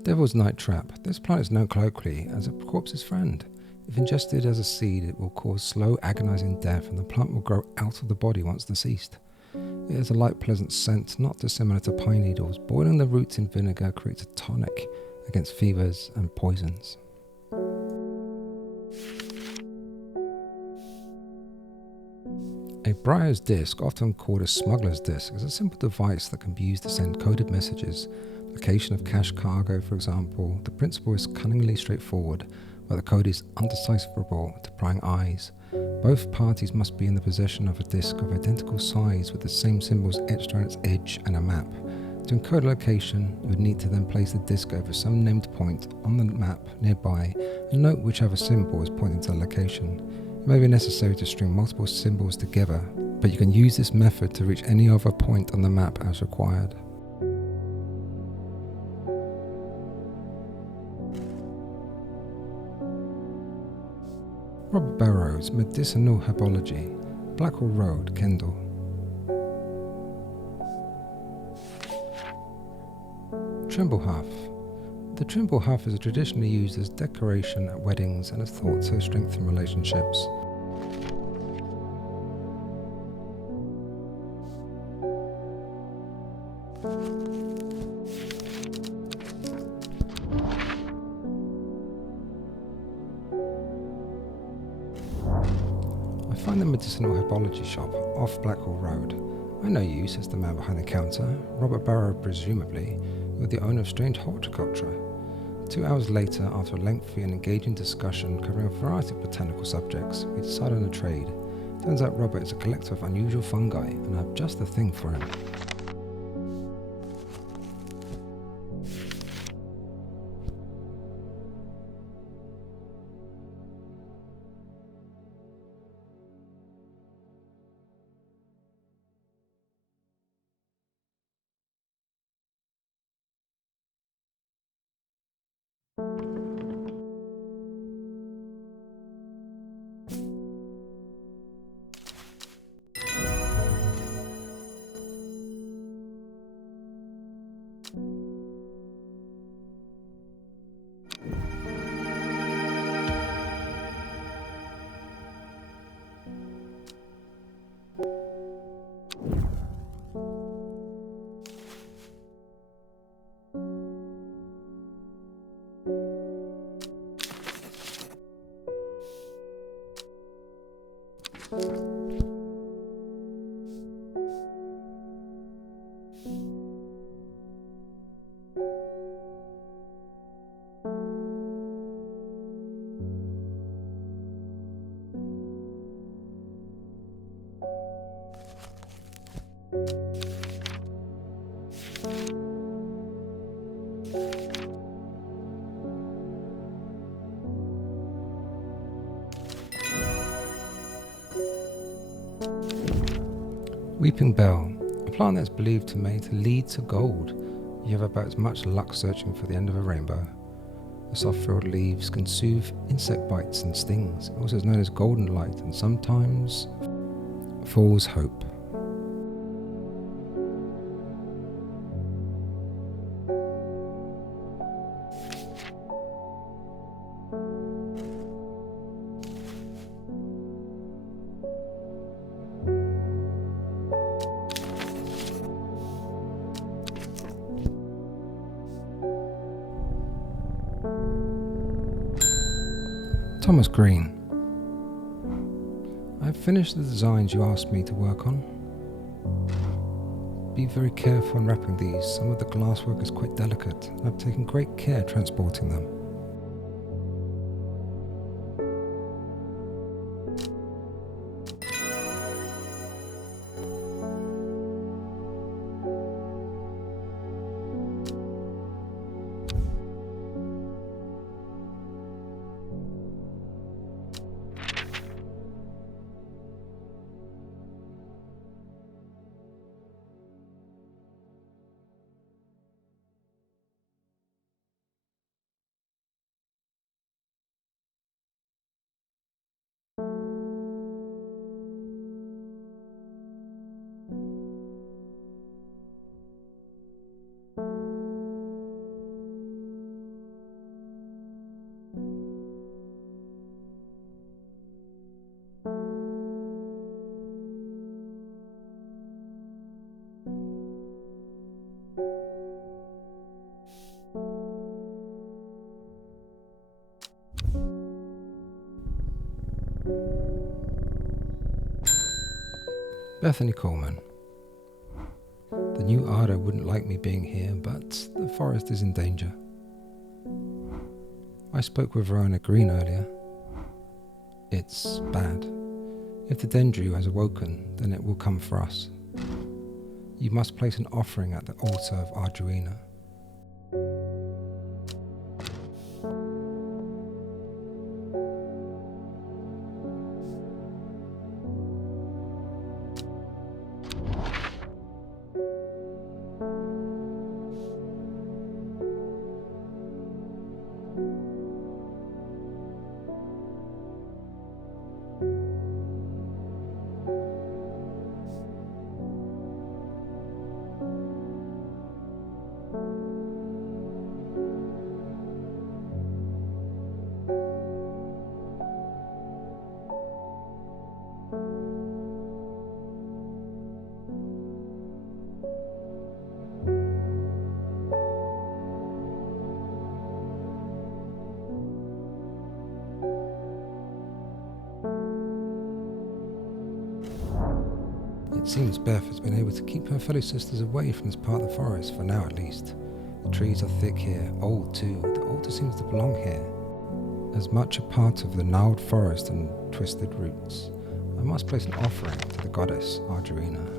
Devil's Night Trap. This plant is known colloquially as a corpse's friend. If ingested as a seed, it will cause slow, agonizing death, and the plant will grow out of the body once deceased. It has a light, pleasant scent, not dissimilar to pine needles. Boiling the roots in vinegar creates a tonic against fevers and poisons. A briar's disc, often called a smuggler's disc, is a simple device that can be used to send coded messages. Location of cash cargo, for example. The principle is cunningly straightforward, but the code is undecipherable to prying eyes. Both parties must be in the possession of a disc of identical size with the same symbols etched around its edge and a map. To encode a location, you would need to then place the disc over some named point on the map nearby and note whichever symbol is pointing to the location. It may be necessary to string multiple symbols together, but you can use this method to reach any other point on the map as required. Robert Barrow's Medicinal Herbology, Blackwell Road, Kendal. Trimble Huff. The trimble huff is traditionally used as decoration at weddings and is thought to strengthen relationships. I find the Medicinal Herbology shop off Blackwell Road. I know you, says the man behind the counter, Robert Barrow presumably. You're the owner of Strange Horticulture. 2 hours later, after a lengthy and engaging discussion covering a variety of botanical subjects, we decided on a trade. Turns out Robert is a collector of unusual fungi, and I have just the thing for him. Weeping Bell, a plant that is believed to may lead to gold. You have about as much luck searching for the end of a rainbow. The soft-filled leaves can soothe insect bites and stings. It also is known as golden light and sometimes fool's hope. Thomas Grin. I have finished the designs you asked me to work on. Be very careful in wrapping these. Some of the glasswork is quite delicate, and I've taken great care transporting them. Bethany Coleman. The new Ardo wouldn't like me being here, but the forest is in danger. I spoke with Verona Grin earlier. It's bad. If the Dendru has awoken, then it will come for us. You must place an offering at the altar of Arduina. It seems Beth has been able to keep her fellow sisters away from this part of the forest, for now at least. The trees are thick here, old too. The altar seems to belong here, as much a part of the gnarled forest and twisted roots. I must place an offering to the goddess Arduina.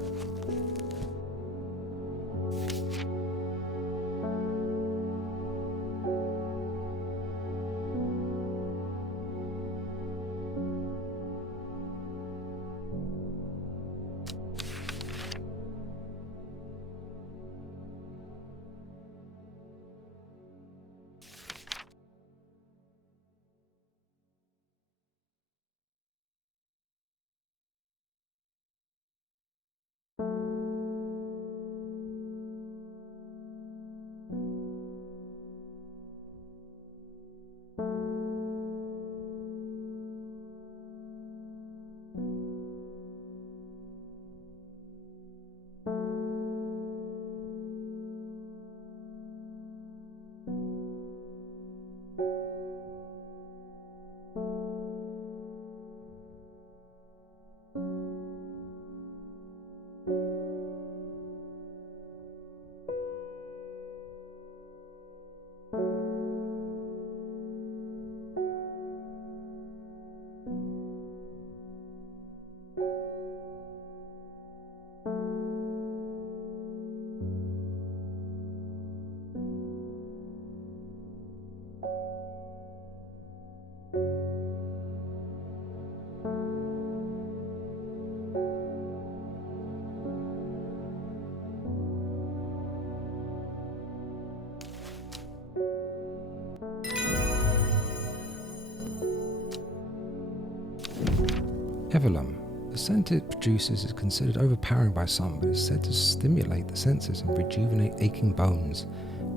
Evelum. The scent it produces is considered overpowering by some, but is said to stimulate the senses and rejuvenate aching bones.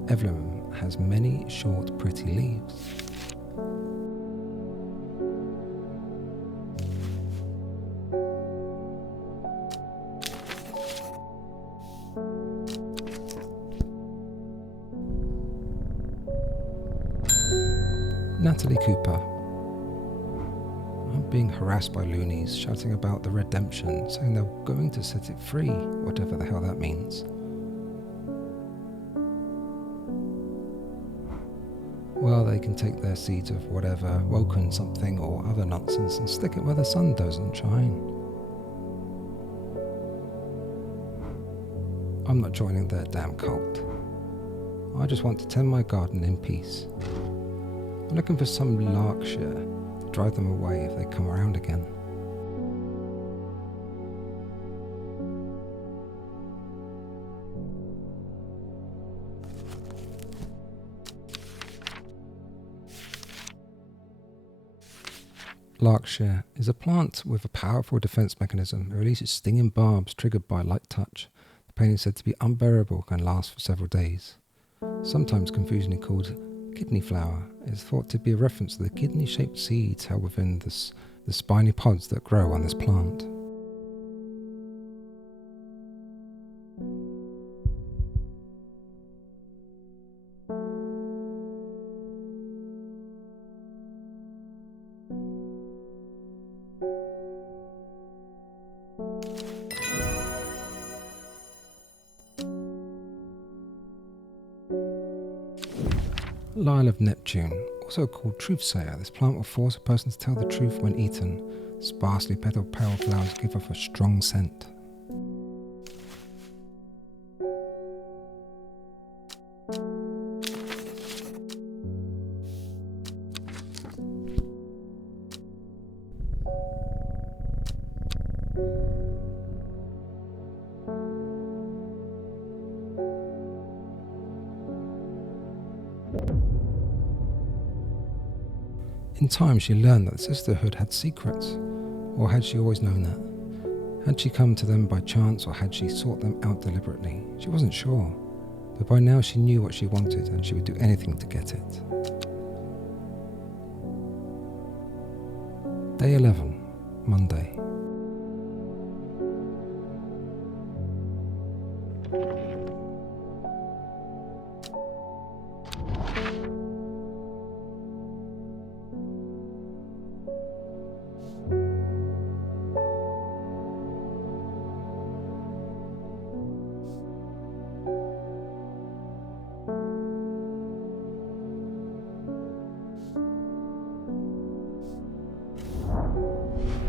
Evelum has many short, pretty leaves. Natalie Cooper. I'm being harassed by loonies, shouting about the redemption, saying they're going to set it free, whatever the hell that means. Well, they can take their seeds of whatever, woken something or other nonsense, and stick it where the sun doesn't shine. I'm not joining their damn cult. I just want to tend my garden in peace. I'm looking for some Larkshire to drive them away if they come around again. Larkshire is a plant with a powerful defense mechanism. It releases stinging barbs triggered by light touch. The pain is said to be unbearable and can last for several days. Sometimes confusingly called kidney flower, it is thought to be a reference to the kidney-shaped seeds held within the spiny pods that grow on this plant. Lyle of Neptune, also called truthsayer, this plant will force a person to tell the truth when eaten. Sparsely petaled pale flowers give off a strong scent. In time she learned that the sisterhood had secrets, or had she always known that? Had she come to them by chance, or had she sought them out deliberately? She wasn't sure, but by now she knew what she wanted and she would do anything to get it. Day 11, Monday.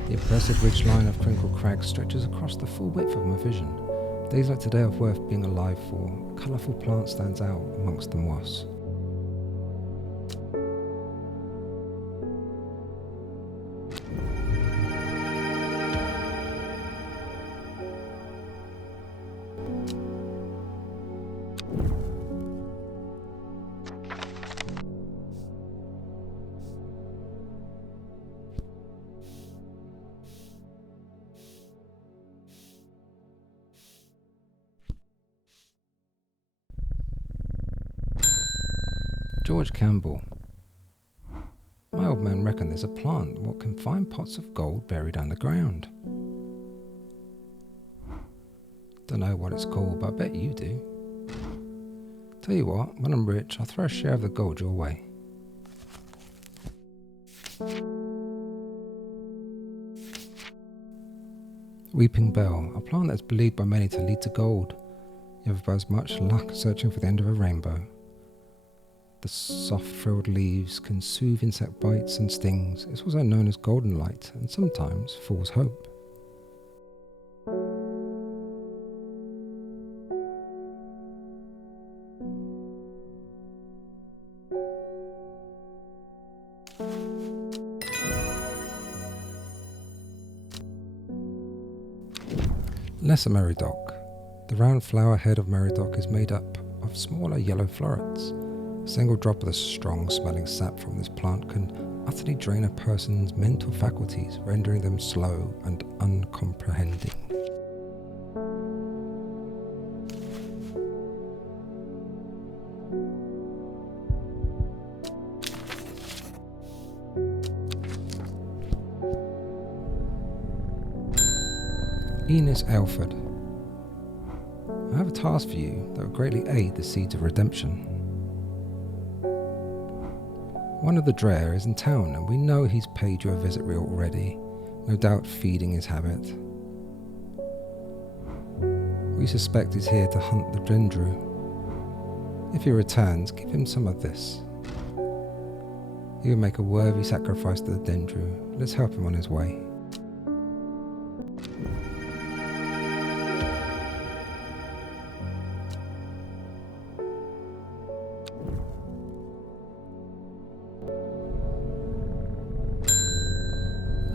The impressive ridgeline of crinkled crags stretches across the full width of my vision. Days like today are worth being alive for. A colourful plant stands out amongst the moss. George Campbell. My old man reckoned there's a plant what can find pots of gold buried underground. Don't know what it's called, but I bet you do. Tell you what, when I'm rich, I'll throw a share of the gold your way. Weeping Bell, a plant that's believed by many to lead to gold. You have about as much luck searching for the end of a rainbow. The soft frilled leaves can soothe insect bites and stings. It's also known as golden light and sometimes fool's hope. Lesser Meridoc. The round flower head of Meridoc is made up of smaller yellow florets. A single drop of the strong smelling sap from this plant can utterly drain a person's mental faculties, rendering them slow and uncomprehending. Enos Alford. I have a task for you that will greatly aid the seeds of redemption. One of the Dreher is in town, and we know he's paid you a visit reel already, no doubt feeding his habit. We suspect he's here to hunt the Dendru. If he returns, give him some of this. He will make a worthy sacrifice to the Dendru. Let's help him on his way.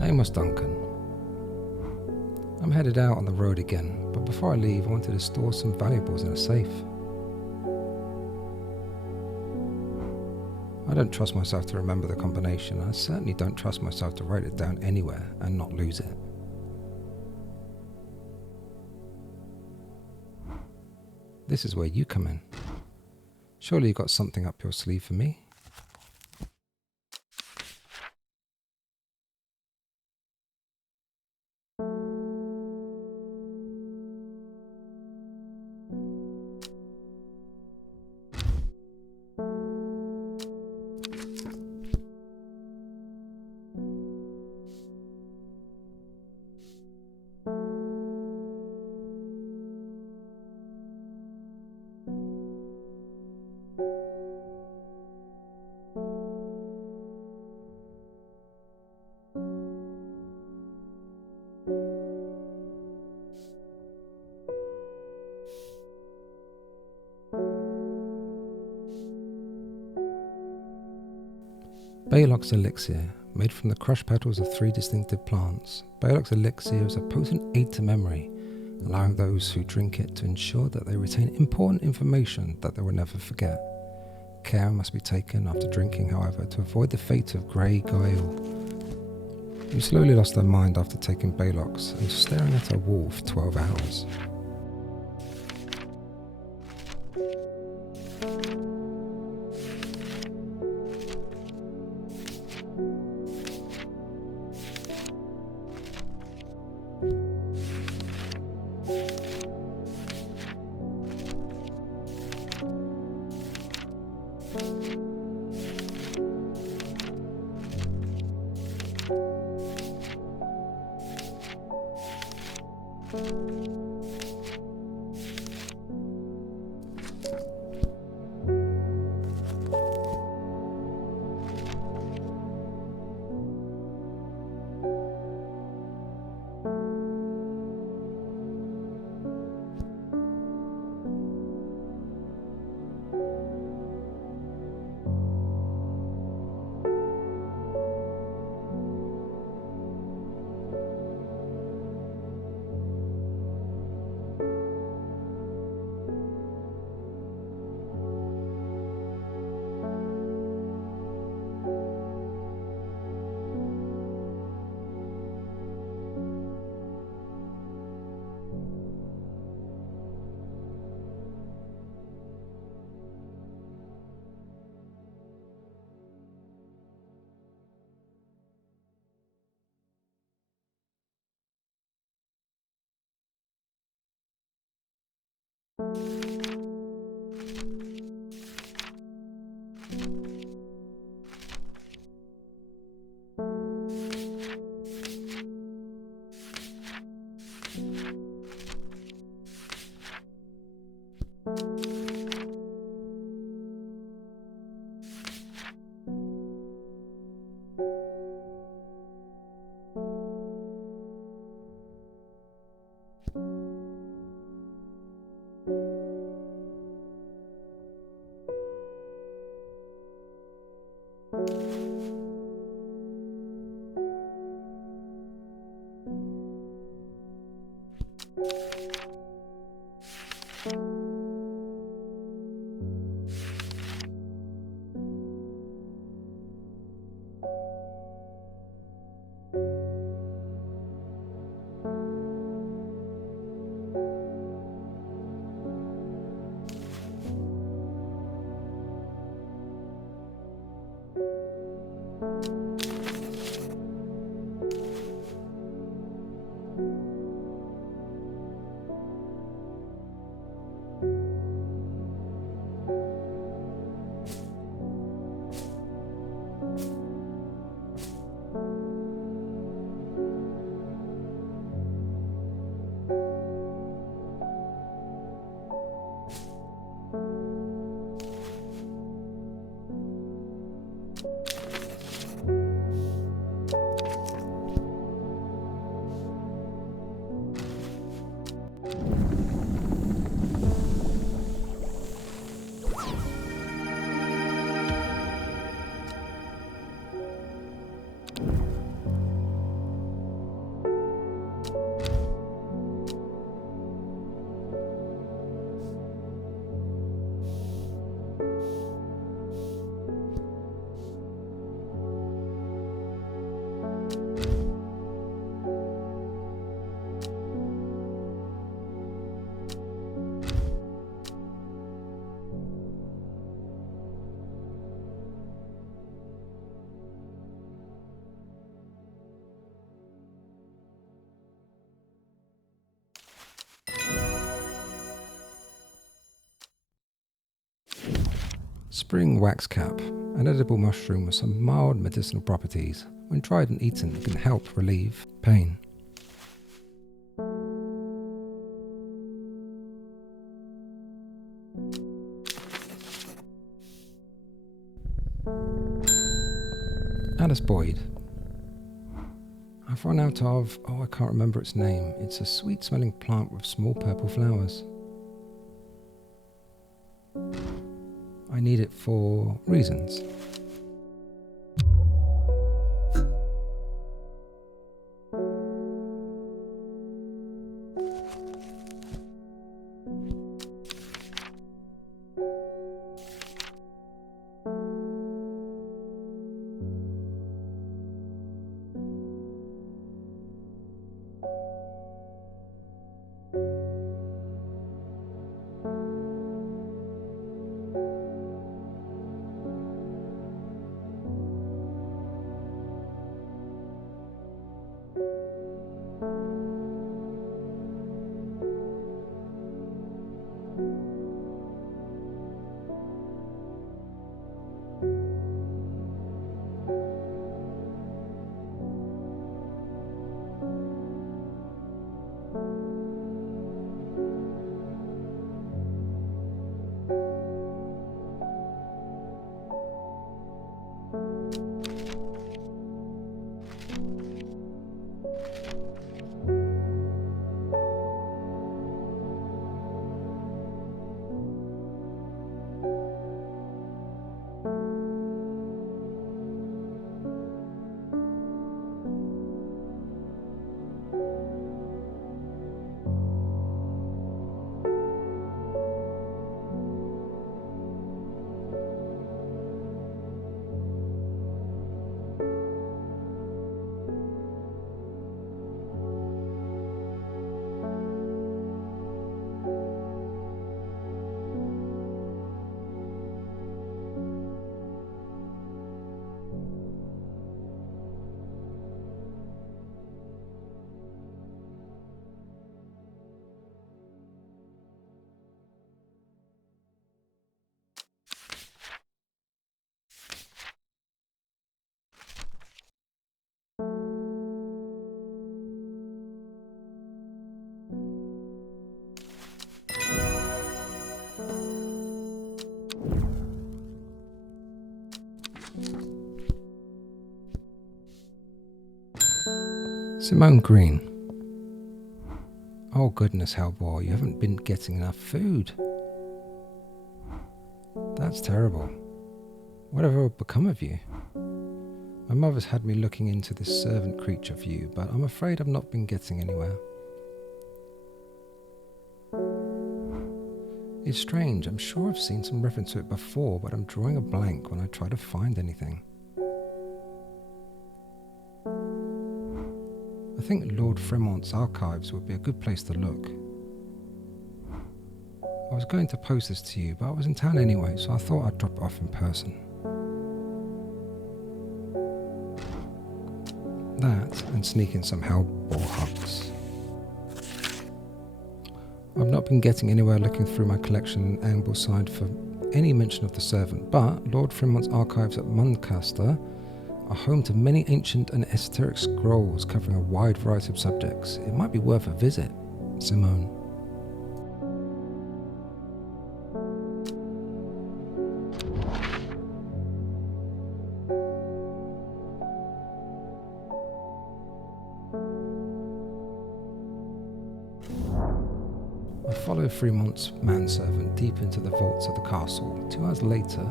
Amos Duncan. I'm headed out on the road again, but before I leave I wanted to store some valuables in a safe. I don't trust myself to remember the combination. I certainly don't trust myself to write it down anywhere and not lose it. This is where you come in. Surely you've got something up your sleeve for me? Baylock's elixir, made from the crushed petals of 3 distinctive plants. Baylock's elixir is a potent aid to memory, allowing those who drink it to ensure that they retain important information that they will never forget. Care must be taken after drinking, however, to avoid the fate of Grey Goyle, who slowly lost her mind after taking Baylock's and staring at a wall for 12 hours. Spring waxcap, an edible mushroom with some mild medicinal properties. When dried and eaten, it can help relieve pain. Alice Boyd. I've run out of, I can't remember its name. It's a sweet smelling plant with small purple flowers. I need it for reasons. Simone Green. Oh goodness, Hellboy, you haven't been getting enough food. That's terrible. Whatever will become of you? My mother's had me looking into this servant creature for you, but I'm afraid I've not been getting anywhere. It's strange, I'm sure I've seen some reference to it before, but I'm drawing a blank when I try to find anything. I think Lord Fremont's archives would be a good place to look. I was going to post this to you, but I was in town anyway, so I thought I'd drop it off in person. That, and sneak in some Hellboy hugs. I've not been getting anywhere looking through my collection in Ambleside for any mention of the servant, but Lord Fremont's archives at Muncaster are home to many ancient and esoteric scrolls covering a wide variety of subjects. It might be worth a visit. Simone. I follow Fremont's manservant deep into the vaults of the castle. 2 hours later,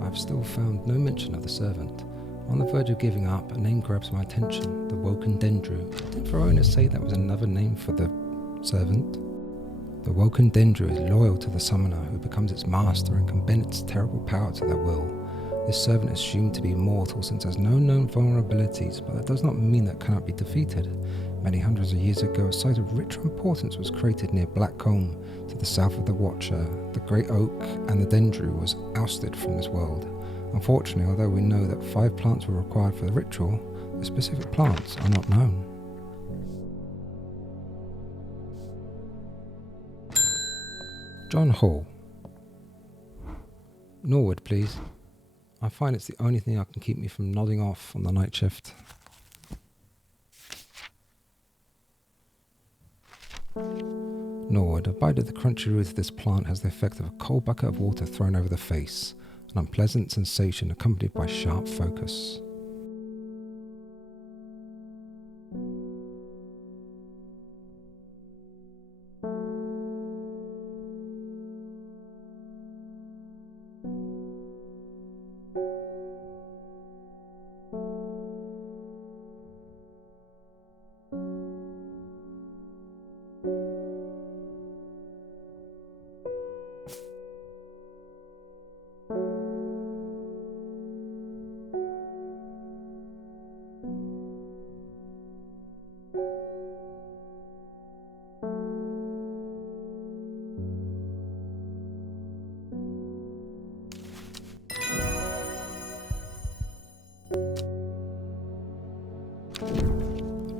I have still found no mention of the servant. On the verge of giving up, a name grabs my attention, the Woken Dendru. Didn't Verona say that was another name for the servant? The Woken Dendru is loyal to the summoner, who becomes its master and can bend its terrible power to their will. This servant is assumed to be immortal since it has no known vulnerabilities, but that does not mean that it cannot be defeated. Many hundreds of years ago, a site of richer importance was created near Blackcomb, to the south of the Watcher. The Great Oak and the Dendru was ousted from this world. Unfortunately, although we know that 5 plants were required for the ritual, the specific plants are not known. John Hall. Norwood, please. I find it's the only thing that can keep me from nodding off on the night shift. Norwood. A bite of the crunchy root of this plant has the effect of a cold bucket of water thrown over the face, an unpleasant sensation accompanied by sharp focus.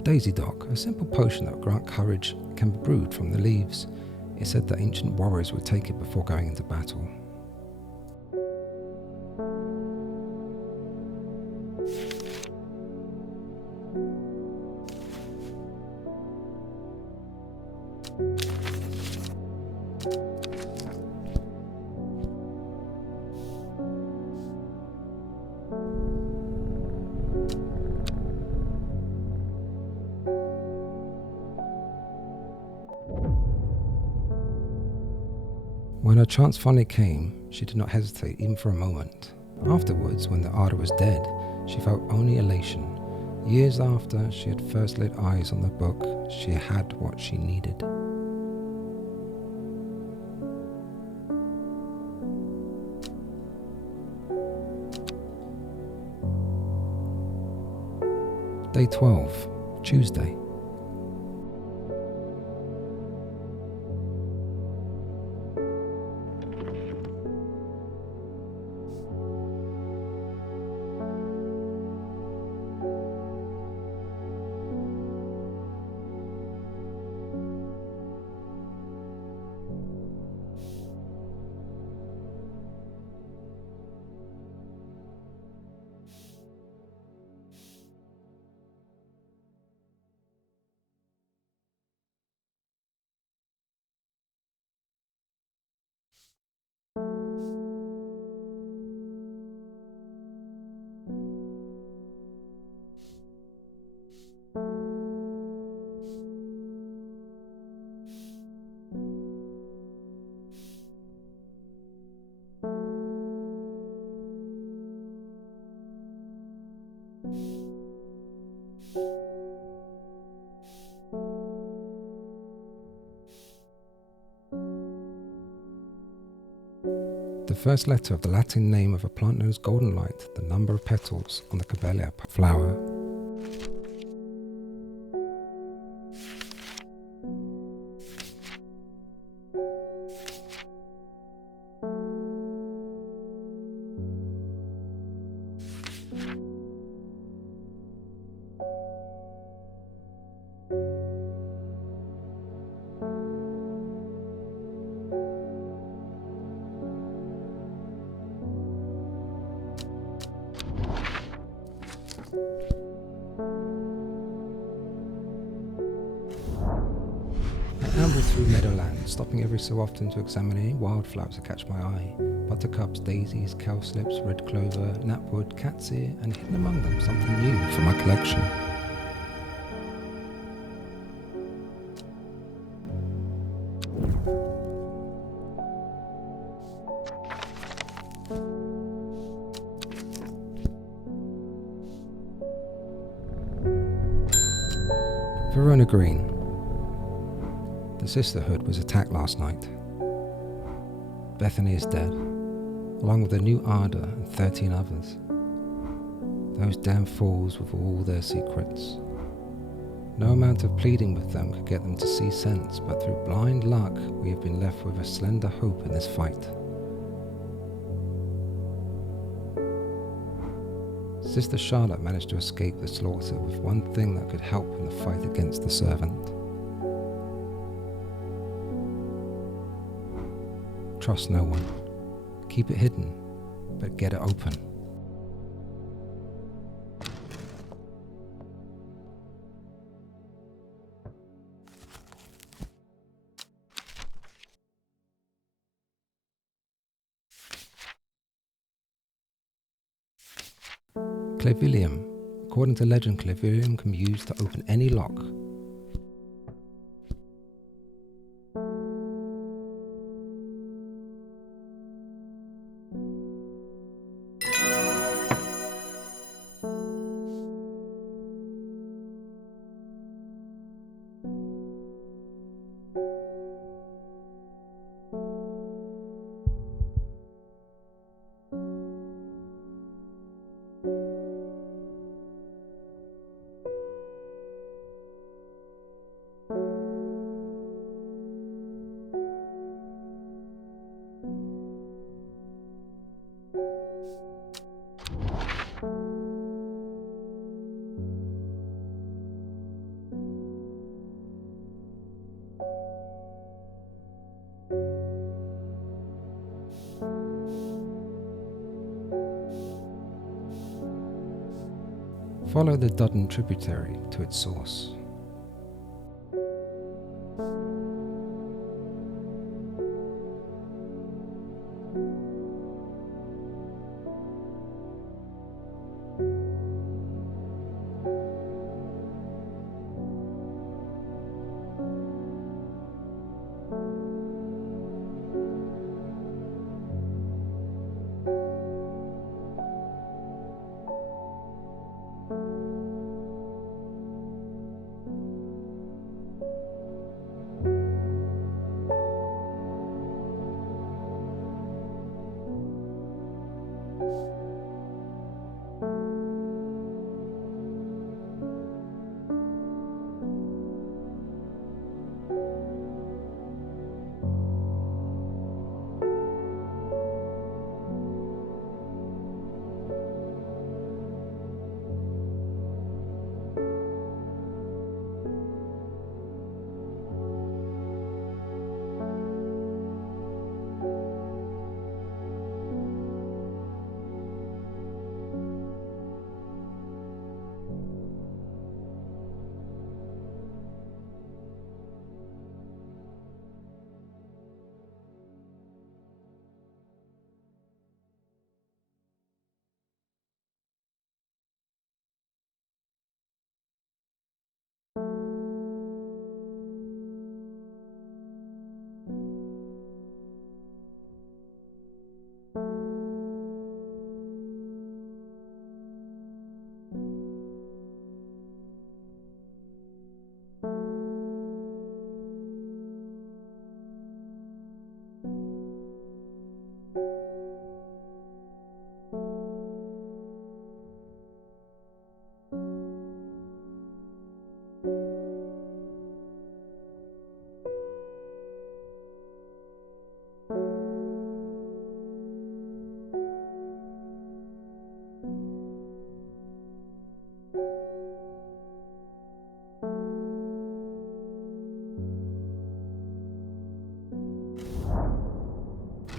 Daisy Dock, a simple potion that would grant courage, can be brewed from the leaves. It's said that ancient warriors would take it before going into battle. When her chance finally came, she did not hesitate even for a moment. Afterwards, when the ardor was dead, she felt only elation. Years after she had first laid eyes on the book, she had what she needed. Day 12, Tuesday. The first letter of the Latin name of a plant known as golden light, the number of petals on the camellia flower. I amble through meadowland, stopping every so often to examine any wildflowers that catch my eye. Buttercups, daisies, cowslips, red clover, knapwood, cat's ear, and hidden among them something new for my collection. Verona Green. The Sisterhood was attacked last night. Bethany is dead, along with a new Arda and 13 others. Those damn fools with all their secrets. No amount of pleading with them could get them to see sense, but through blind luck we have been left with a slender hope in this fight. Sister Charlotte managed to escape the slaughter with one thing that could help in the fight against the servant. Trust no one. Keep it hidden, but get it open. Clavilium. According to legend, Clavilium can be used to open any lock. Follow the Duddon tributary to its source.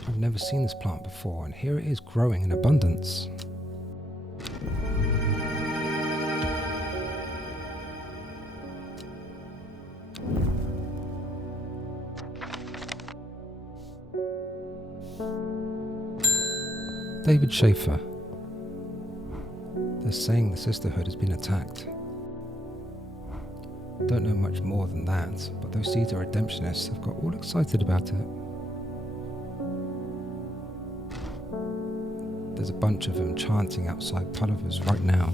I've never seen this plant before, and here it is growing in abundance. David Schaefer. They're saying the sisterhood has been attacked. Don't know much more than that, but those seeds are redemptionists have got all excited about it. There's a bunch of them chanting outside Pulliver's right now.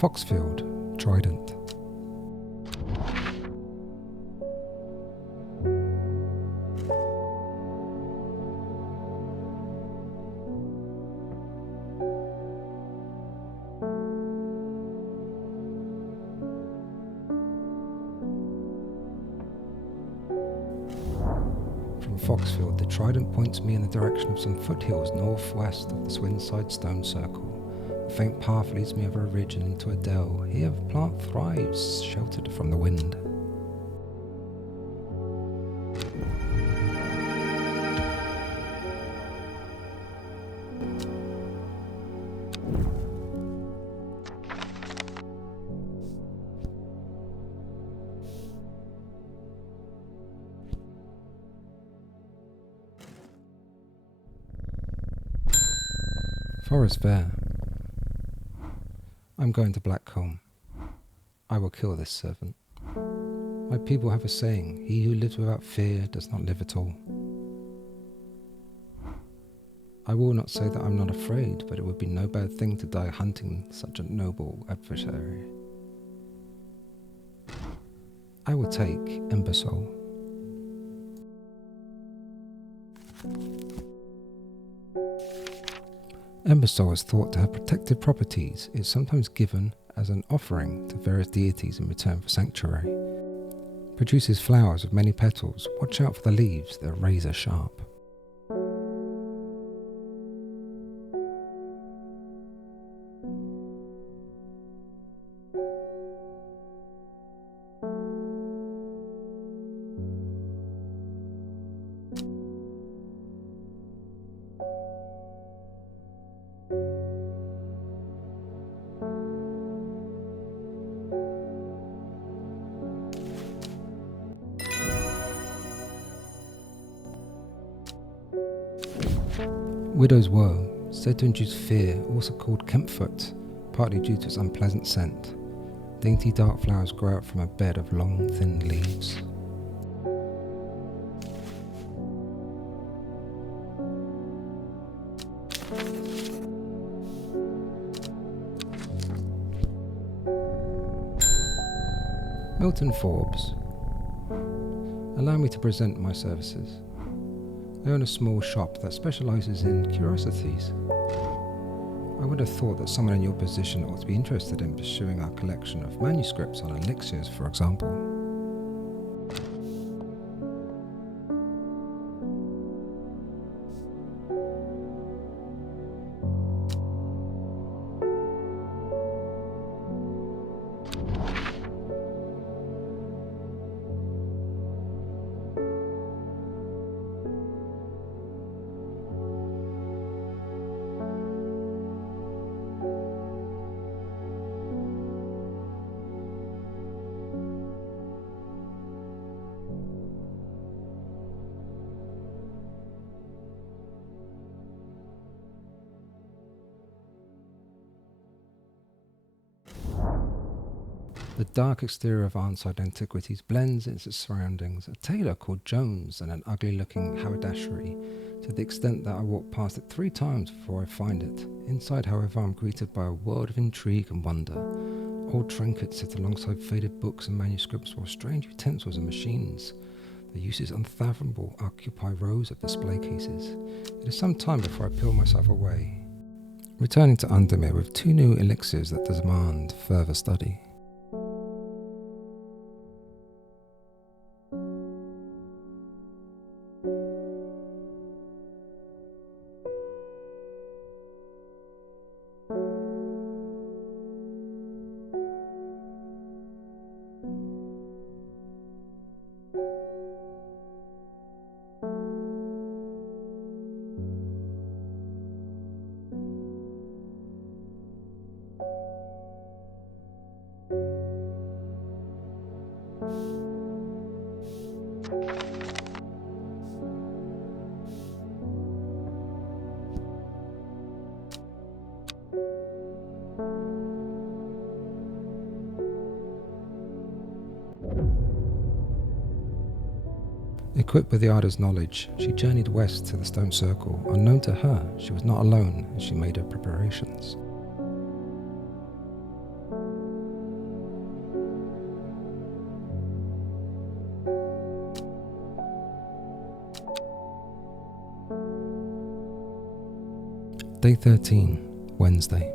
Foxfield, Trident. From Foxfield, the trident points me in the direction of some foothills northwest of the Swinside Stone Circle. A faint path leads me over a ridge and into a dell. Here the plant thrives, sheltered from the wind. Forest Fair. I'm going to Blackcomb. I will kill this servant. My people have a saying, he who lives without fear does not live at all. I will not say that I'm not afraid, but it would be no bad thing to die hunting such a noble adversary. I will take Imbecile. Embersol is thought to have protective properties. It is sometimes given as an offering to various deities in return for sanctuary. Produces flowers with many petals. Watch out for the leaves, they're razor sharp. Widow's woe, said to induce fear, also called kempfoot, partly due to its unpleasant scent. Dainty dark flowers grow out from a bed of long, thin leaves. Milton Forbes. Allow me to present my services. I own a small shop that specialises in curiosities. I would have thought that someone in your position ought to be interested in pursuing our collection of manuscripts on elixirs, for example. The dark exterior of Arnside Antiquities blends into its surroundings, a tailor called Jones and an ugly-looking haberdashery, to the extent that I walk past it 3 times before I find it. Inside, however, I'm greeted by a world of intrigue and wonder. Old trinkets sit alongside faded books and manuscripts, while strange utensils and machines, their uses unfathomable, occupy rows of display cases. It is some time before I peel myself away, returning to Undermir with 2 new elixirs that demand further study. Equipped with the Arda's knowledge, she journeyed west to the Stone Circle. Unknown to her, she was not alone as she made her preparations. Day 13, Wednesday.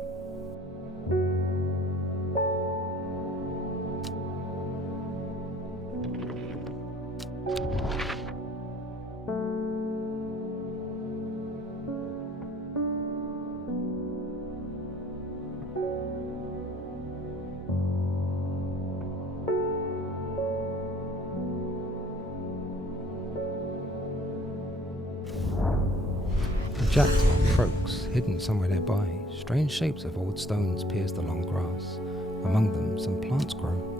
Jackdaw croaks, hidden somewhere nearby. Strange shapes of old stones pierce the long grass. Among them, some plants grow.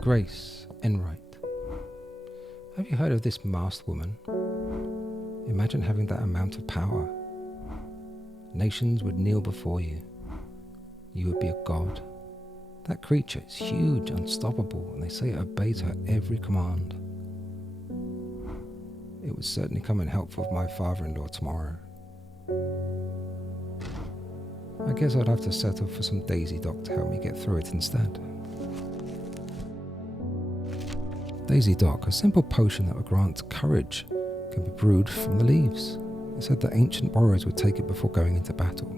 Grace Enright. Have you heard of this masked woman? Imagine having that amount of power. Nations would kneel before you. You would be a god. That creature is huge, unstoppable, and they say it obeys her every command. It would certainly come in helpful of my father-in-law tomorrow. I guess I'd have to settle for some Daisy Dock to help me get through it instead. Daisy Dock, a simple potion that would grant courage, can be brewed from the leaves. It said that ancient warriors would take it before going into battle.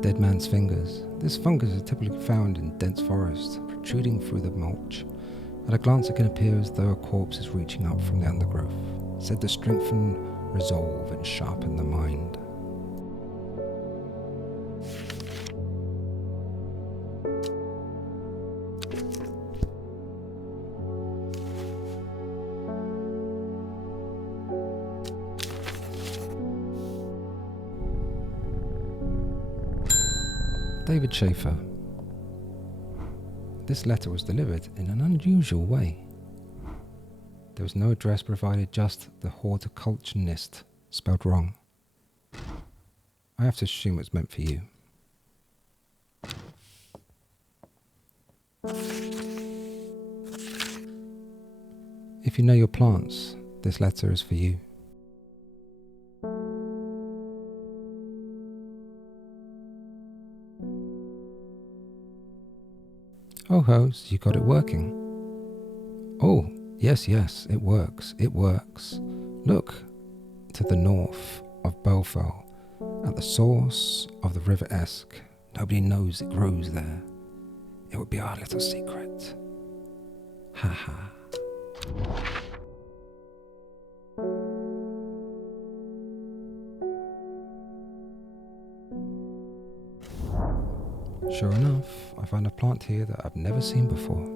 Dead man's fingers. This fungus is typically found in dense forests, protruding through the mulch. At a glance it can appear as though a corpse is reaching up from the undergrowth, said to strengthen resolve and sharpen the mind. David Schaefer. This letter was delivered in an unusual way. There was no address provided, just the horticulturist spelled wrong. I have to assume it's meant for you. If you know your plants, this letter is for you. Oh hoes, you got it working. Oh, yes, it works. Look to the north of Belfell, at the source of the River Esk. Nobody knows it grows there. It would be our little secret. Ha ha. Sure enough, I found a plant here that I've never seen before.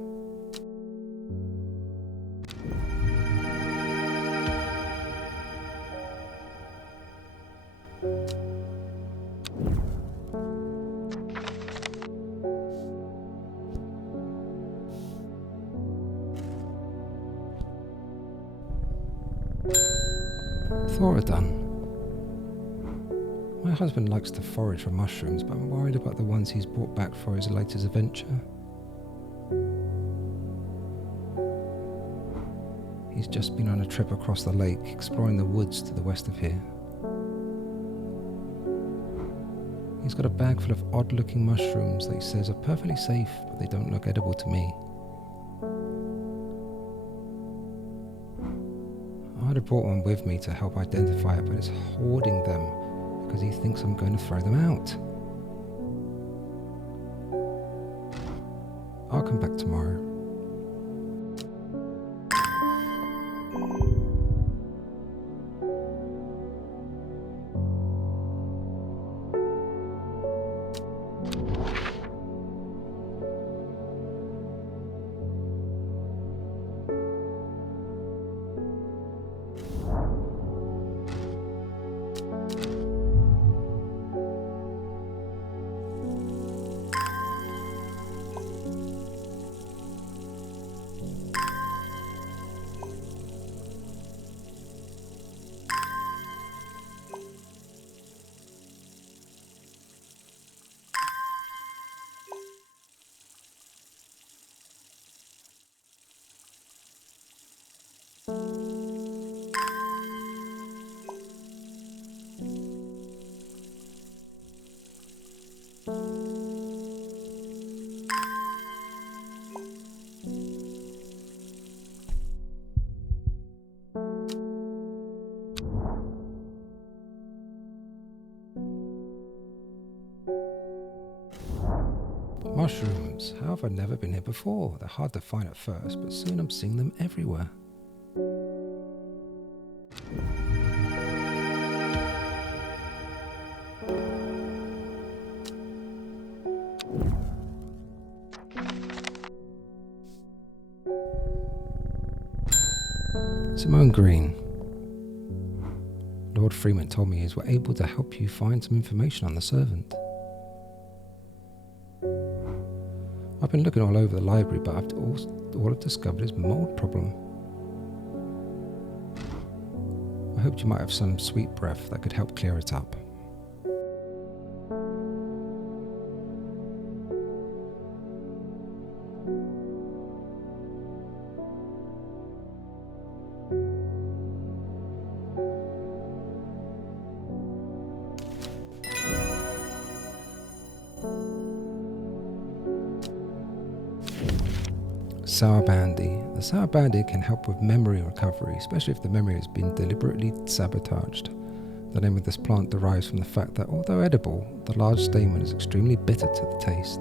Thorodon. My husband likes to forage for mushrooms, but I'm worried about the ones he's brought back for his latest adventure. He's just been on a trip across the lake, exploring the woods to the west of here. He's got a bag full of odd-looking mushrooms that he says are perfectly safe, but they don't look edible to me. I'd have brought one with me to help identify it, but it's hoarding them because he thinks I'm going to throw them out. I'll come back tomorrow. Mushrooms. How have I never been here before? They're hard to find at first, but soon I'm seeing them everywhere. Simone Green. Lord Freeman told me is we're able to help you find some information on the servant. I've been looking all over the library, but all I've discovered is mold problem. I hoped you might have some sweet breath that could help clear it up. Sour Bandy. The sour bandy can help with memory recovery, especially if the memory has been deliberately sabotaged. The name of this plant derives from the fact that, although edible, the large stamen is extremely bitter to the taste.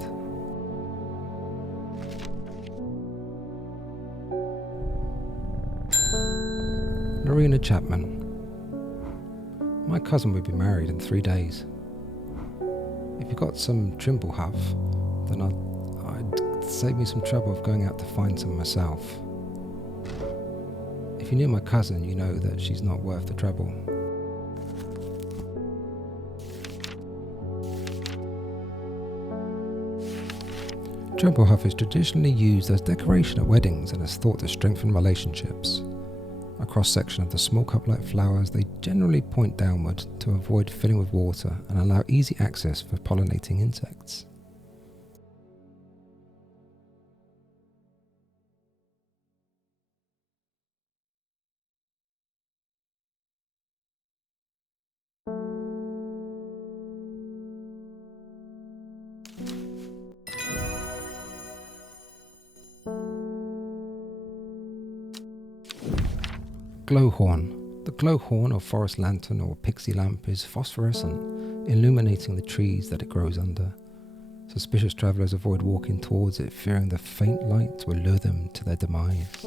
Lorena Chapman. My cousin will be married in 3 days. If you got some trimble huff, then I'd save me some trouble of going out to find some myself. If you knew my cousin, you know that she's not worth the trouble. Trimble huff is traditionally used as decoration at weddings and is thought to strengthen relationships. A cross-section of the small cup-like flowers, they generally point downward to avoid filling with water and allow easy access for pollinating insects. Glowhorn. The glowhorn or forest lantern or pixie lamp is phosphorescent, illuminating the trees that it grows under. Suspicious travellers avoid walking towards it, fearing the faint light will lure them to their demise.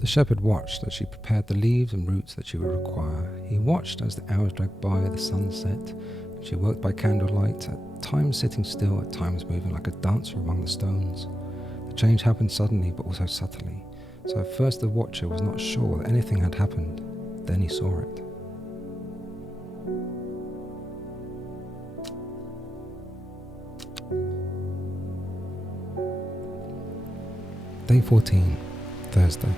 The shepherd watched as she prepared the leaves and roots that she would require. He watched as the hours dragged by, the sun set. She worked by candlelight, at times sitting still, at times moving like a dancer among the stones. The change happened suddenly, but also subtly. So at first the watcher was not sure that anything had happened. Then he saw it. Day 14, Thursday.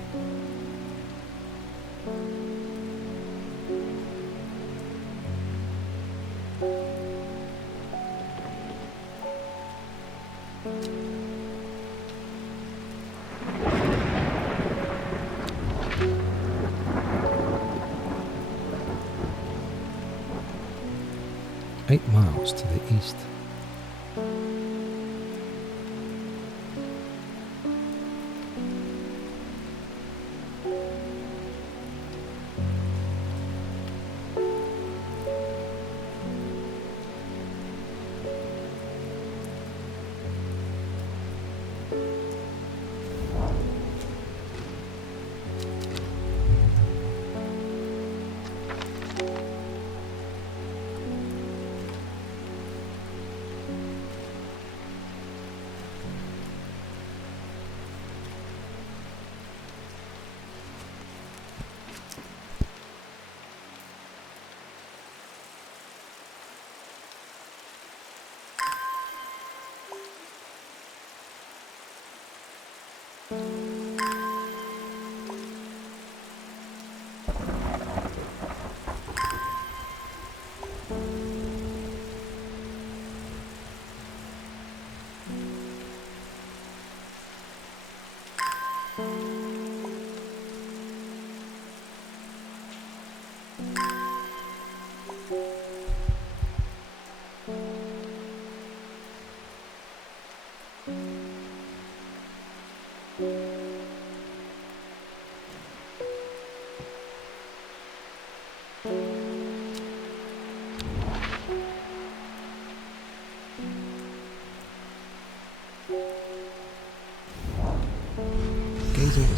Eight miles to the east.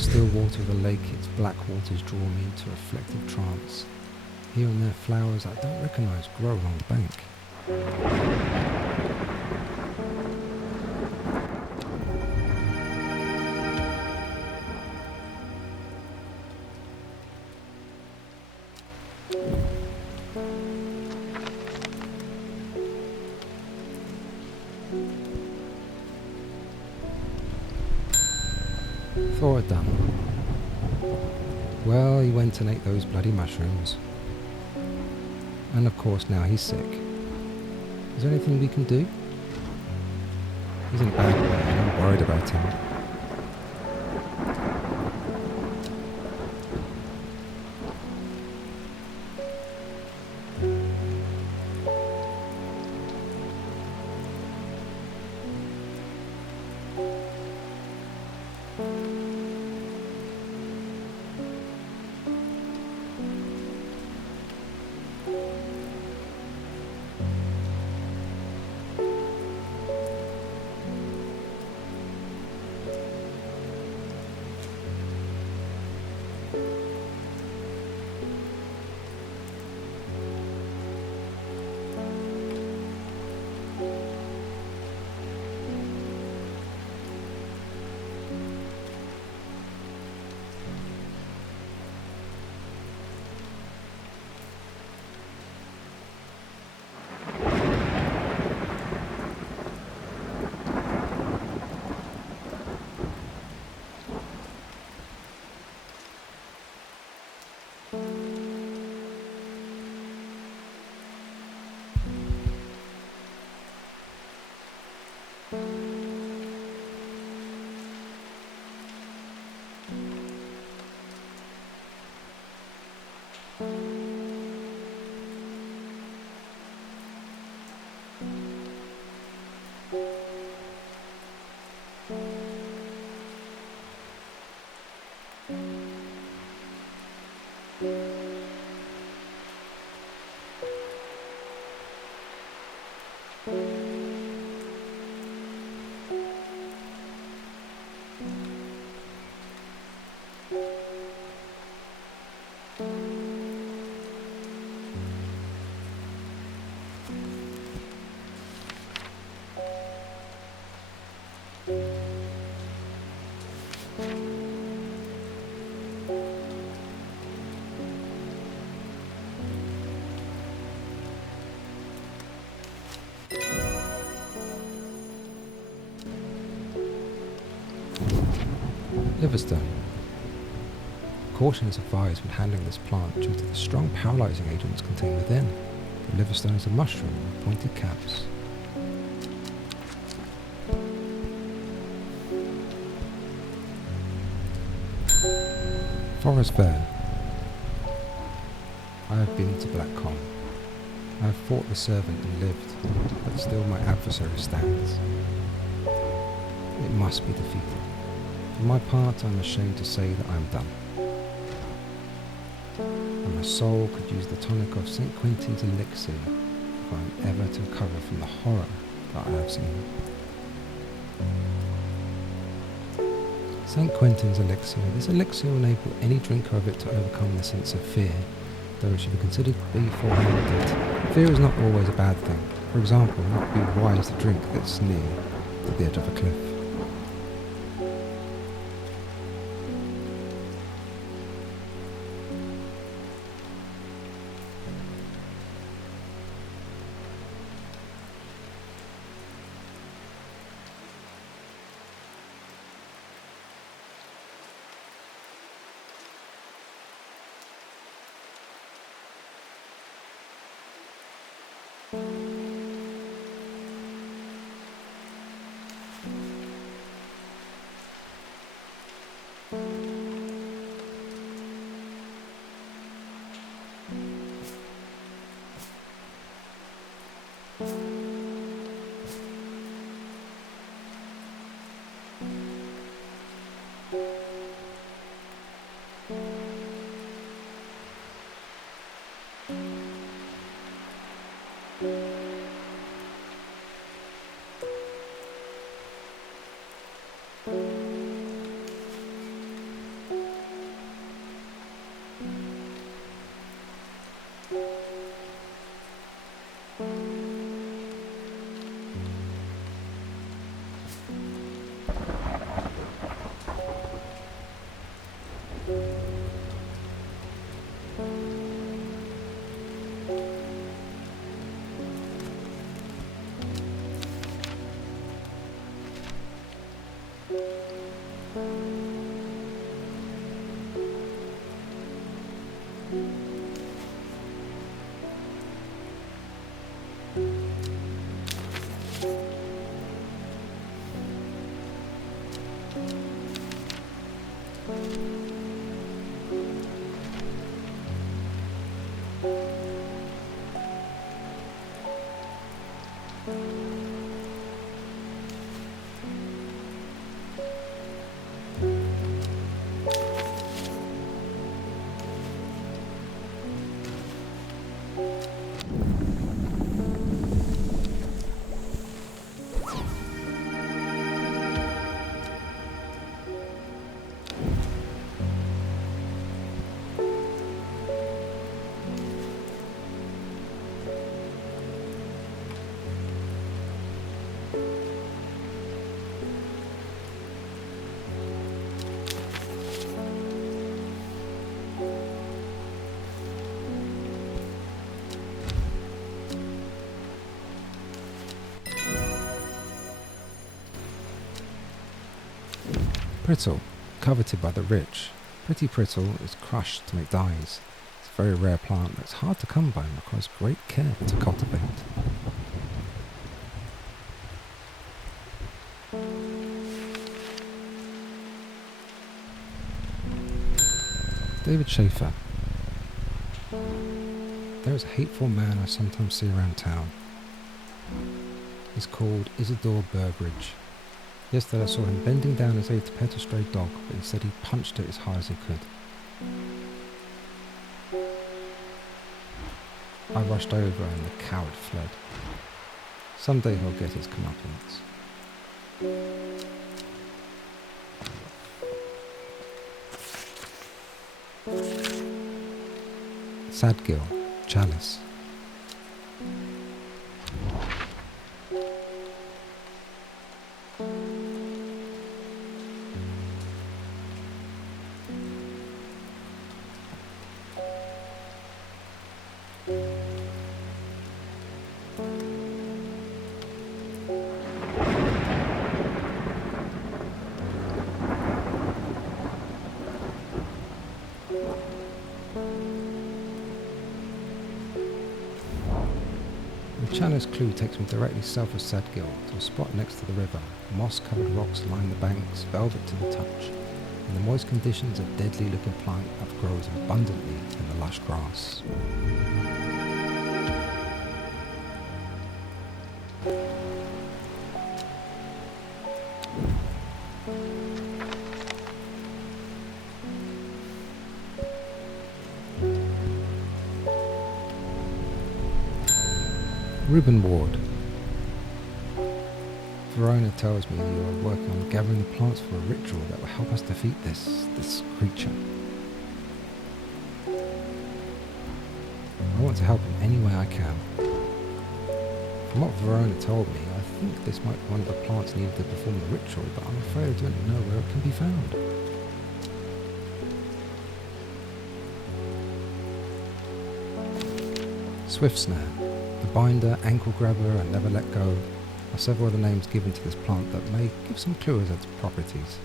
still water of the lake, its black waters draw me into a reflective trance. Here and there flowers I don't recognise grow along the bank. Thought I'd done. Well, he went and ate those bloody mushrooms. And of course now he's sick. Is there anything we can do? He's in a bad way and I'm worried about him. Liverstone. Caution is advised when handling this plant due to the strong paralyzing agents contained within. The liverstone is a mushroom with pointed caps. Forest Fair. I have been to Blackcomb. I have fought the servant and lived, but still my adversary stands. It must be defeated. For my part, I am ashamed to say that I am done. And my soul could use the tonic of St. Quentin's elixir if I am ever to recover from the horror that I have seen. St. Quentin's elixir. This elixir will enable any drinker of it to overcome the sense of fear, though it should be considered beforehand that fear is not always a bad thing. For example, it would be wise to drink this near to the edge of a cliff. Brittle, coveted by the rich. Pretty brittle is crushed to make dyes. It's a very rare plant that's hard to come by and requires great care to cultivate. David Schaefer. There is a hateful man I sometimes see around town. He's called Isidore Burbridge. Yesterday I saw him bending down as if to pet a stray dog, but instead he punched it as hard as he could. I rushed over and the coward fled. Someday he'll get his comeuppance. Sadgill, Chalice. The chalice clue takes me directly south of Sadgill to a spot next to the river. Moss-covered rocks line the banks, velvet to the touch. In the moist conditions, a deadly-looking plant that grows abundantly in the lush grass. Reuben Ward. Verona tells me you are working on gathering the plants for a ritual that will help us defeat this creature. I want to help in any way I can. From what Verona told me, I think this might be one of the plants needed to perform the ritual, but I'm afraid I don't know where it can be found. Swift Snare. The binder, ankle grabber and never let go are several of the names given to this plant that may give some clue as to its properties.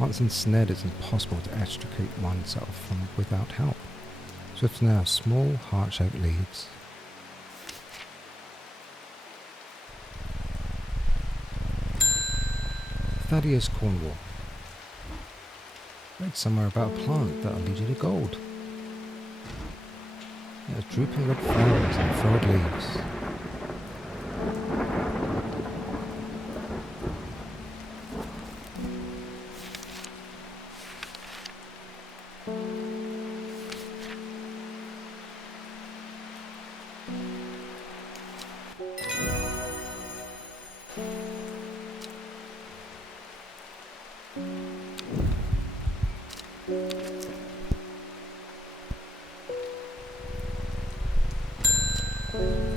Once ensnared, it's impossible to extricate oneself from without help. Swift Snare have small, heart-shaped leaves. Thaddeus Cornwall. Read somewhere about a plant that'll lead you to gold. It has drooping red flowers and furrowed leaves.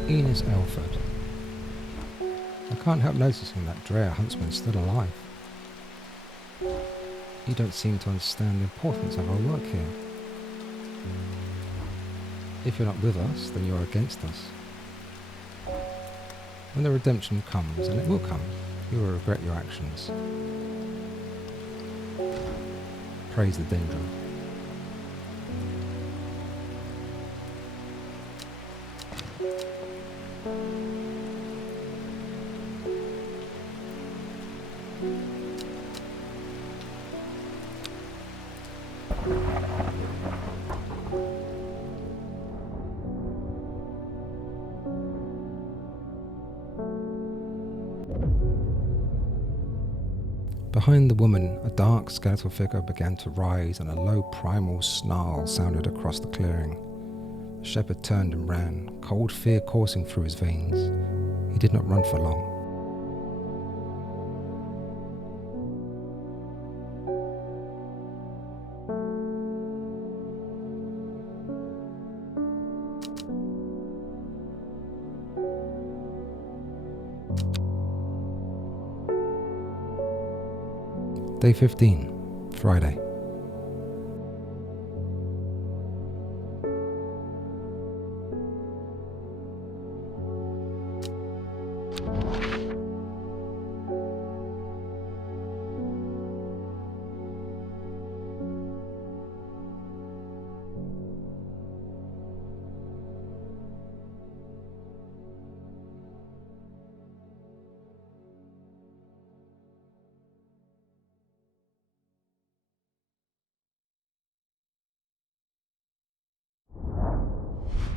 Enos Elford. I can't help noticing that Drea Huntsman's still alive. You don't seem to understand the importance of our work here. If you're not with us, then you're against us. When the redemption comes, and it will come, you will regret your actions. Praise the Dendron. Behind the woman, a dark skeletal figure began to rise, and a low primal snarl sounded across the clearing. The shepherd turned and ran, cold fear coursing through his veins. He did not run for long. Day 15, Friday.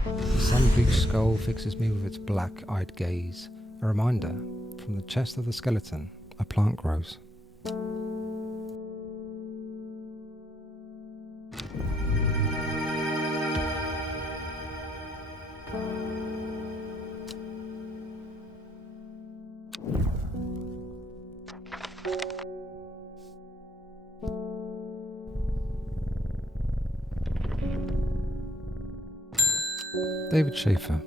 The sun-bleached skull fixes me with its black-eyed gaze. A reminder, from the chest of the skeleton, a plant grows. David Schaefer.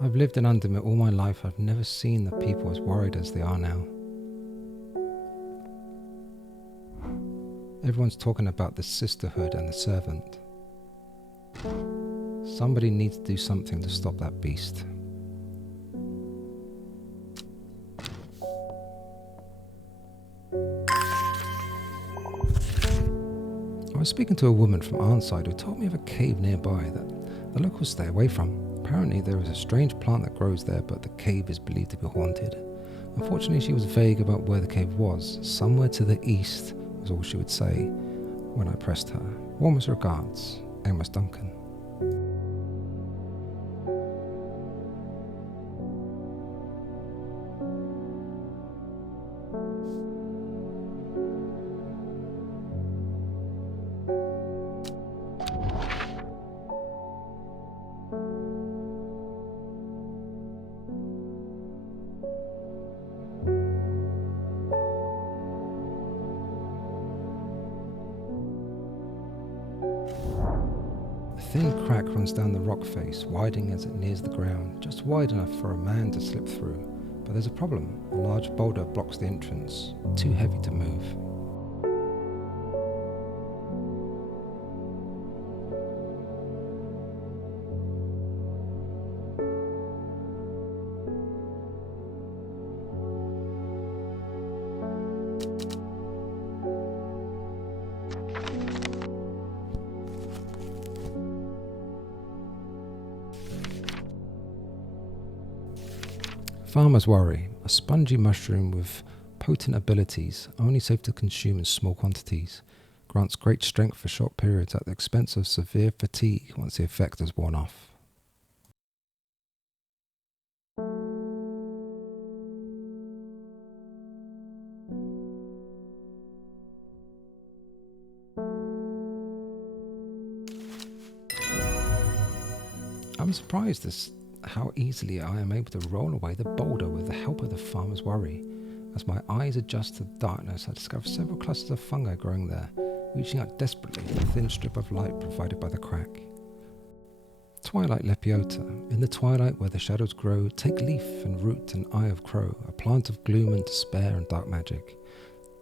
I've lived in Undermir all my life. I've never seen the people as worried as they are now. Everyone's talking about the sisterhood and the servant. Somebody needs to do something to stop that beast. I was speaking to a woman from Arnside who told me of a cave nearby that the locals stay away from. Apparently there is a strange plant that grows there, but the cave is believed to be haunted. Unfortunately, she was vague about where the cave was. Somewhere to the east was all she would say when I pressed her. Warmest regards, Amos Duncan. A thin crack runs down the rock face, widening as it nears the ground, just wide enough for a man to slip through. But there's a problem. A large boulder blocks the entrance, too heavy to move. Farmer's worry, a spongy mushroom with potent abilities, only safe to consume in small quantities, grants great strength for short periods at the expense of severe fatigue once the effect has worn off. I'm surprised as how easily I am able to roll away the boulder with the help of the farmer's worry. As my eyes adjust to the darkness, I discover several clusters of fungi growing there, reaching out desperately for the thin strip of light provided by the crack. Twilight Lepiota. In the twilight where the shadows grow, take leaf and root and eye of crow, a plant of gloom and despair and dark magic.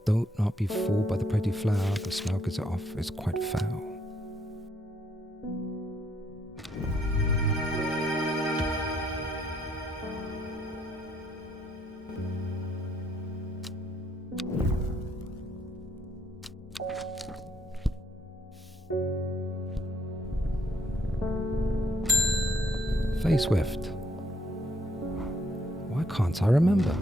Don't not be fooled by the pretty flower, the smell gives it off is quite foul. Facelift. Why can't I remember?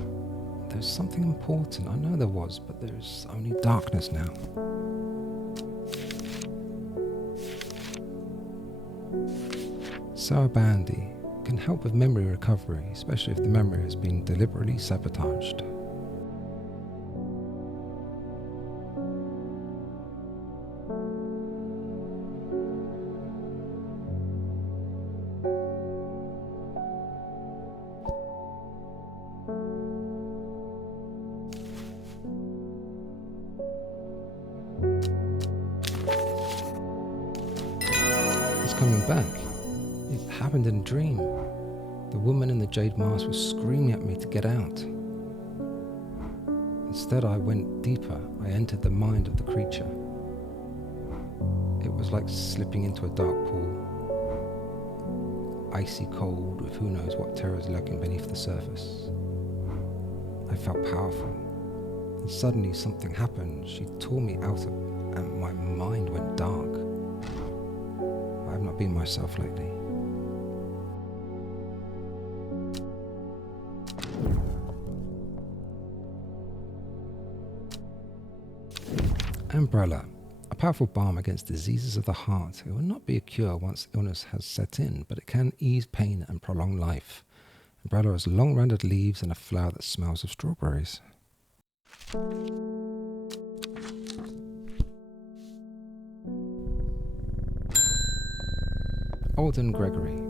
There's something important. I know there was, but there's only darkness now. Sarabandi can help with memory recovery, especially if the memory has been deliberately sabotaged. It's coming back. It happened in a dream. The woman in the jade mask was screaming at me to get out. Instead, I went deeper. I entered the mind of the creature. It was like slipping into a dark pool. Icy cold, with who knows what terrors lurking beneath the surface. I felt powerful. And suddenly something happened. She tore me out of, and my mind went dark. I have not been myself lately. Umbrella, a powerful balm against diseases of the heart. It will not be a cure once illness has set in, but it can ease pain and prolong life. Umbrella has long rounded leaves and a flower that smells of strawberries. Alden Gregory.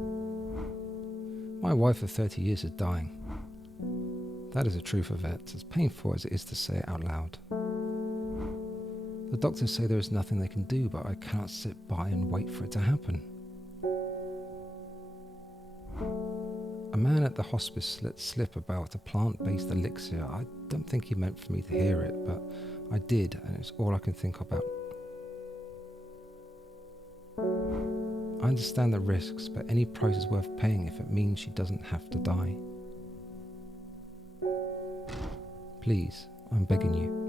My wife of 30 years is dying. That is the truth of it, as painful as it is to say it out loud. The doctors say there is nothing they can do, but I cannot sit by and wait for it to happen. A man at the hospice let slip about a plant-based elixir. I don't think he meant for me to hear it, but I did, and it's all I can think about. I understand the risks, but any price is worth paying if it means she doesn't have to die. Please, I'm begging you.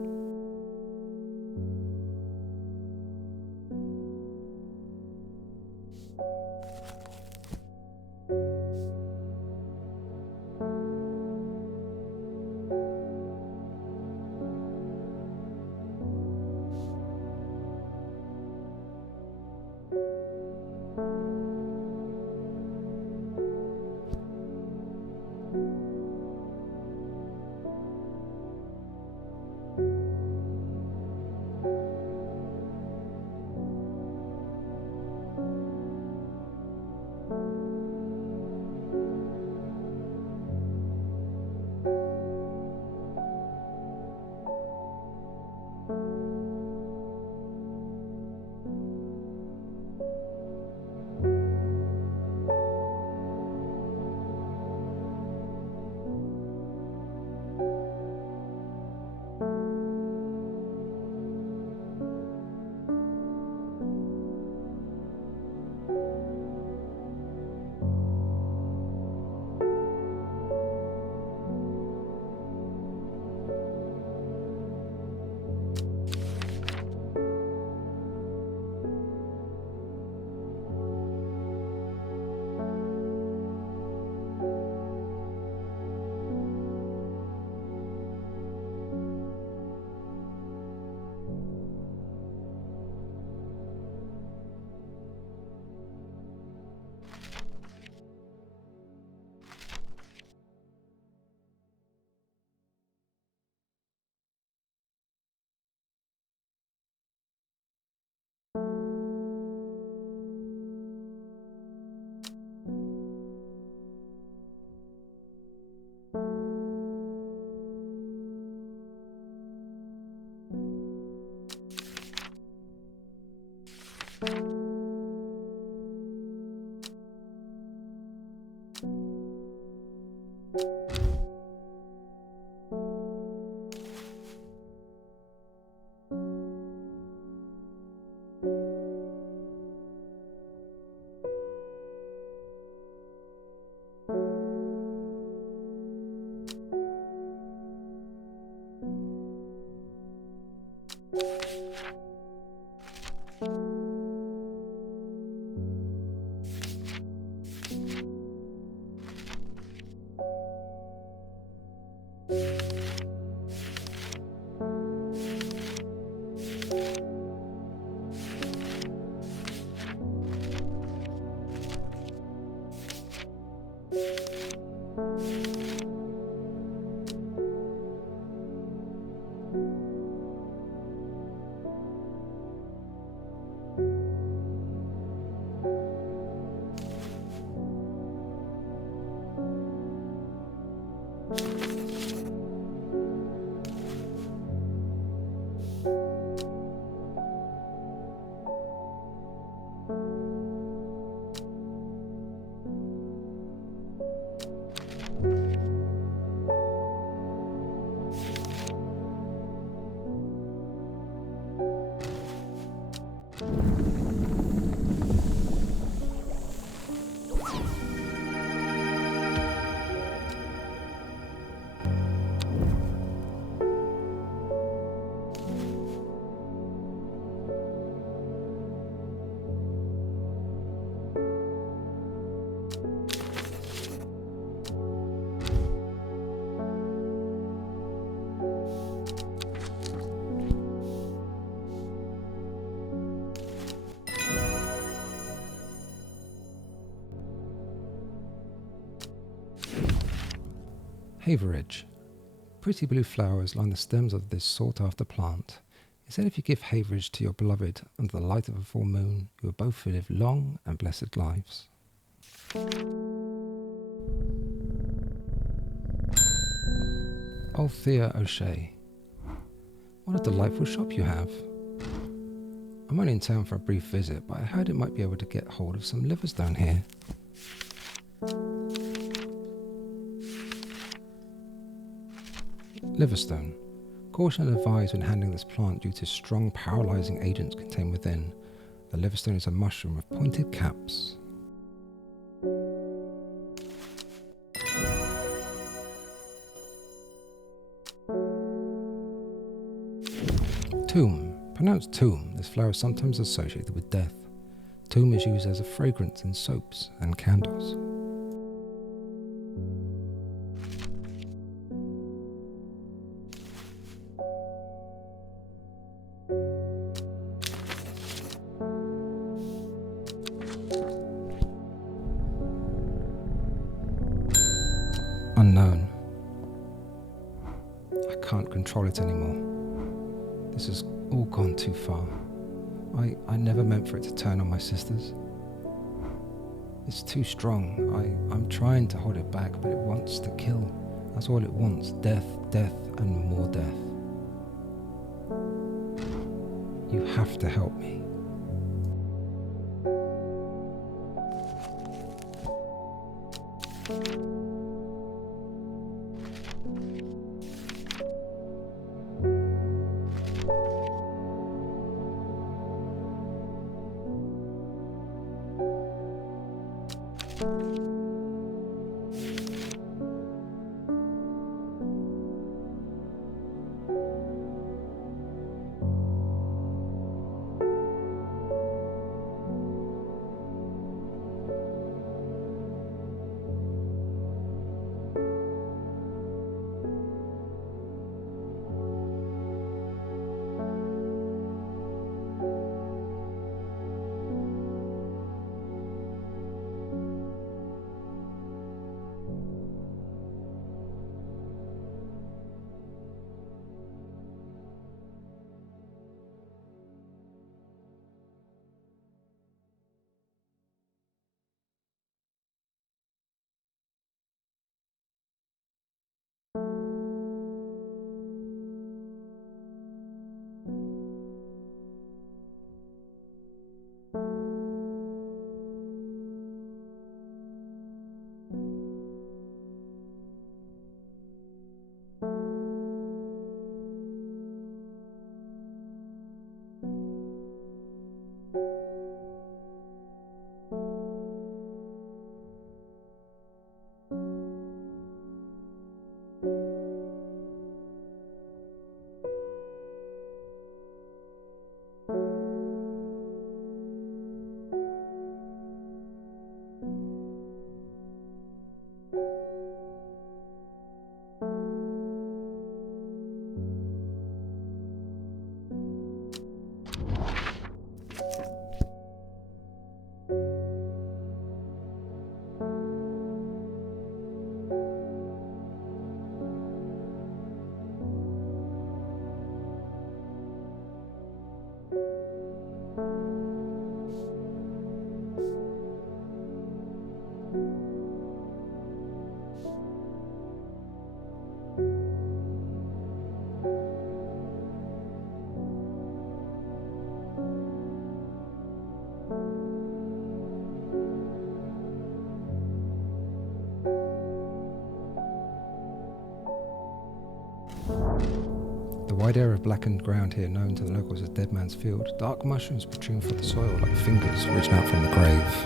Haverage. Pretty blue flowers line the stems of this sought-after plant. It said if you give haverage to your beloved under the light of a full moon, you will both live long and blessed lives. Althea O'Shea. What a delightful shop you have. I'm only in town for a brief visit, but I heard it might be able to get hold of some liverstone here. Liverstone. Caution advised when handling this plant due to strong paralyzing agents contained within. The liverstone is a mushroom with pointed caps. Tomb. Pronounced tomb, this flower is sometimes associated with death. Tomb is used as a fragrance in soaps and candles. Unknown. I can't control it anymore. This has all gone too far. I never meant for it to turn on my sisters. It's too strong. I'm trying to hold it back, but it wants to kill. That's all it wants. Death, death, and more death. You have to help me. The wide area of blackened ground here, known to the locals as Dead Man's Field, dark mushrooms protrude from the soil like fingers reaching out from the grave.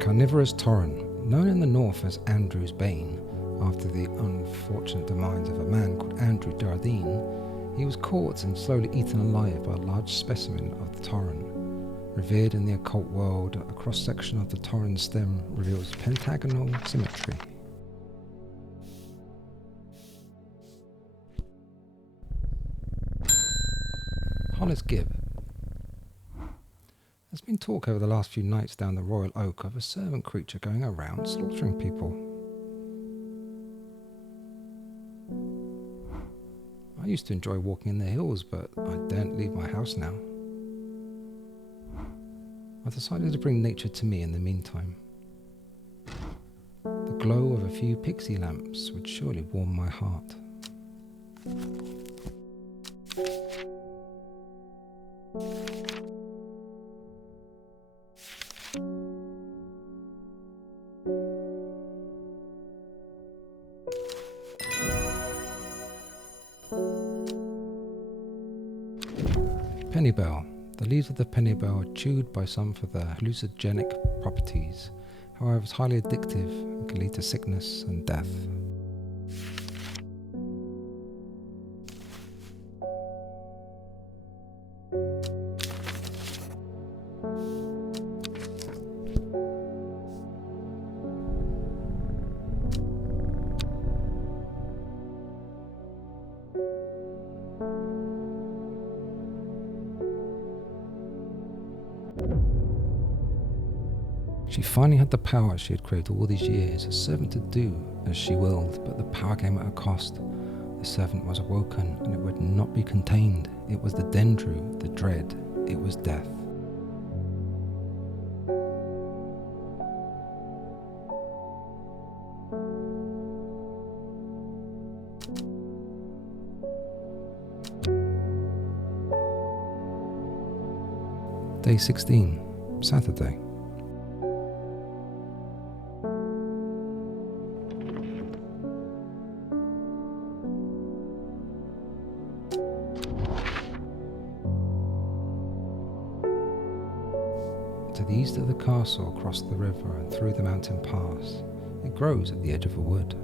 Carnivorous Torrent, known in the north as Andrew's Bane, after the unfortunate demise of a man called Andrew Jardine, he was caught and slowly eaten alive by a large specimen of the torrent. Revered in the occult world, a cross-section of the torrent stem reveals pentagonal symmetry. Hollis Gibb. There's been talk over the last few nights down the Royal Oak of a servant creature going around slaughtering people. I used to enjoy walking in the hills, but I daren't leave my house now. I decided to bring nature to me in the meantime. The glow of a few pixie lamps would surely warm my heart. Pennybell. The leaves of the pennybell are chewed by some for their hallucinogenic properties. However, it's highly addictive and can lead to sickness and death. She finally had the power she had craved all these years, a servant to do as she willed, but the power came at a cost. The servant was awoken, and it would not be contained. It was the Dendru, the dread. It was death. Day 16, Saturday. To the east of the castle, across the river and through the mountain pass. It grows at the edge of a wood.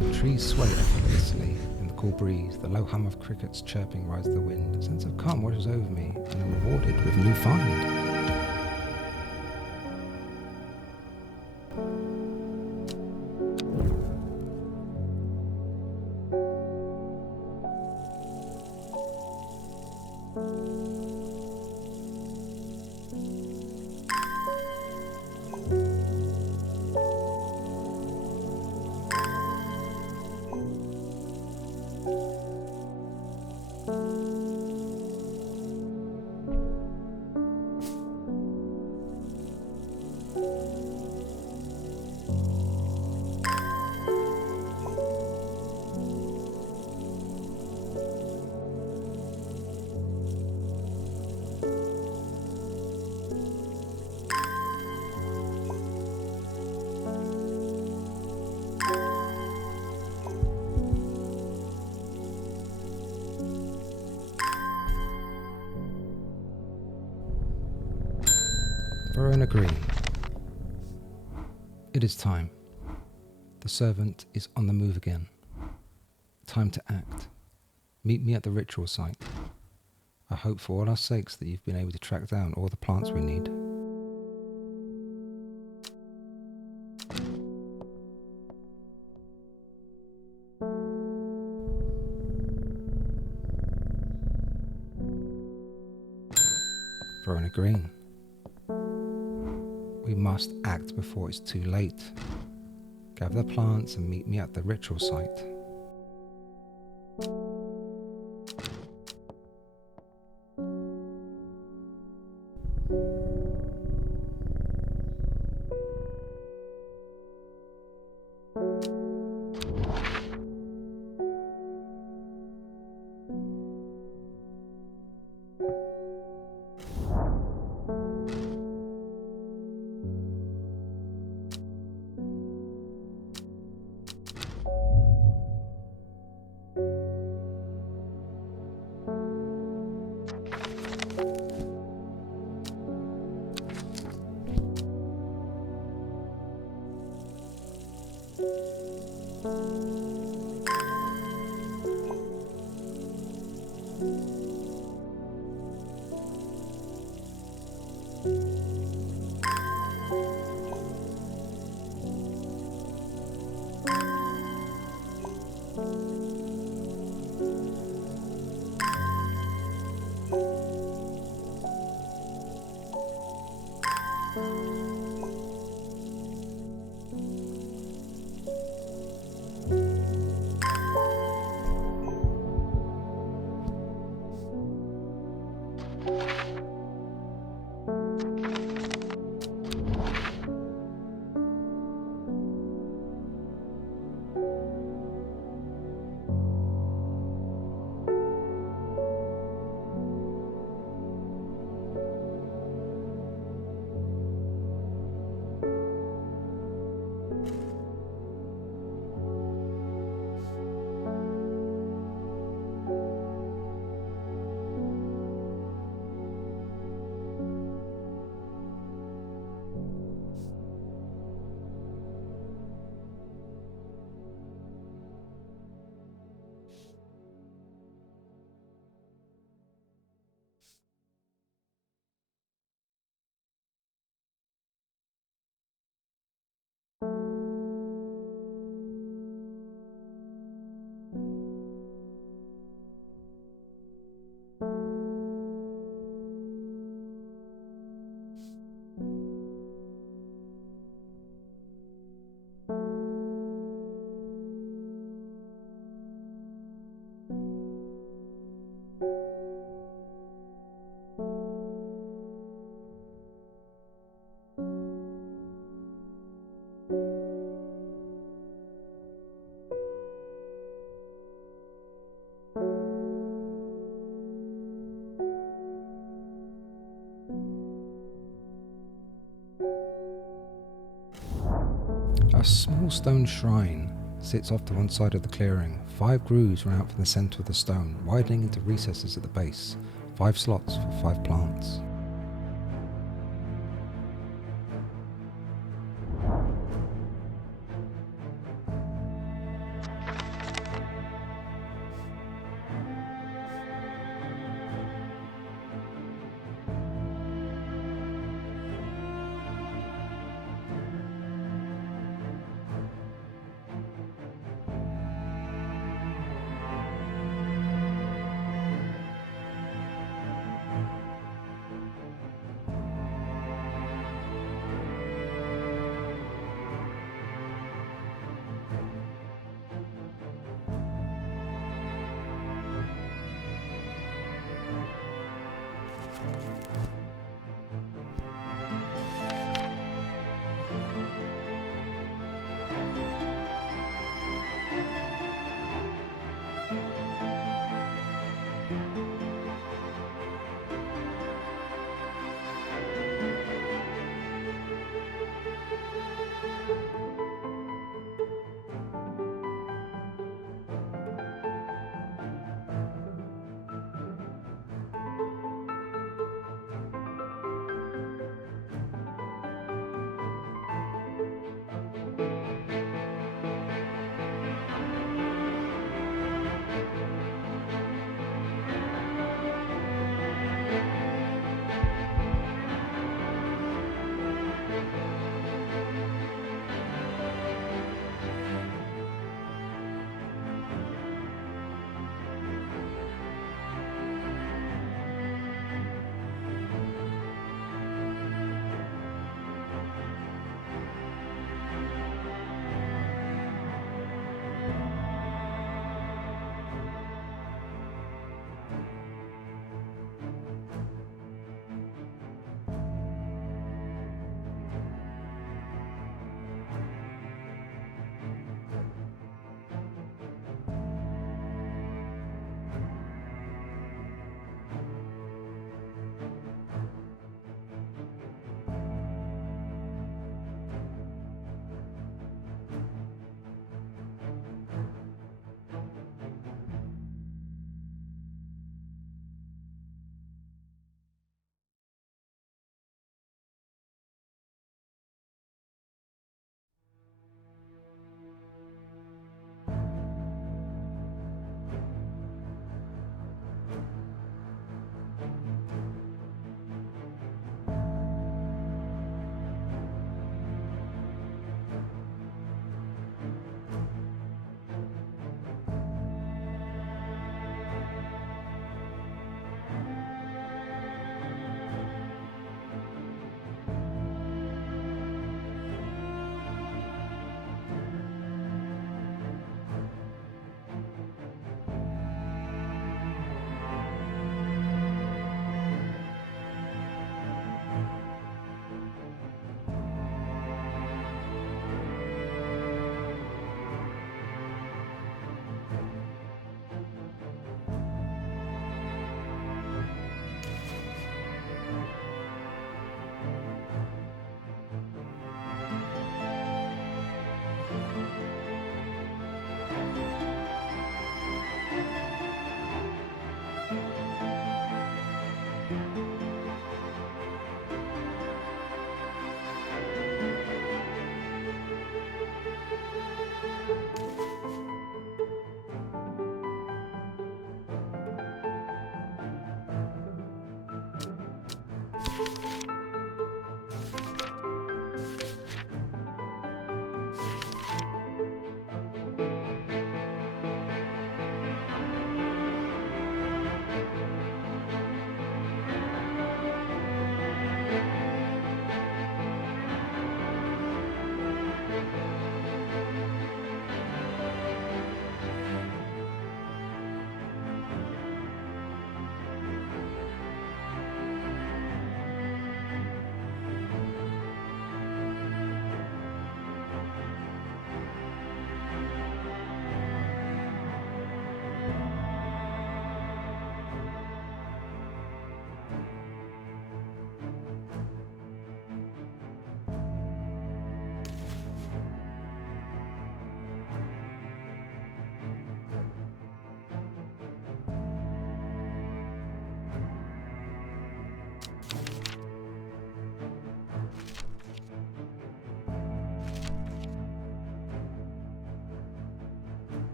The trees sway effortlessly in the cool breeze. The low hum of crickets chirping rides the wind. A sense of calm washes over me, and I'm rewarded with a new find. Verona Green. It is time. The servant is on the move again. Time to act. Meet me at the ritual site. I hope for all our sakes that you've been able to track down all the plants we need. Verona Green. We must act before it's too late. Gather the plants and meet me at the ritual site. A small stone shrine sits off to one side of the clearing. 5 grooves run out from the centre of the stone, widening into recesses at the base. 5 slots for 5 plants.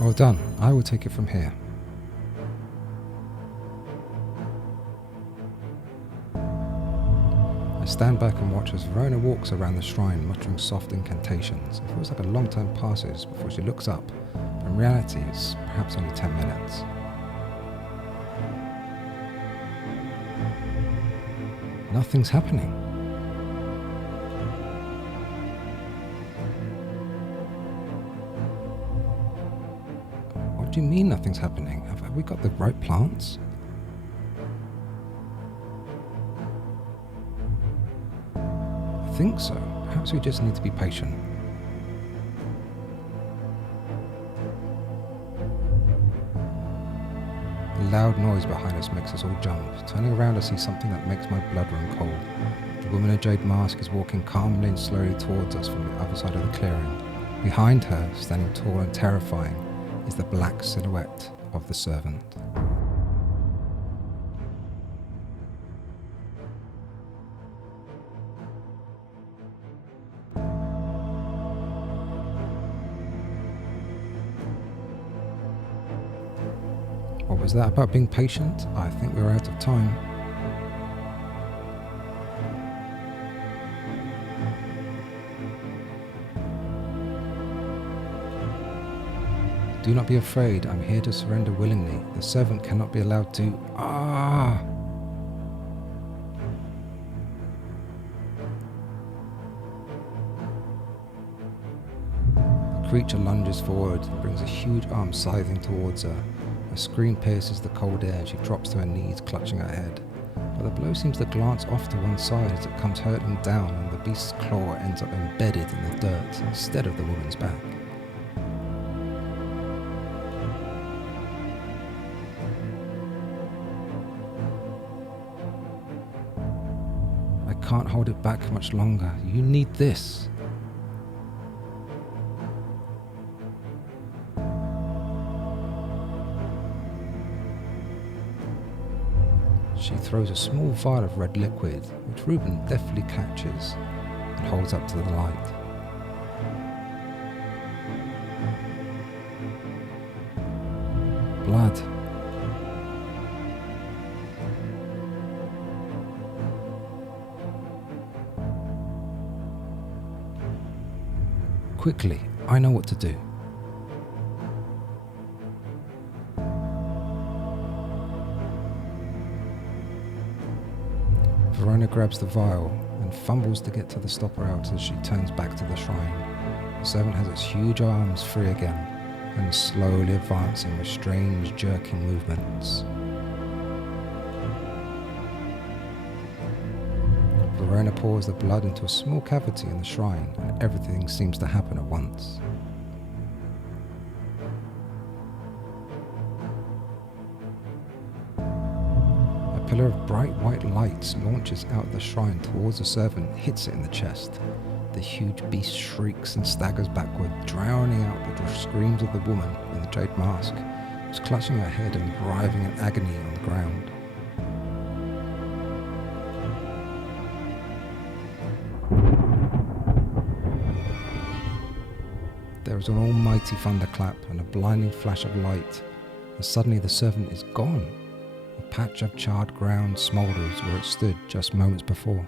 Well done, I will take it from here. I stand back and watch as Verona walks around the shrine, muttering soft incantations. It feels like a long time passes before she looks up, but in reality it's perhaps only 10 minutes. Nothing's happening. What do you mean nothing's happening? Have we got the right plants? I think so. Perhaps we just need to be patient. A loud noise behind us makes us all jump. Turning around, I see something that makes my blood run cold. The woman in a jade mask is walking calmly and slowly towards us from the other side of the clearing. Behind her, standing tall and terrifying, is the black silhouette of the servant. What was that about being patient? I think we were out of time. Do not be afraid, I'm here to surrender willingly. The servant cannot be allowed to... The creature lunges forward and brings a huge arm scything towards her. A scream pierces the cold air and she drops to her knees, clutching her head. But the blow seems to glance off to one side as it comes hurtling down and the beast's claw ends up embedded in the dirt instead of the woman's back. I can't hold it back much longer. You need this. She throws a small vial of red liquid, which Reuben deftly catches and holds up to the light. Blood. Quickly, I know what to do. Verona grabs the vial and fumbles to get to the stopper out as she turns back to the shrine. The servant has its huge arms free again and is slowly advancing with strange jerking movements. Verona pours the blood into a small cavity in the shrine and everything seems to happen at once. A pillar of bright white lights launches out of the shrine towards the servant, hits it in the chest. The huge beast shrieks and staggers backward, drowning out the screams of the woman in the jade mask, who's clutching her head and writhing in agony on the ground. There is an almighty thunderclap and a blinding flash of light, and suddenly the servant is gone. A patch of charred ground smoulders where it stood just moments before.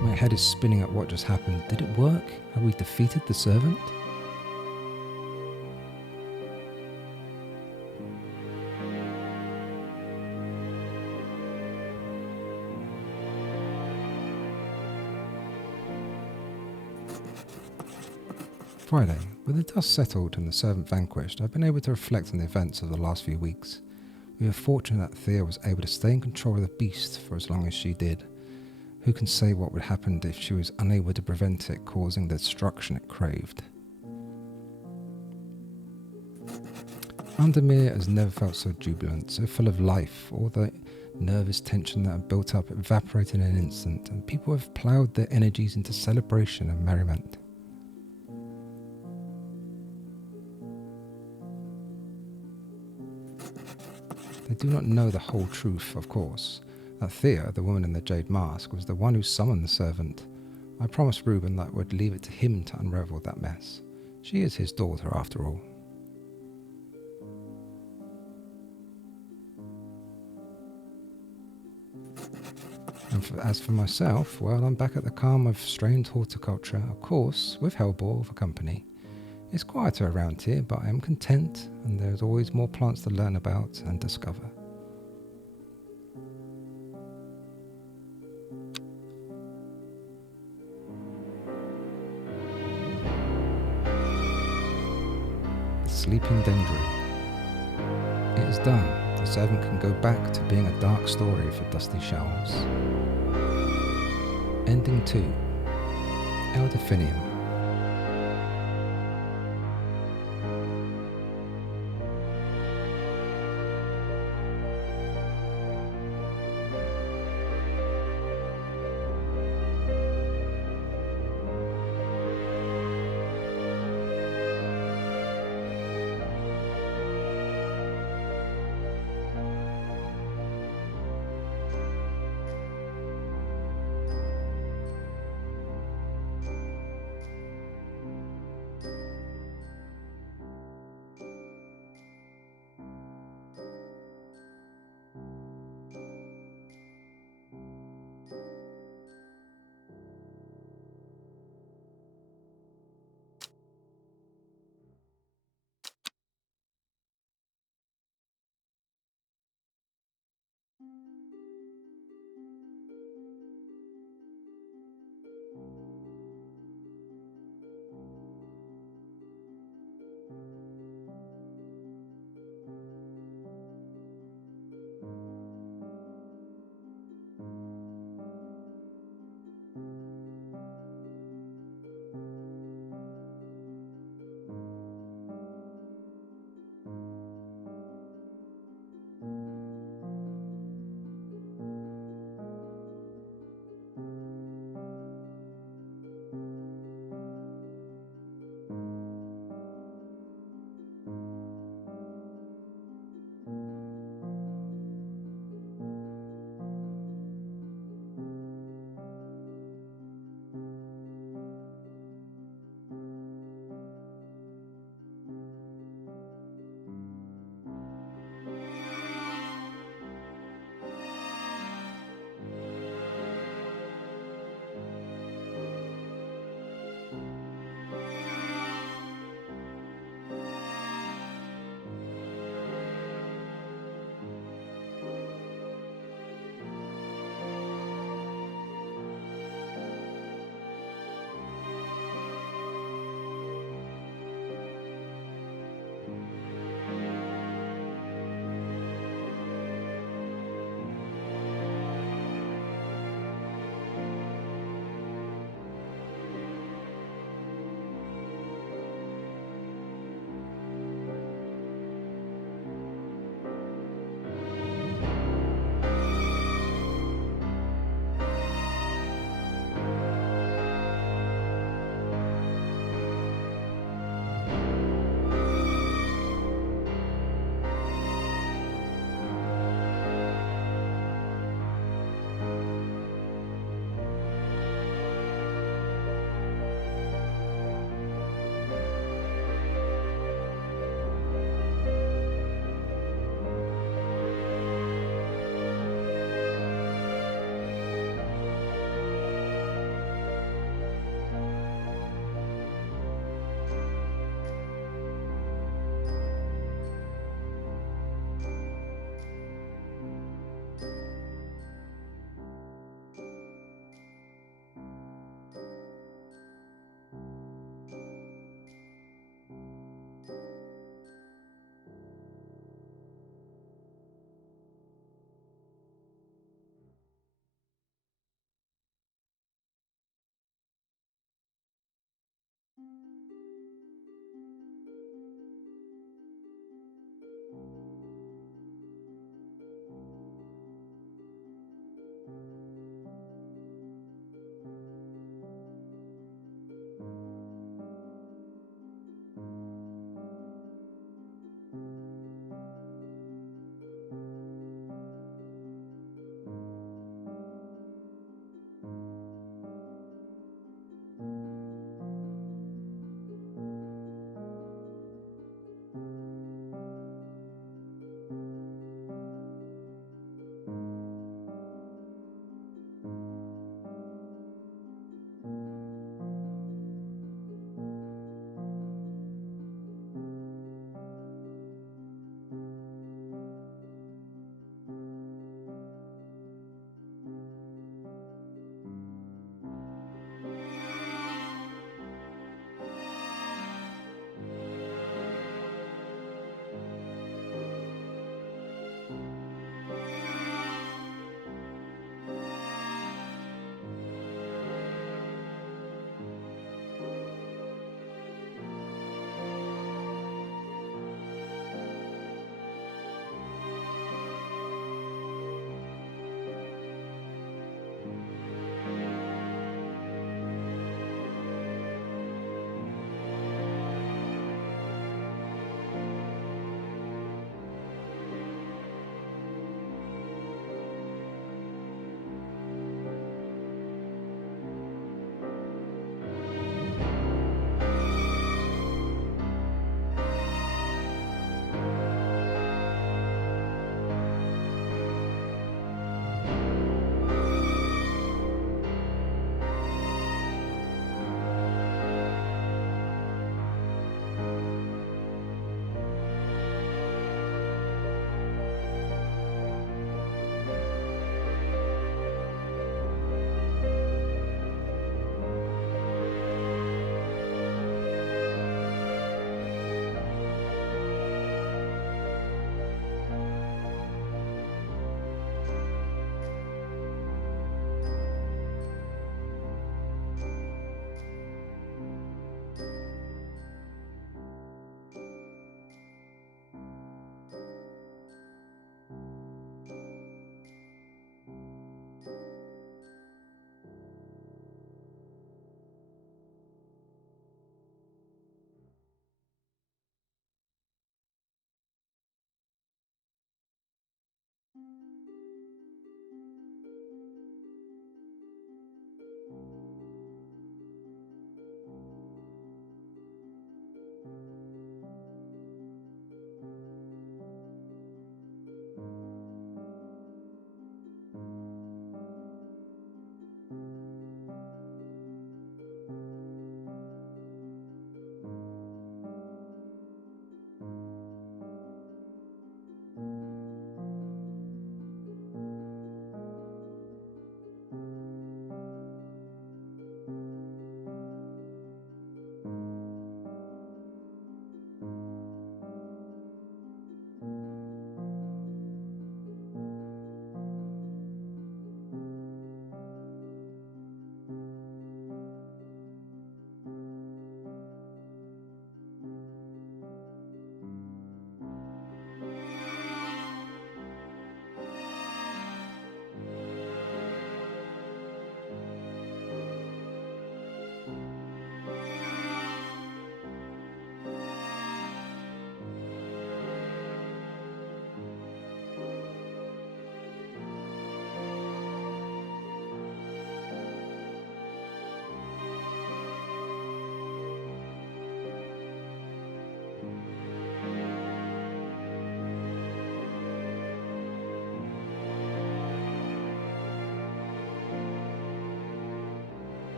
My head is spinning at what just happened. Did it work? Have we defeated the servant? Friday. With the dust settled and the servant vanquished, I've been able to reflect on the events of the last few weeks. We are fortunate that Thea was able to stay in control of the beast for as long as she did. Who can say what would happen if she was unable to prevent it causing the destruction it craved? Undermir has never felt so jubilant, so full of life. All the nervous tension that had built up evaporated in an instant, and people have ploughed their energies into celebration and merriment. They do not know the whole truth, of course, That Thea, the woman in the jade mask, was the one who summoned the servant. I promised Reuben that I would leave it to him to unravel that mess. She is his daughter, after all. And as for myself, well, I'm back at the calm of Strange Horticulture, of course, with Hellbore for company. It's quieter around here, but I am content, and there's always more plants to learn about and discover. The Sleeping Dendron. It is done. The servant can go back to being a dark story for dusty shelves. Ending 2. Elderfinium.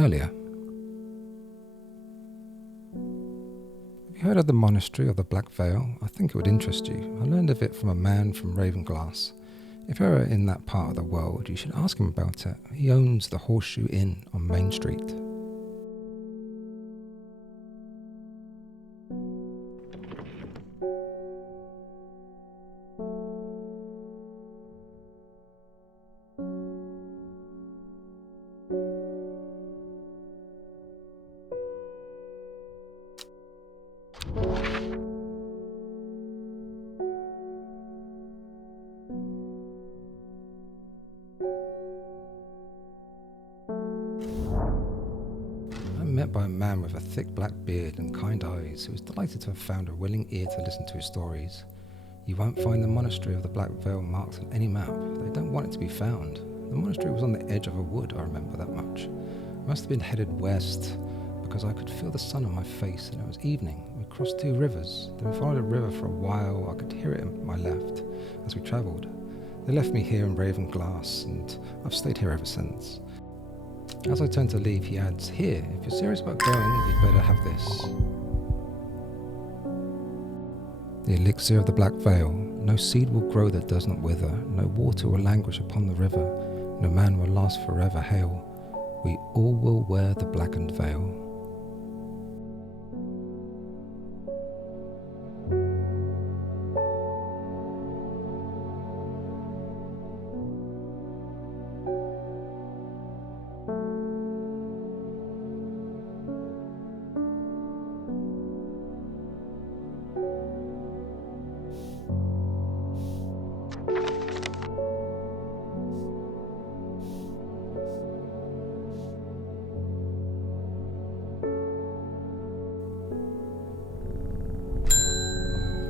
earlier. Have you heard of the monastery of the Black Veil? I think it would interest you. I learned of it from a man from Ravenglass. If you're in that part of the world, you should ask him about it. He owns the Horseshoe Inn on Main Street. Met by a man with a thick black beard and kind eyes who was delighted to have found a willing ear to listen to his stories. You won't find the monastery of the Black Veil marked on any map. They don't want it to be found. The monastery was on the edge of a wood, I remember that much. I must have been headed west because I could feel the sun on my face and it was evening. We crossed 2 rivers. Then we followed a river for a while. I could hear it at my left as we travelled. They left me here in Ravenglass and I've stayed here ever since. As I turn to leave, he adds, "Here, if you're serious about going, you'd better have this." The elixir of the Black Veil. No seed will grow that does not wither. No water will languish upon the river. No man will last forever hail. We all will wear the blackened veil.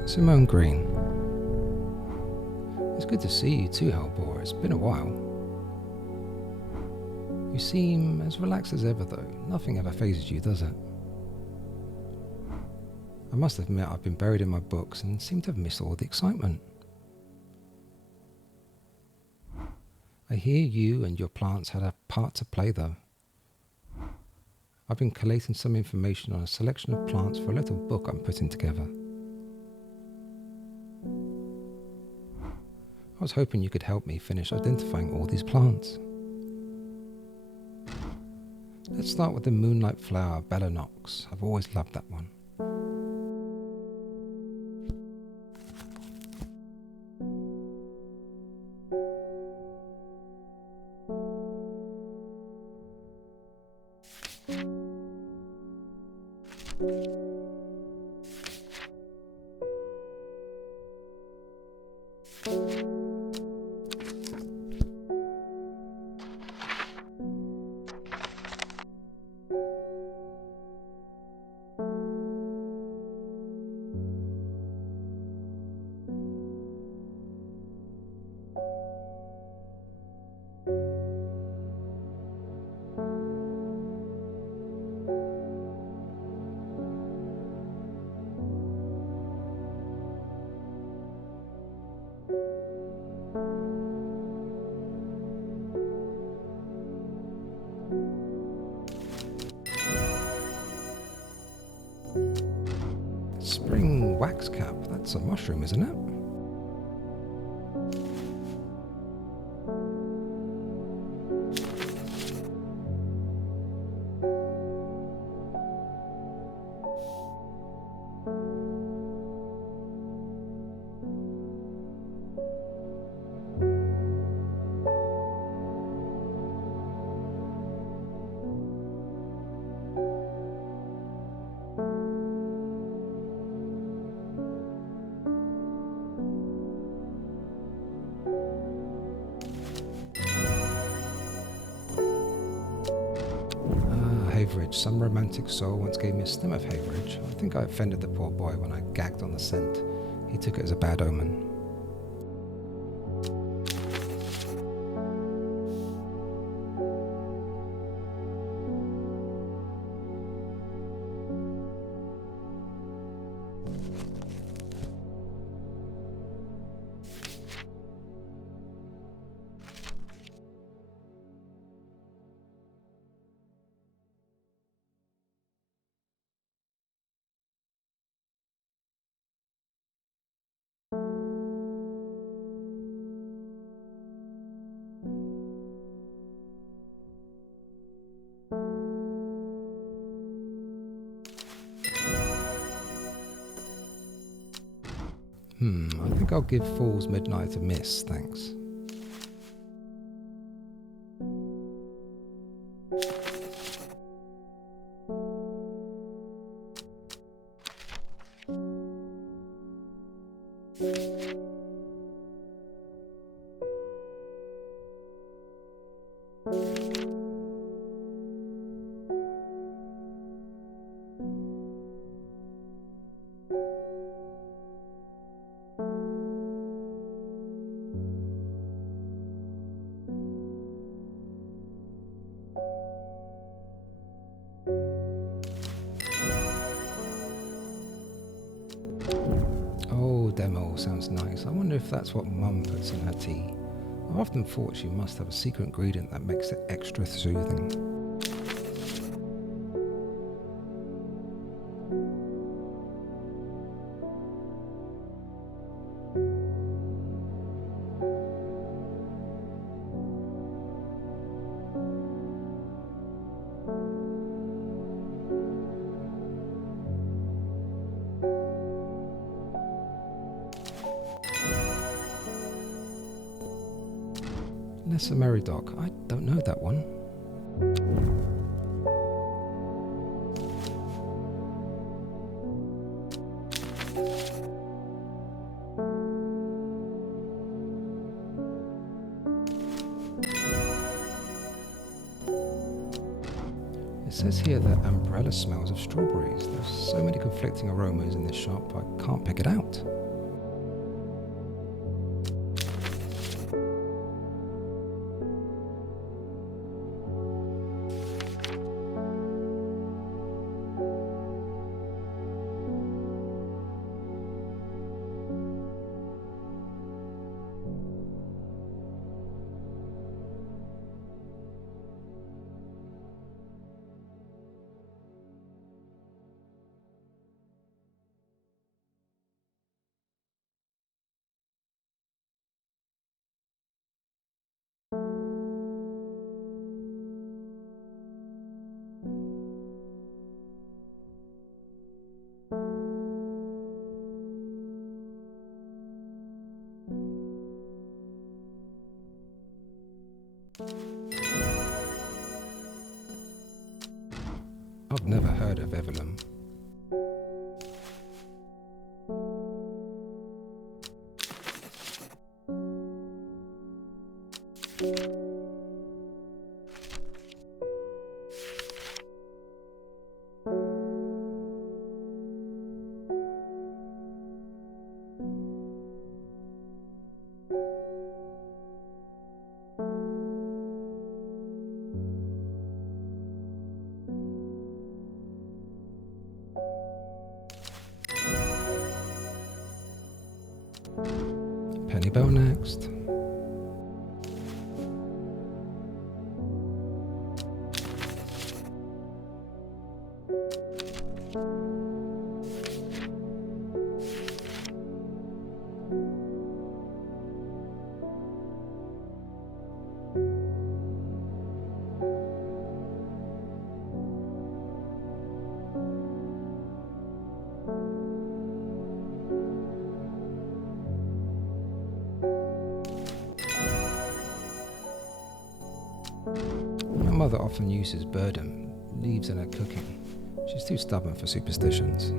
Simone Green. It's good to see you too, Hellbore. It's been a while. You seem as relaxed as ever, though. Nothing ever phases you, does it? I must admit I've been buried in my books and seem to have missed all the excitement. I hear you and your plants had a part to play, though. I've been collating some information on a selection of plants for a little book I'm putting together. I was hoping you could help me finish identifying all these plants. Let's start with the moonlight flower, Bellanox. I've always loved that one. Spring waxcap, that's a mushroom, isn't it? Haveridge. Some romantic soul once gave me a stem of Haveridge. I think I offended the poor boy when I gagged on the scent. He took it as a bad omen. I think I'll give Fool's Midnight a miss, thanks. Oh, demo sounds nice. I wonder if that's what Mum puts in her tea. I've often thought she must have a secret ingredient that makes it extra soothing. Lesser Meridoc. I don't know that one. It says here that umbrella smells of strawberries. There's so many conflicting aromas in this shop, I can't pick it out. I've never heard of Evelyn. Penny Bell next. My mother often uses burdock leaves in her cooking. She's too stubborn for superstitions.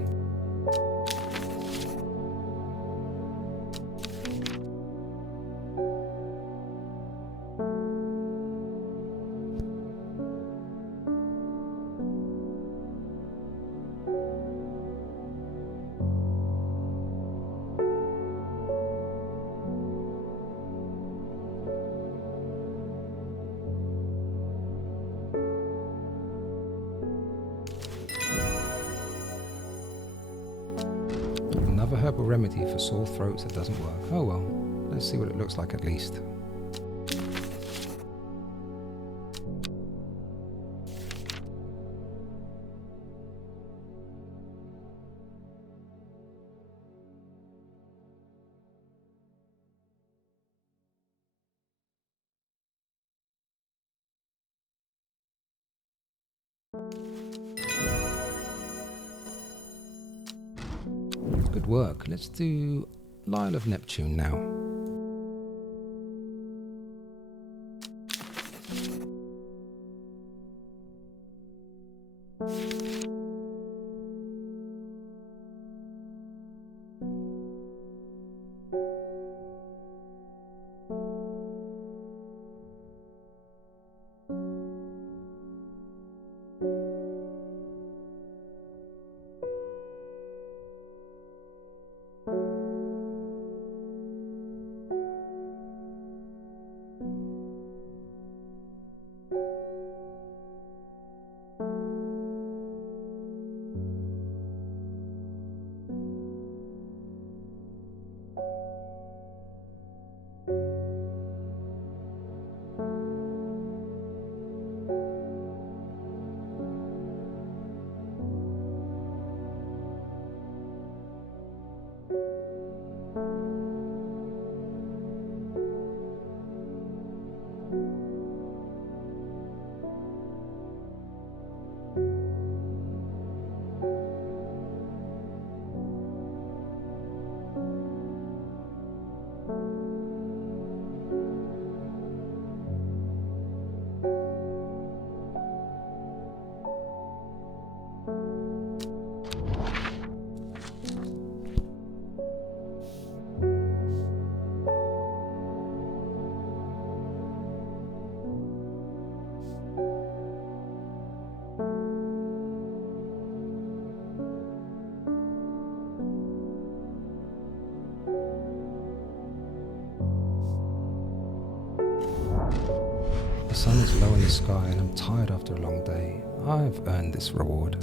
Another herbal remedy for sore throats that doesn't work. Oh well, let's see what it looks like at least. Good work. Let's do Lyle of Neptune now. The sun is low in the sky and I'm tired after a long day. I've earned this reward.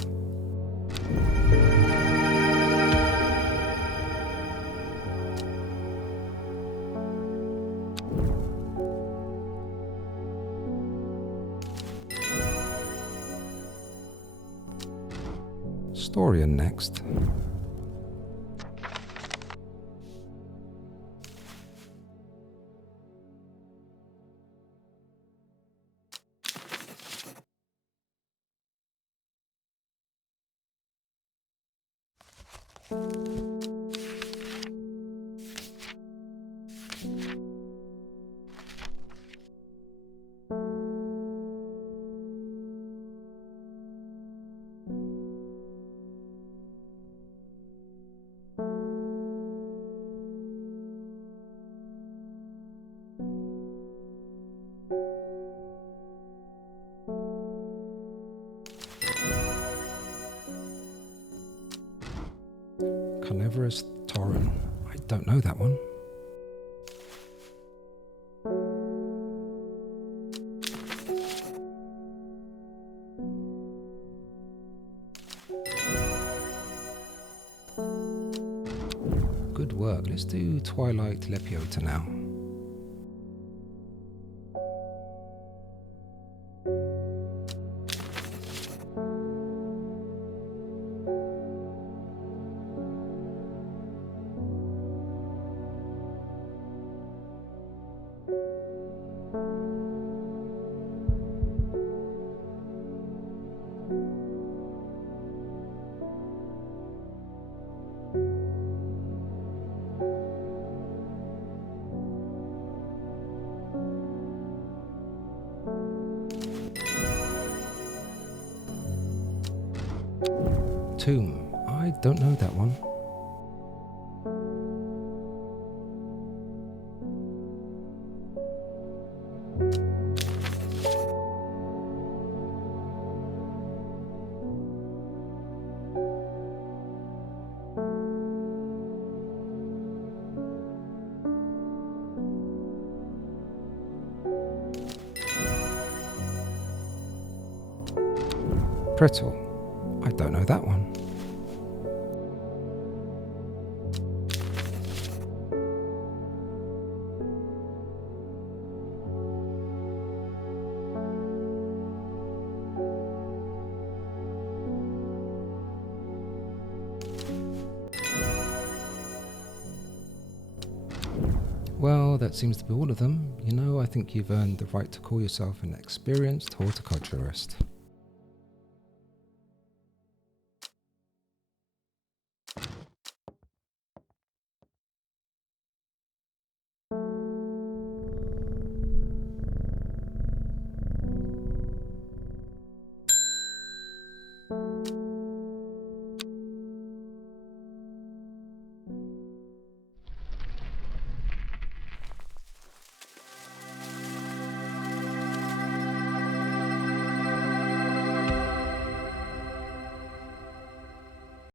Historian next. Carnivorous Tauren. I don't know that one. Good work. Let's do Twilight Lepiota now. Tomb. I don't know that one. Prettle. I don't know that one. Well, that seems to be all of them. You know, I think you've earned the right to call yourself an experienced horticulturist.